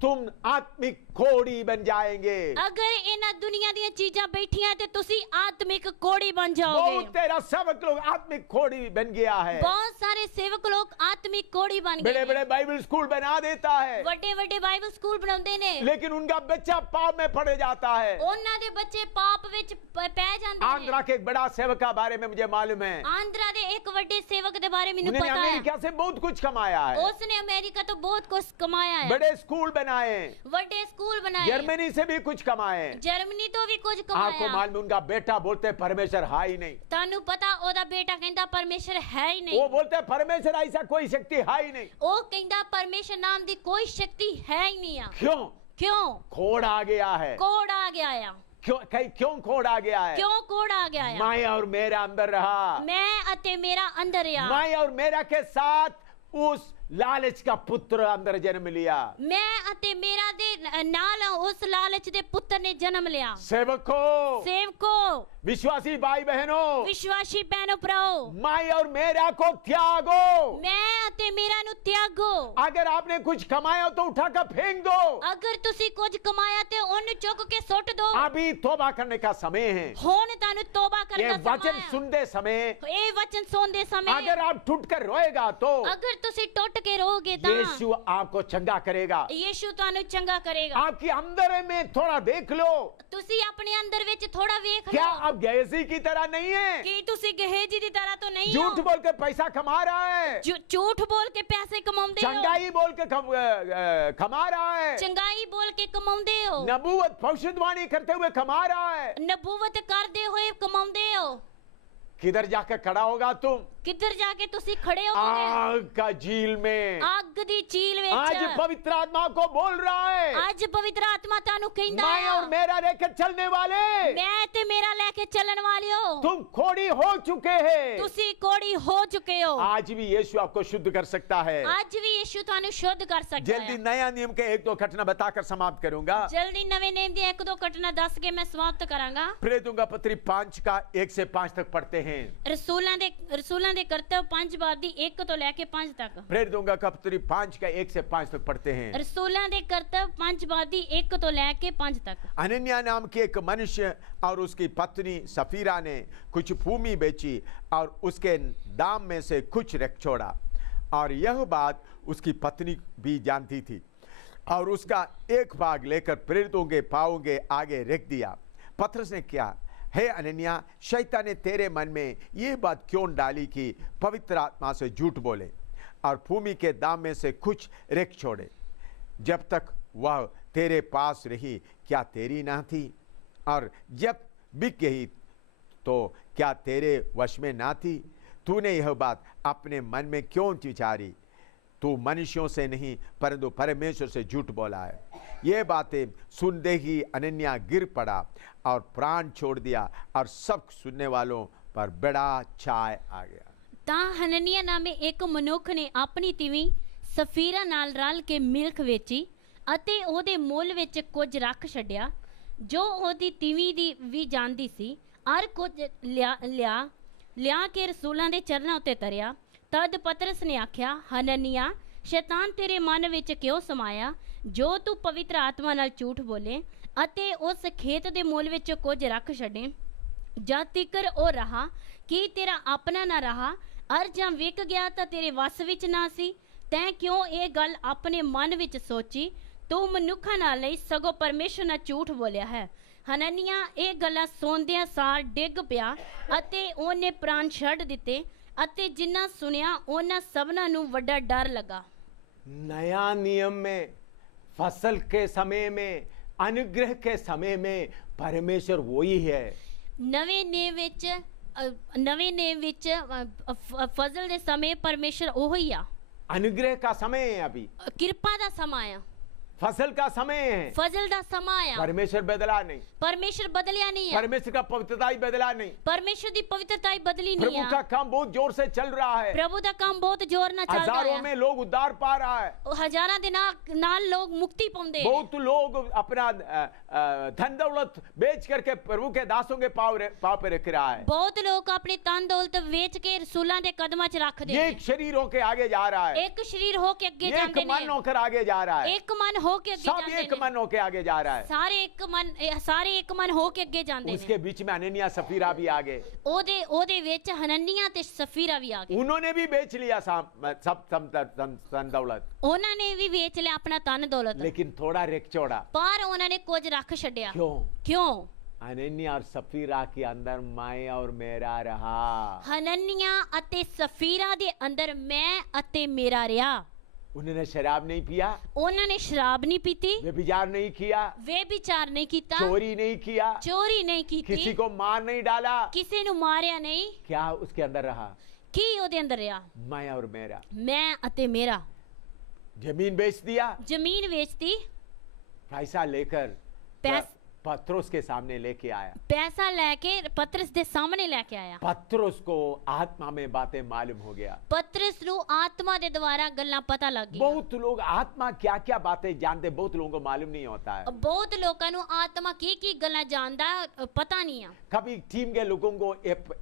तुम आत्मिक कोड़ी बन जाएंगे। अगर इन्हां दुनिया दी चीजां बैठियां ते तुसी आत्मिक कोड़ी बन जाओगे। बहुत तेरा सेवक लोग आत्मिक कोड़ी बन गया है। बहुत सारे सेवक लोग आत्मिक कोड़ी बन गए। बड़े-बड़े बाइबल स्कूल बना देता है, बड़े-बड़े बाइबल स्कूल बनाउंदे ने, लेकिन उनका बच्चा पाप में पड़ जाता है। उन्हां दे बच्चे पाप विच पै जांदे ने। आंध्रा के एक बड़ा सेवक के बारे में मुझे मालूम है। आंध्रा दे एक बड़े सेवक दे बारे में मुझे पता है। अमेरिका से बहुत कुछ कमाया है। उसने अमेरिका तो बहुत कुछ कमाया है। बड़े स्कूल बनाए, बड़े स्कूल बनाए, जर्मनी से भी कुछ कमाए, जर्मनी तो भी कुछ कमाया। आपको मालूम उनका बेटा बोलते परमेश्वर है ही नहीं। तानू पता ओदा बेटा कहंदा परमेश्वर है ही नहीं। वो बोलते परमेश्वर ऐसा कोई शक्ति है ही नहीं। वो कहंदा परमेश्वर नाम दी कोई शक्ति है ही नहीं। क्यों? कोड़ आ गया है। कोड़ आ गया है। क्यों कोड़ आ गया है? क्यों कोड़ आ गया है? मैं और मेरा अंदर रहा, मैं अते मेरा अंदर रहा, मैं और मेरा के साथ उस लालच का पुत्र अंदर जन्म लिया। मैं अते मेरा दे नाल उस लालच दे पुत्र ने जन्म लिया। सेवकों, विश्वासी भाई बहनों, विश्वासी बहनों भराओ, मैं और मेरा को त्यागो, मैं अते मेरा नु त्यागो। ਤਿਆਗੋ। अगर आपने कुछ कमाया तो उठाकर फेंक दो। ਅਗਰ ਤੁਸੀਂ ਕੁਝ ਕਮਾਇਆ ਤੇ ਉਹਨੂੰ ਚੁੱਕ ਕੇ ਸੁੱਟ ਦਿਓ। अभी तौबा करने का समय है। ਹੁਣ ਤੁਹਾਨੂੰ ਤੋਬਾ ਕਰਨ ये ਦਾ वचन ਸਮਾਂ ਹੈ। सुनते समय ਇਹ ਵਚਨ ਸੁਣਦੇ ਸਮੇਂ अगर आप टूट कर रोएगा तो ਅਗਰ ਤੁਸੀਂ ਟੁੱਟ ਕੇ ਰਹੋਗੇ ਤਾਂ यीशु आपको चंगा करेगा। ਯੀਸ਼ੂ ਤੁਹਾਨੂੰ ਚੰਗਾ ਕਰੇਗਾ। आपकी अंदर में थोड़ा देख लो, ਤੁਸੀਂ ਆਪਣੇ ਅੰਦਰ ਵਿੱਚ ਥੋੜਾ ਵੇਖ क्या ਲਓ अब गैसी की तरह नहीं है? ਕਿ ਤੁਸੀਂ ਗਹੇਜੀ ਦੀ ਤਰ੍ਹਾਂ ਤਾਂ ਨਹੀਂ झूठ ਹੋ। बोल के पैसा कमा रहा है, ਝੂਠ ਬੋਲ ਕੇ ਪੈਸੇ ਕਮਾਉਂਦੇ ਹੋ। चंगाई बोल के कमा रहा है, ਚੰਗਾਈ ਬੋਲ ਕੇ ਕਮਾਉਂਦੇ ਹੋ। नबूवत भविष्यवाणी करते हुए कमा रहा है। ਨਬੂਵਤ ਕਰਦੇ ਹੋਏ ਕਮਾਉਂਦੇ ਹੋ। किधर जाकर खड़ा होगा तुम? ਕਿੱਧਰ ਜਾ ਕੇ ਤੁਸੀਂ ਖੜੇ ਹੋਗੇ? आग का झील में। ਅੱਗ ਦੀ ਝੀਲ आज ਵਿੱਚ। पवित्र आत्मा को बोल रहा है, ਅੱਜ ਪਵਿੱਤਰ ਆਤਮਾ ਤੁਹਾਨੂੰ ਕਹਿੰਦਾ मैं और ਹੈ मेरा लेकर चलने वाले ਮੈਂ ਤੇ ਮੇਰਾ ਲੈ ਕੇ ਚੱਲਣ ਵਾਲਿਓ तुम खोड़ी हो चुके हैं। ਤੁਸੀਂ ਕੋੜੀ ਹੋ ਚੁੱਕੇ ਹੋ। आज भी यीशु आपको शुद्ध कर सकता है। ਅੱਜ ਵੀ ਯੀਸ਼ੂ ਤੁਹਾਨੂੰ ਸ਼ੁੱਧ ਕਰ ਸਕਦਾ जल्दी ਹੈ। नया नियम के एक दो घटना बताकर समाप्त करूंगा। ਜਲਦੀ ਨਵੇਂ ਨੇਮ ਦੀ ਇੱਕ ਦੋ ਘਟਨਾ ਦੱਸ ਕੇ ਮੈਂ ਸਮਾਪਤ ਕਰਾਂਗਾ। प्रेरितों का पत्री 5 का 1 से 5 तक पढ़ते हैं। ਰਸੂਲਾਂ ਦੇ ਕਰਤੱਵ 5 ਬਾਬ ਦੀ 1 ਤੋਂ ਲੈ ਕੇ 5 ਤੱਕ। प्रेरितों का पत्री 5 का 1 से 5 तक पढ़ते हैं। ਰਸੂਲਾਂ ਦੇ ਕਰਤੱਵ 5 ਬਾਬ ਦੀ 1 ਤੋਂ ਲੈ ਕੇ 5 ਤੱਕ। अनन्या नाम के एक मनुष्य और उसकी पत्नी सफीरा ने कुछ भूमि बेची और उसके दाम में से कुछ रख छोड़ा, और यह बात उसकी पत्नी भी जानती थी, और उसका एक भाग लेकर प्रेरितों के पांवों के आगे रख दिया। पतरस ने क्या, हे अनन्या, शैतान ने तेरे मन में ये बात क्यों डाली कि पवित्र आत्मा से झूठ बोले और भूमि के दाम में से कुछ रख छोड़े? जब तक वह तेरे पास रही क्या तेरी ना थी, और जब बिक गई तो क्या तेरे वश में ना थी? तूने यह बात अपने मन में क्यों विचारी? तू मनुष्यों से नहीं परंतु परमेश्वर से झूठ बोला है। ये बातें सुनते ही अनन्या गिर पड़ा और प्राण छोड़ दिया, और सब सुनने वालों पर बड़ा छाय आ गया। ਤਾਂ ਹਨਨੀਆ ਨਾਮੇ ਇੱਕ ਮਨੁੱਖ ਨੇ ਆਪਣੀ ਤੀਵੀਂ ਸਫੀਰਾ ਨਾਲ ਰਲ ਕੇ ਮਿਲਖ ਵੇਚੀ ਅਤੇ ਉਹਦੇ ਮੁੱਲ ਵਿੱਚ ਕੁਝ ਰੱਖ ਛੱਡਿਆ, ਜੋ ਉਹਦੀ ਤੀਵੀਂ ਦੀ ਵੀ ਜਾਣਦੀ ਸੀ, ਅਰ ਕੁਝ ਲਿਆ ਕੇ ਰਸੂਲਾਂ ਦੇ ਚਰਨਾਂ ਉੱਤੇ ਤਰਿਆ। ਤਦ ਪਤਰਸ ਨੇ ਆਖਿਆ, ਹਨਨੀਆ, ਸ਼ੈਤਾਨ ਤੇਰੇ ਮਨ ਵਿੱਚ ਕਿਉਂ ਸਮਾਇਆ, ਜੋ ਤੂੰ ਪਵਿੱਤਰ ਆਤਮਾ ਨਾਲ ਝੂਠ ਬੋਲੇ ਅਤੇ ਉਸ ਖੇਤ ਦੇ ਮੁੱਲ ਵਿੱਚ ਕੁਝ ਰੱਖ ਛੱਡੇ, ਜਦ ਤੀਕਰ ਉਹ ਰਹਾ ਕੀ ਤੇਰਾ ਆਪਣਾ ਨਾ ਰਹਾ, ਅਰ ਜਾਂ ਵਿਕ ਗਿਆ ਤਾਂ ਤੇਰੇ ਵੱਸ ਵਿੱਚ ਨਾ ਸੀ। ਤੈਂ ਕਿਉਂ ਇਹ ਗੱਲ ਆਪਣੇ ਮਨ ਵਿੱਚ ਸੋਚੀ? ਤੂੰ ਮਨੁੱਖਾਂ ਨਾਲ ਨਹੀਂ ਸਗੋਂ ਪਰਮੇਸ਼ਰ ਨਾਲ ਝੂਠ ਬੋਲਿਆ ਹੈ। ਹਨਨੀਆ ਇਹ ਗੱਲਾਂ ਸੁਣਦਿਆਂ ਸਾਰ ਡਿੱਗ ਪਿਆ ਅਤੇ ਉਹਨੇ ਪ੍ਰਾਣ ਛੱਡ ਦਿੱਤੇ, ਅਤੇ ਜਿੰਨਾ ਸੁਣਿਆ ਉਹਨਾਂ ਸਭਨਾਂ ਨੂੰ ਵੱਡਾ ਡਰ ਲੱਗਾ। नया नियम में फसल के समय में, अनुग्रह के समय में परमेश्वर वही है। ਨਵੇਂ ਨੇਮ ਵਿੱਚ ਫਜ਼ਲ ਦੇ ਸਮੇਂ ਪਰਮੇਸ਼ਰ ਉਹੀ ਆ। अनुग्रह का समय है, अभी ਕਿਰਪਾ ਦਾ ਸਮਾਂ ਆ, फसल का समय है। ਫਜ਼ਲ ਦਾ ਸਮਾਂ ਆ। परमेश्वर बदला नहीं, ਪਰਮੇਸ਼ਰ ਬਦਲਿਆ नहीं ਆ। परमेश्वर का पवित्रता ही बदला नहीं। ਪਰਮੇਸ਼ਰ ਦੀ ਪਵਿੱਤਰਤਾ ਹੀ ਬਦਲੀ ਨਹੀਂ प्रभु का ਆ। काम बहुत जोर से चल रहा है। ਪ੍ਰਭੂ ਦਾ ਕੰਮ ਬਹੁਤ ਜ਼ੋਰ ਨਾਲ ਚੱਲਦਾ हजारों ਹੈ। में लोग उद्धार पा रहा है। ਉਹ ਹਜ਼ਾਰਾਂ ਦੇ ਨਾਲ ਲੋਕ ਮੁਕਤੀ ਪਾਉਂਦੇ ਨੇ। बहुत लोग अपना धन दौलत बेच करके प्रभु के दासों के पाव पे रख रहा है। ਬਹੁਤ ਲੋਕ ਆਪਣੇ ਤਨ ਦੌਲਤ ਵੇਚ ਕੇ ਰਸੂਲਾਂ ਦੇ ਕਦਮਾਂ 'ਚ ਰੱਖਦੇ ये ਨੇ। एक शरीर होके आगे जा रहा है, ਇੱਕ ਸ਼ਰੀਰ ਹੋ ਕੇ ਅੱਗੇ एक ਜਾਂਦੇ मन ਨੇ। होकर आगे जा रहा है, ਇੱਕ ਮਨ ਹੋ ਕੇ ਅੱਗੇ सब ਜਾਂਦੇ एक ਨੇ। मन होके आगे जा रहा है। ਸਾਰੇ ਇੱਕ ਮਨ ਹੋ ਕੇ ਅੱਗੇ ਜਾਂਦੇ उसके ਨੇ। बीच में अनन्या सफीरा भी आ गए। ਉਹਦੇ ਵਿੱਚ ਹਨਨੀਆ ਤੇ ਸਫੀਰਾ ਵੀ ਆ ਗਏ। उन्होंने भी बेच लिया सब धन दौलत, ਉਹਨਾਂ ਨੇ ਵੀ ਵੇਚ ਲਿਆ ਆਪਣਾ ਤਨ ਦੌਲਤ, लेकिन थोड़ा रेख छोड़ा। ਪਰ ਉਹਨਾਂ ਨੇ ਕੁਝ ਰੱਖ ਛੱਡਿਆ। क्यों? अनन्या और सफीरा के अंदर मैं और मेरा रहा। ਹਨਨੀਆ ਅਤੇ ਸਫੀਰਾ ਦੇ ਅੰਦਰ ਮੈਂ ਅਤੇ ਮੇਰਾ ਰਿਹਾ। उन्होंने शराब नहीं पिया, ਉਹਨਾਂ ਨੇ ਸ਼ਰਾਬ ਨਹੀਂ ਪੀਤੀ, व्यभिचार नहीं किया, ਵੇ ਵਿਚਾਰ ਨਹੀਂ ਕੀਤਾ, चोरी नहीं किया, ਚੋਰੀ ਨਹੀਂ किसी ਕੀਤੀ, को मार नहीं डाला। ਕਿਸੇ ਨੂੰ ਮਾਰਿਆ ਨਹੀਂ। क्या उसके अंदर रहा? ਕੀ ਉਹਦੇ ਅੰਦਰ ਰਿਹਾ? मैं और मेरा। ਮੈਂ ਅਤੇ ਮੇਰਾ। जमीन बेच दिया, ਜ਼ਮੀਨ ਵੇਚਤੀ, पैसा लेकर पैस- पतरस के सामने लेके आया। ਪੈਸਾ ਲੈ ਕੇ ਪਤਰਸ ਦੇ ਸਾਹਮਣੇ ਲੈ ਕੇ ਆਇਆ। पतरस को आत्मा में बातें मालूम हो गया। ਪਤਰਸ ਨੂੰ ਆਤਮਾ ਦੇ ਦੁਆਰਾ ਗੱਲਾਂ ਪਤਾ ਲੱਗ ਗਈਆਂ। बहुत लोग आत्मा क्या क्या बातें जानते, बहुत लोगों को मालूम नहीं होता है। ਬਹੁਤ ਲੋਕਾਂ ਨੂੰ ਆਤਮਾ ਕੀ ਗੱਲਾਂ ਜਾਣਦਾ ਪਤਾ ਨਹੀਂ ਆ। कभी टीम के लोगों को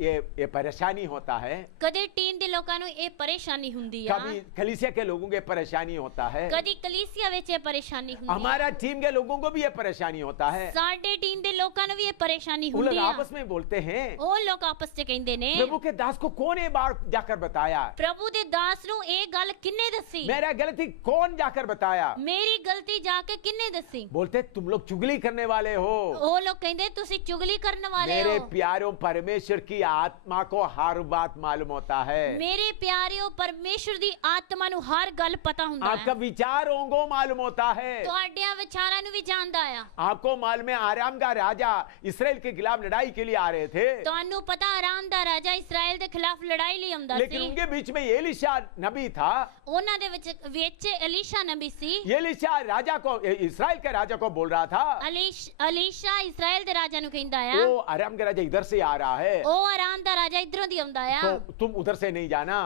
ये परेशानी होता है, ਕਦੇ ਟੀਮ ਦੇ ਲੋਕਾਂ ਨੂੰ ਇਹ ਪਰੇਸ਼ਾਨੀ ਹੁੰਦੀ ਆ, कभी कलीसिया के लोगों को परेशानी होता है, ਕਦੀ ਕਲੀਸਿया ਵਿੱਚ ਇਹ ਪਰੇਸ਼ਾਨੀ ਹੁੰਦੀ ਆ। हमारा टीम के लोगों को भी ये परेशानी होता है। ਸਾਡੇ ਟੀਮ ਦੇ ਲੋਕਾਂ ਨੂੰ ਵੀ ਇਹ ਪਰੇਸ਼ਾਨੀ वो लोग ਹੁੰਦੀ ਆ। आपस में बोलते हैं, ਉਹ ਲੋਕ ਆਪਸ ਵਿੱਚ ਕਹਿੰਦੇ ਨੇ प्रभु के दास को कौन ये बात जाकर बताया, ਪ੍ਰਭੂ ਦੇ ਦਾਸ ਨੂੰ ਇਹ ਗੱਲ ਕਿੰਨੇ ਦੱਸੀ, मेरा गलती कौन जाकर बताया। ਮੇਰੀ ਗਲਤੀ ਜਾ ਕੇ ਕਿੰਨੇ ਦੱਸੀ। बोलते तुम लोग चुगली करने वाले हो। ਉਹ ਲੋਕ ਕਹਿੰਦੇ ਤੁਸੀਂ ਚੁਗਲੀ ਕਰਨ ਵਾਲੇ मेरे ਹੋ। प्यारों, परमेश्वर की आत्मा को हर बात मालूम होता है। ਮੇਰੇ ਪਿਆਰਿਓ ਪਰਮੇਸ਼ਰ ਦੀ ਆਤਮਾ ਨੂੰ ਹਰ ਗੱਲ ਪਤਾ ਹੁੰਦਾ आपका ਹੈ। विचारों को मालूम होता है। ਤੁਹਾਡਿਆਂ ਵਿਚਾਰਾਂ ਨੂੰ ਵੀ ਜਾਣਦਾ ਆ। आपको मालूम है आराम का राजा इसराइल के खिलाफ लड़ाई के लिए आ रहे थे, ਤੁਹਾਨੂੰ ਪਤਾ ਆਰਾਮ ਦਾ ਰਾਜਾ ਇਸਰਾਇਲ ਦੇ ਖਿਲਾਫ ਲੜਾਈ ਲਈ ਆਉਂਦਾ लेकिन ਸੀ। उनके बीच में एलीशा नबी था। ਉਹਨਾਂ ਦੇ ਵਿੱਚ ਅਲੀਸ਼ਾ ਨਬੀ ਸੀ। एलीशा राजा को, इसराइल के राजा को बोल रहा था, ਅਲੀਸ਼ਾ ਇਸਰਾਇਲ ਦੇ ਰਾਜਾ ਨੂੰ ਕਹਿੰਦਾ ਆ वो आराम का राजा इधर से आ रहा है, ਉਹ ਆਰਾਮ ਦਾ ਰਾਜਾ ਇਧਰੋਂ ਦੀ ਆਉਂਦਾ ਆ, तो तुम उधर से नहीं जाना,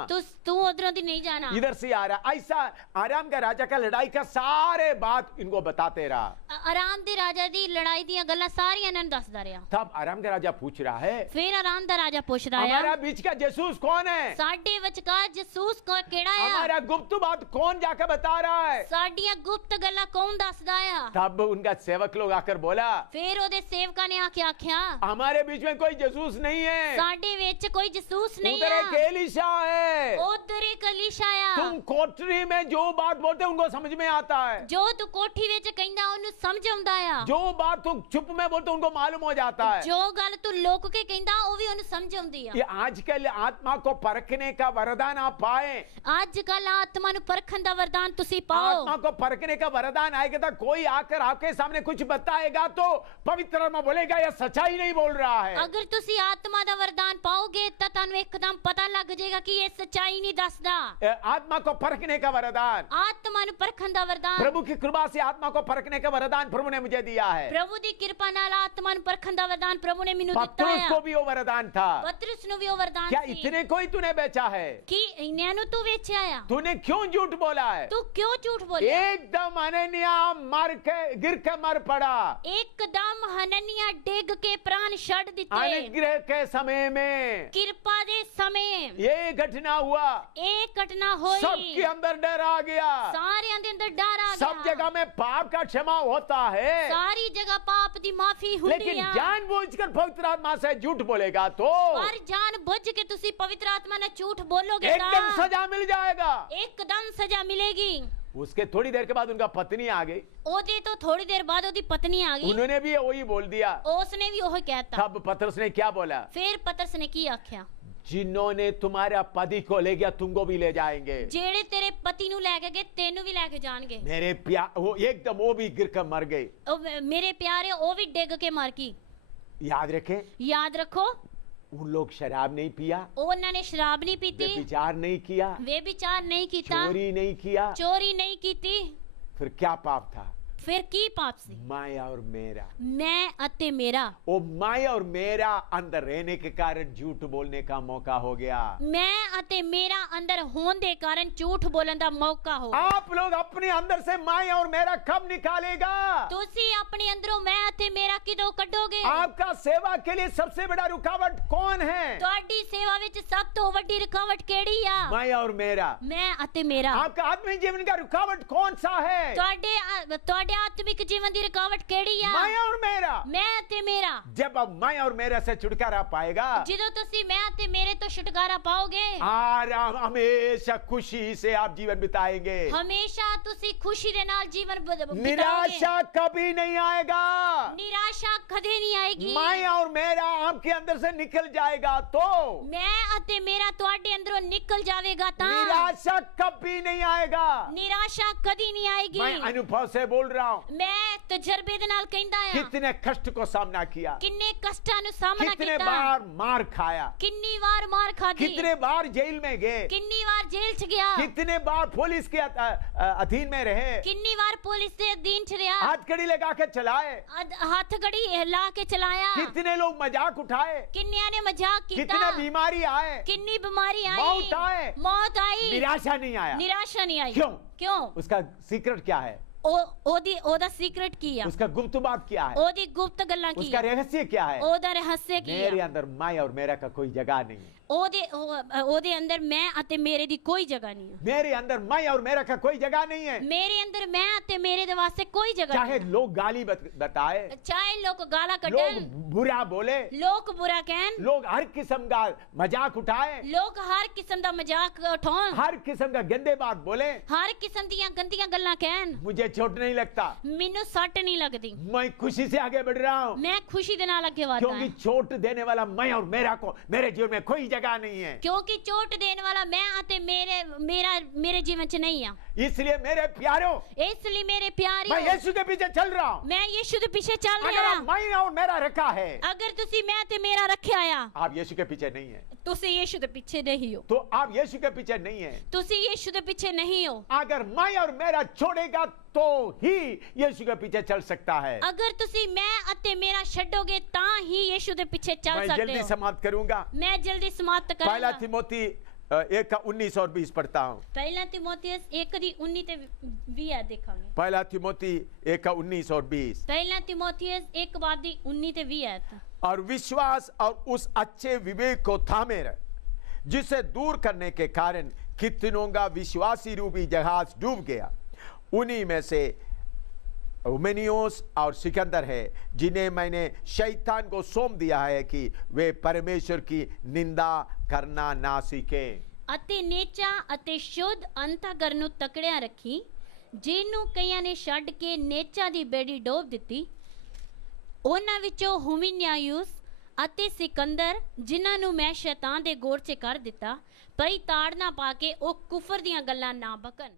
ਤੂੰ ਉਧਰੋਂ ਦੀ ਨਹੀਂ ਜਾਣਾ। इधर से आ रहा। ऐसा आराम का राजा का लड़ाई का सारे बात इनको बताते रहा। ਆਰਾਮ ਦੇ ਰਾਜਾ ਦੀ ਲੜਾਈ ਦੀਆਂ ਗੱਲਾਂ ਸਾਰੀਆਂ ਇਹਨਾਂ ਨੂੰ ਦੱਸਦਾ ਰਿਹਾ। तब आराम का राजा पूछ रहा है, ਫਿਰ ਆਰਾਮ ਦਾ ਰਾਜਾ ਪੁੱਛਦਾ ਆ हमारा बीच का जसूस कौन है, ਸਾਡੇ ਵਿਚਕਾਰ ਜਸੂਸ ਕਿਹੜਾ ਆ, हमारा गुप्त बात कौन जाकर बता रहा है। ਸਾਡੀਆਂ ਗੁਪਤ ਗੱਲਾਂ ਕੌਣ ਦੱਸਦਾ ਆ। तब उनका सेवक लोग आकर बोला, ਫਿਰ ਉਹਦੇ ਸੇਵਕਾਂ ਨੇ ਆ ਕੇ ਆਖਿਆ हमारे बीच में कोई जसूस नहीं है, ਸਾਡੇ ਵਿੱਚ ਕੋਈ ਜਸੂਸ ਨਹੀਂ उधर एक ਆ, एलीशा है। ਉਧਰ ਇੱਕ ਅਲੀਸ਼ਾ ਆ। तुम कोठरी में जो बात बोलते उनको समझ में आता है, ਜੋ ਤੂੰ ਕੋਠੀ ਵਿੱਚ ਕਹਿੰਦਾ ਉਹਨੂੰ ਸਮਝ ਆਉਂਦਾ ਆ, जो बात तुम चुप में बोलते उनको मालूम हो जाता है। ਜੋ ਗੱਲ ਤੂੰ ਲੁਕ ਕੇ ਕਹਿੰਦਾ ਉਹ ਵੀ ਉਹਨੂੰ ਸਮਝ ਆਉਂਦੀ ਆ। ये आजकल आत्मा को परखने का वरदान आप पाए, ਅੱਜ ਕੱਲ ਆਤਮਾ ਨੂੰ ਪਰਖਣ ਦਾ ਵਰਦਾਨ ਤੁਸੀਂ ਪਾਓ। आत्मा को परखने का वरदान आएगा तो कोई आकर आपके सामने कुछ बताएगा तो पवित्र आत्मा बोलेगा यह सच्चाई नहीं बोल रहा है। ਅਗਰ ਤੁਸੀਂ ਆਤਮਾ ਦਾ ਵਰਦਾਨ ਪਾਓਗੇ ਤਾਂ ਤੁਹਾਨੂੰ ਇੱਕਦਮ ਪਤਾ ਲੱਗ ਜਾਏਗਾ ਕਿ ਇਹ ਸੱਚਾਈ ਨਹੀਂ ਦੱਸਦਾ। आत्मा को परखने का वरदान, ਆਤਮਾ ਨੂੰ ਪਰਖਣ ਦਾ ਵਰਦਾਨ प्रभु की कृपा से आत्मा को परखने का वरदान प्रभु ने मुझे दिया है। ਪ੍ਰਭੂ ਦੀ ਕਿਰਪਾ ਨਾਲ ਆਤਮਾ ਨੂੰ ਪਰਖਣ ਦਾ ਵਰਦਾਨ ਪ੍ਰਭੂ ਨੇ ਮੈਨੂੰ ਦਿੱਤਾ पतरस को ਹੈ। भी वो वरदान था। ਪਤਰਸ ਨੂੰ ਵੀ ਉਹ ਵਰਦਾਨ क्या ਸੀ। इतने कोई तूने बेचा है, ਕੀ ਇੰਨਿਆਂ ਨੂੰ ਤੂੰ ਵੇਚਿਆ ਆ? तूने क्यों झूठ बोला है। ਤੂੰ ਕਿਉਂ ਝੂਠ ਬੋਲਿਆ? एकदम अनन्या मर के गिर के मर पड़ा। ਇੱਕਦਮ ਹਨਨਿਆ ਡਿੱਗ ਕੇ ਪ੍ਰਾਣ ਛੱਡ ਦਿੱਤੇ। अनुग्रह के समय में ਕਿਰਪਾ ਦੇ ਸਮੇਂ ये घटना हुआ, ਇਹ घटना ਹੋਈ। सबके अंदर डर आ गया। ਸਾਰਿਆਂ ਦੇ ਅੰਦਰ ਡਰ ਆ सब ਗਿਆ। जगह में पाप का क्षमा होता है, ਸਾਰੀ ਜਗ੍ਹਾ ਪਾਪ ਦੀ ਮਾਫੀ ਹੁੰਦੀ लेकिन ਆ। जानबूझकर पवित्र आत्मा से झूठ बोलेगा तो ਪਰ ਜਾਣ ਬੁੱਝ ਕੇ ਤੁਸੀਂ ਪਵਿੱਤਰ ਆਤਮਾ ਨਾਲ ਝੂਠ ਬੋਲੋਗੇ एकदम ਤਾਂ सजा मिल जाएगा। ਇੱਕਦਮ ਸਜ਼ਾ ਮਿਲੇਗੀ। उसके थोड़ी देर के बाद उनका पत्नी आ गई, ਉਹਦੇ ਤੋਂ ਥੋੜੀ ਦੇਰ ਬਾਅਦ ਉਹਦੀ ਪਤਨੀ ਆ ਗਈ। उन्होंने भी वही बोल दिया। ਉਸਨੇ ਵੀ ਉਹ ਕਹਿਤਾ। तब पतरस ने क्या बोला, ਫਿਰ ਪਤਰਸ ਨੇ ਕੀ ਆਖਿਆ? जिन्होंने तुम्हारा पति को ले गया तुमको भी ले जाएंगे। ਜਿਹੜੇ ਤੇਰੇ ਪਤੀ ਨੂੰ ਲੈ ਕੇ ਗਏ ਤੈਨੂੰ ਵੀ ਲੈ ਕੇ ਜਾਣਗੇ। मेरे प्यार वो एकदम वो भी गिर कर मर गए। ਮੇਰੇ ਪਿਆਰੇ ਉਹ ਵੀ ਡਿੱਗ ਕੇ ਮਰ ਗਈ। याद रखें, ਯਾਦ ਰੱਖੋ उन लोग शराब नहीं पिया, ਉਹਨਾਂ ਨੇ ਸ਼ਰਾਬ ਨਹੀਂ ਪੀਤੀ, व्यभिचार नहीं किया, ਵੇ ਵਿਚਾਰ ਨਹੀਂ ਕੀਤਾ, चोरी नहीं किया, ਚੋਰੀ ਨਹੀਂ ਕੀਤੀ। फिर क्या पाप था, ਫਿਰ ਕੀ ਪਾਪ ਸੀ? माया और मेरा। ਮੈਂ ਅਤੇ ਮੇਰਾ। वो माया और मेरा अंदर रहने के कारण झूठ बोलने का मौका हो गया। ਮੈਂ ਅਤੇ ਮੇਰਾ ਅੰਦਰ ਹੋਣ ਦੇ ਕਾਰਨ ਝੂਠ ਬੋਲਣ ਦਾ ਮੌਕਾ ਹੋ ਗਿਆ। आप लोग अपने अंदर से माया और मेरा कब निकालेगा। ਤੁਸੀਂ ਆਪਣੇ ਅੰਦਰੋਂ ਮੈਂ ਅਤੇ ਮੇਰਾ ਕਿਦੋਂ ਕੱਢੋਗੇ? आपका सेवा के लिए सबसे बड़ा रुकावट कौन है, ਤੁਹਾਡੀ ਸੇਵਾ ਵਿੱਚ ਸਭ ਤੋਂ ਵੱਡੀ ਰੁਕਾਵਟ ਕਿਹੜੀ ਆ? माया और मेरा। ਮੈਂ ਅਤੇ ਮੇਰਾ। आपका आत्मिक जीवन का रुकावट कौन सा है, ਤੁਹਾਡੇ ਆਤਮਿਕ ਜੀਵਨ ਦੀ ਰੁਕਾਵਟ ਕਿਹੜੀ ਆ? माया और मेरा। ਮੈਂ ਅਤੇ ਮੇਰਾ। जब अब माया और मेरा से छुटकारा पाएगा, ਜਦੋਂ ਤੁਸੀਂ मैं ਅਤੇ ਮੇਰੇ ਤੋਂ ਛੁਟਕਾਰਾ ਪਾਓਗੇ, आराम हमेशा खुशी से आप जीवन बिताएंगे। ਹਮੇਸ਼ਾ ਤੁਸੀਂ ਖੁਸ਼ੀ ਦੇ ਨਾਲ ਜੀਵਨ ਬਿਤਾਓਗੇ। निराशा कभी नहीं आएगा। ਨਿਰਾਸ਼ਾ ਕਦੇ ਨਹੀਂ ਆਏਗੀ। माया और मेरा आपके अंदर से निकल जाएगा तो ਮੈਂ ਅਤੇ ਮੇਰਾ ਤੁਹਾਡੇ ਅੰਦਰੋਂ ਨਿਕਲ ਜਾਵੇਗਾ ਤਾਂ निराशा कभी नहीं आएगा। ਨਿਰਾਸ਼ਾ ਕਦੀ ਨਹੀਂ ਆਏਗੀ। मैं अनुभव से बोल रहा हूँ। ਮੈਂ ਤਜਰਬੇ ਦੇ ਨਾਲ ਕਹਿੰਦਾ ਆ कितने कष्ट को सामना किया, ਕਿੰਨੇ ਕਸ਼ਟਾਂ ਨੂੰ ਸਾਹਮਣਾ कितने ਕੀਤਾ बार मार खाया, ਕਿੰਨੀ ਵਾਰ ਮਾਰ ਖਾਧੀ कितने बार जेल में गए, ਕਿੰਨੀ ਵਾਰ ਜੇਲ੍ਹ 'ਚ ਗਿਆ कितने बार पुलिस के अधीन में रहे, ਕਿੰਨੀ ਵਾਰ ਪੁਲਿਸ ਦੇ ਅਧੀਨ 'ਚ ਰਿਹਾ हाथ कड़ी लगा के चलाए, ਹੱਥ ਘੜੀ ਹਿਲਾ ਕੇ ਚਲਾਇਆ कितने लोग मजाक उठाए, ਕਿੰਨਿਆਂ ਨੇ ਮਜ਼ਾਕ ਕੀਤਾ कितना बीमारी आए, ਕਿੰਨੀ ਬਿਮਾਰੀ ਆਈ मौत आए, ਮੌਤ ਆਈ निराशा नहीं आया। ਨਿਰਾਸ਼ਾ ਨਹੀਂ ਆਈ क्यों? ਕਿਉਂ उसका सीक्रेट क्या है, ਉਹਦਾ ਸੀਕ੍ਰੇਟ ਕੀ ਆ उसका गुप्त बात क्या है, ਉਹਦੀ ਗੁਪਤ ਗੱਲਾਂ ਕੀ उसका ਆ रहस्य क्या है? ਉਹਦਾ ਰਹੱस्य ਕੀ मेरे ਆ अंदर मैं और मेरा का कोई जगह नहीं है, ਉਹਦੇ ਅੰਦਰ ਮੈਂ ਅਤੇ ਮੇਰੇ ਦੀ ਕੋਈ ਜਗ੍ਹਾ ਨਹੀਂ ਆ मेरे अंदर मैं और मेरा का कोई जगह नहीं है। ਮੇਰੇ ਅੰਦਰ ਮੈਂ ਅਤੇ ਮੇਰੇ ਦੇ ਵਾਸਤੇ ਕੋਈ ਜਗ੍ਹਾ चाहे ਨਹੀਂ लोग गाली बताए, ਚਾਹੇ ਲੋਕ ਗਾਲਾਂ लोग ਕੱਢਣ बुरा बोले, ਲੋਕ ਬੁਰਾ ਕਹਿਣ लोग हर किस्म का मजाक उठाए, ਲੋਕ हर किस्म ਦਾ ਮਜ਼ਾਕ ਉਠਾਉਣ हर किस्म का गंदे बात बोले, हर किस्म ਦੀਆਂ ਗੰਦੀਆਂ ਗੱਲਾਂ ਕਹਿਣ मुझे चोट नहीं लगता, ਮੈਨੂੰ ਸੱਟ ਨਹੀਂ ਲੱਗਦੀ मैं खुशी से आगे बढ़ रहा हूँ, ਮੈਂ ਖੁਸ਼ੀ ਦੇ ਨਾਲ ਅੱਗੇ ਵਧਦਾ क्योंकि ਹਾਂ चोट देने वाला मैं और मेरा को मेरे जीवन में कोई जगह नहीं है। ਕਿਉਂਕਿ ਚੋਟ ਦੇਣ ਵਾਲਾ ਮੈਂ ਅਤੇ ਮੇਰੇ ਜੀਵਨ 'ਚ ਨਹੀਂ ਆ इसलिए मेरे प्यारों, ਇਸ ਲਈ ਮੇਰੇ मैं ਪਿਆਰਿਓ यीशु के पीछे चल रहा हूँ। ਮੈਂ ਯਿਸੂ ਦੇ ਪਿੱਛੇ ਚੱਲ अगर ਰਿਹਾ आप मैं और मेरा रखा है, ਅਗਰ ਤੁਸੀਂ ਮੈਂ ਤੇ ਮੇਰਾ ਰੱਖਿਆ ਆ आप यीशु के पीछे नहीं है, ਤੁਸੀਂ ਯਿਸੂ ਦੇ ਪਿੱਛੇ ਨਹੀਂ ਹੋ तो आप यीशु के पीछे नहीं है। ਤੁਸੀਂ ਯਿਸੂ ਦੇ ਪਿੱਛੇ ਨਹੀਂ ਹੋ अगर मैं और मेरा छोड़ेगा तो ही यीशु के पीछे चल सकता है। ਅਗਰ ਤੁਸੀਂ ਮੈਂ ਅਤੇ ਮੇਰਾ ਛੱਡੋਗੇ ਤਾਂ ਹੀ ਯਿਸੂ ਦੇ ਪਿੱਛੇ ਚੱਲ मैं ਸਕਦੇ जल्दी ਹੋ समाप्त करूंगा। मैं जल्दी समाप्त पहला करूंगा तिमोथी 1:19 और 20 पढ़ता हूँ। पहला तिमोथियस 1:19 ਤੇ 20 ਦੇਖਾਂਗੇ पहला तिमोथी 1:19 और 20। पहला तिमोथियस 1:19 ਤੇ 20 आयत और विश्वास और उस अच्छे विवेक को थामे रहे, जिसे दूर करने के कारण कितनों का विश्वासी रूपी जहाज डूब गया। उन्हीं में से हुमेनियोस और सिकंदर है, जिन्हें मैंने शैतान को सौंप दिया है कि वे परमेश्वर की निंदा करना ना सीखे। ਅਤੇ ਨੇਚਾ ਅਤੇ ਸ਼ੁੱਧ ਅੰਤःਕਰਨ ਨੂੰ ਤਕੜਿਆਂ ਰੱਖੀ, ਜਿਹਨੂੰ ਕਈਆਂ ਨੇ ਛੱਡ ਕੇ ਨੇਚਾ ਦੀ ਬੇੜੀ ਡੋਬ ਦਿੱਤੀ। ਉਹਨਾਂ ਵਿੱਚੋਂ ਹੁਮੇਨਿਯੂਸ ਅਤੇ ਸਿਕੰਦਰ, ਜਿਨ੍ਹਾਂ ਨੂੰ ਮੈਂ ਸ਼ੈਤਾਨ ਦੇ ਗੋੜ 'ਚ ਕਰ ਦਿੱਤਾ, ਭਈ ਤਾੜ ਨਾ ਪਾ ਕੇ ਉਹ ਕੁਫਰ ਦੀਆਂ ਗੱਲਾਂ ਨਾ ਬਕਣ।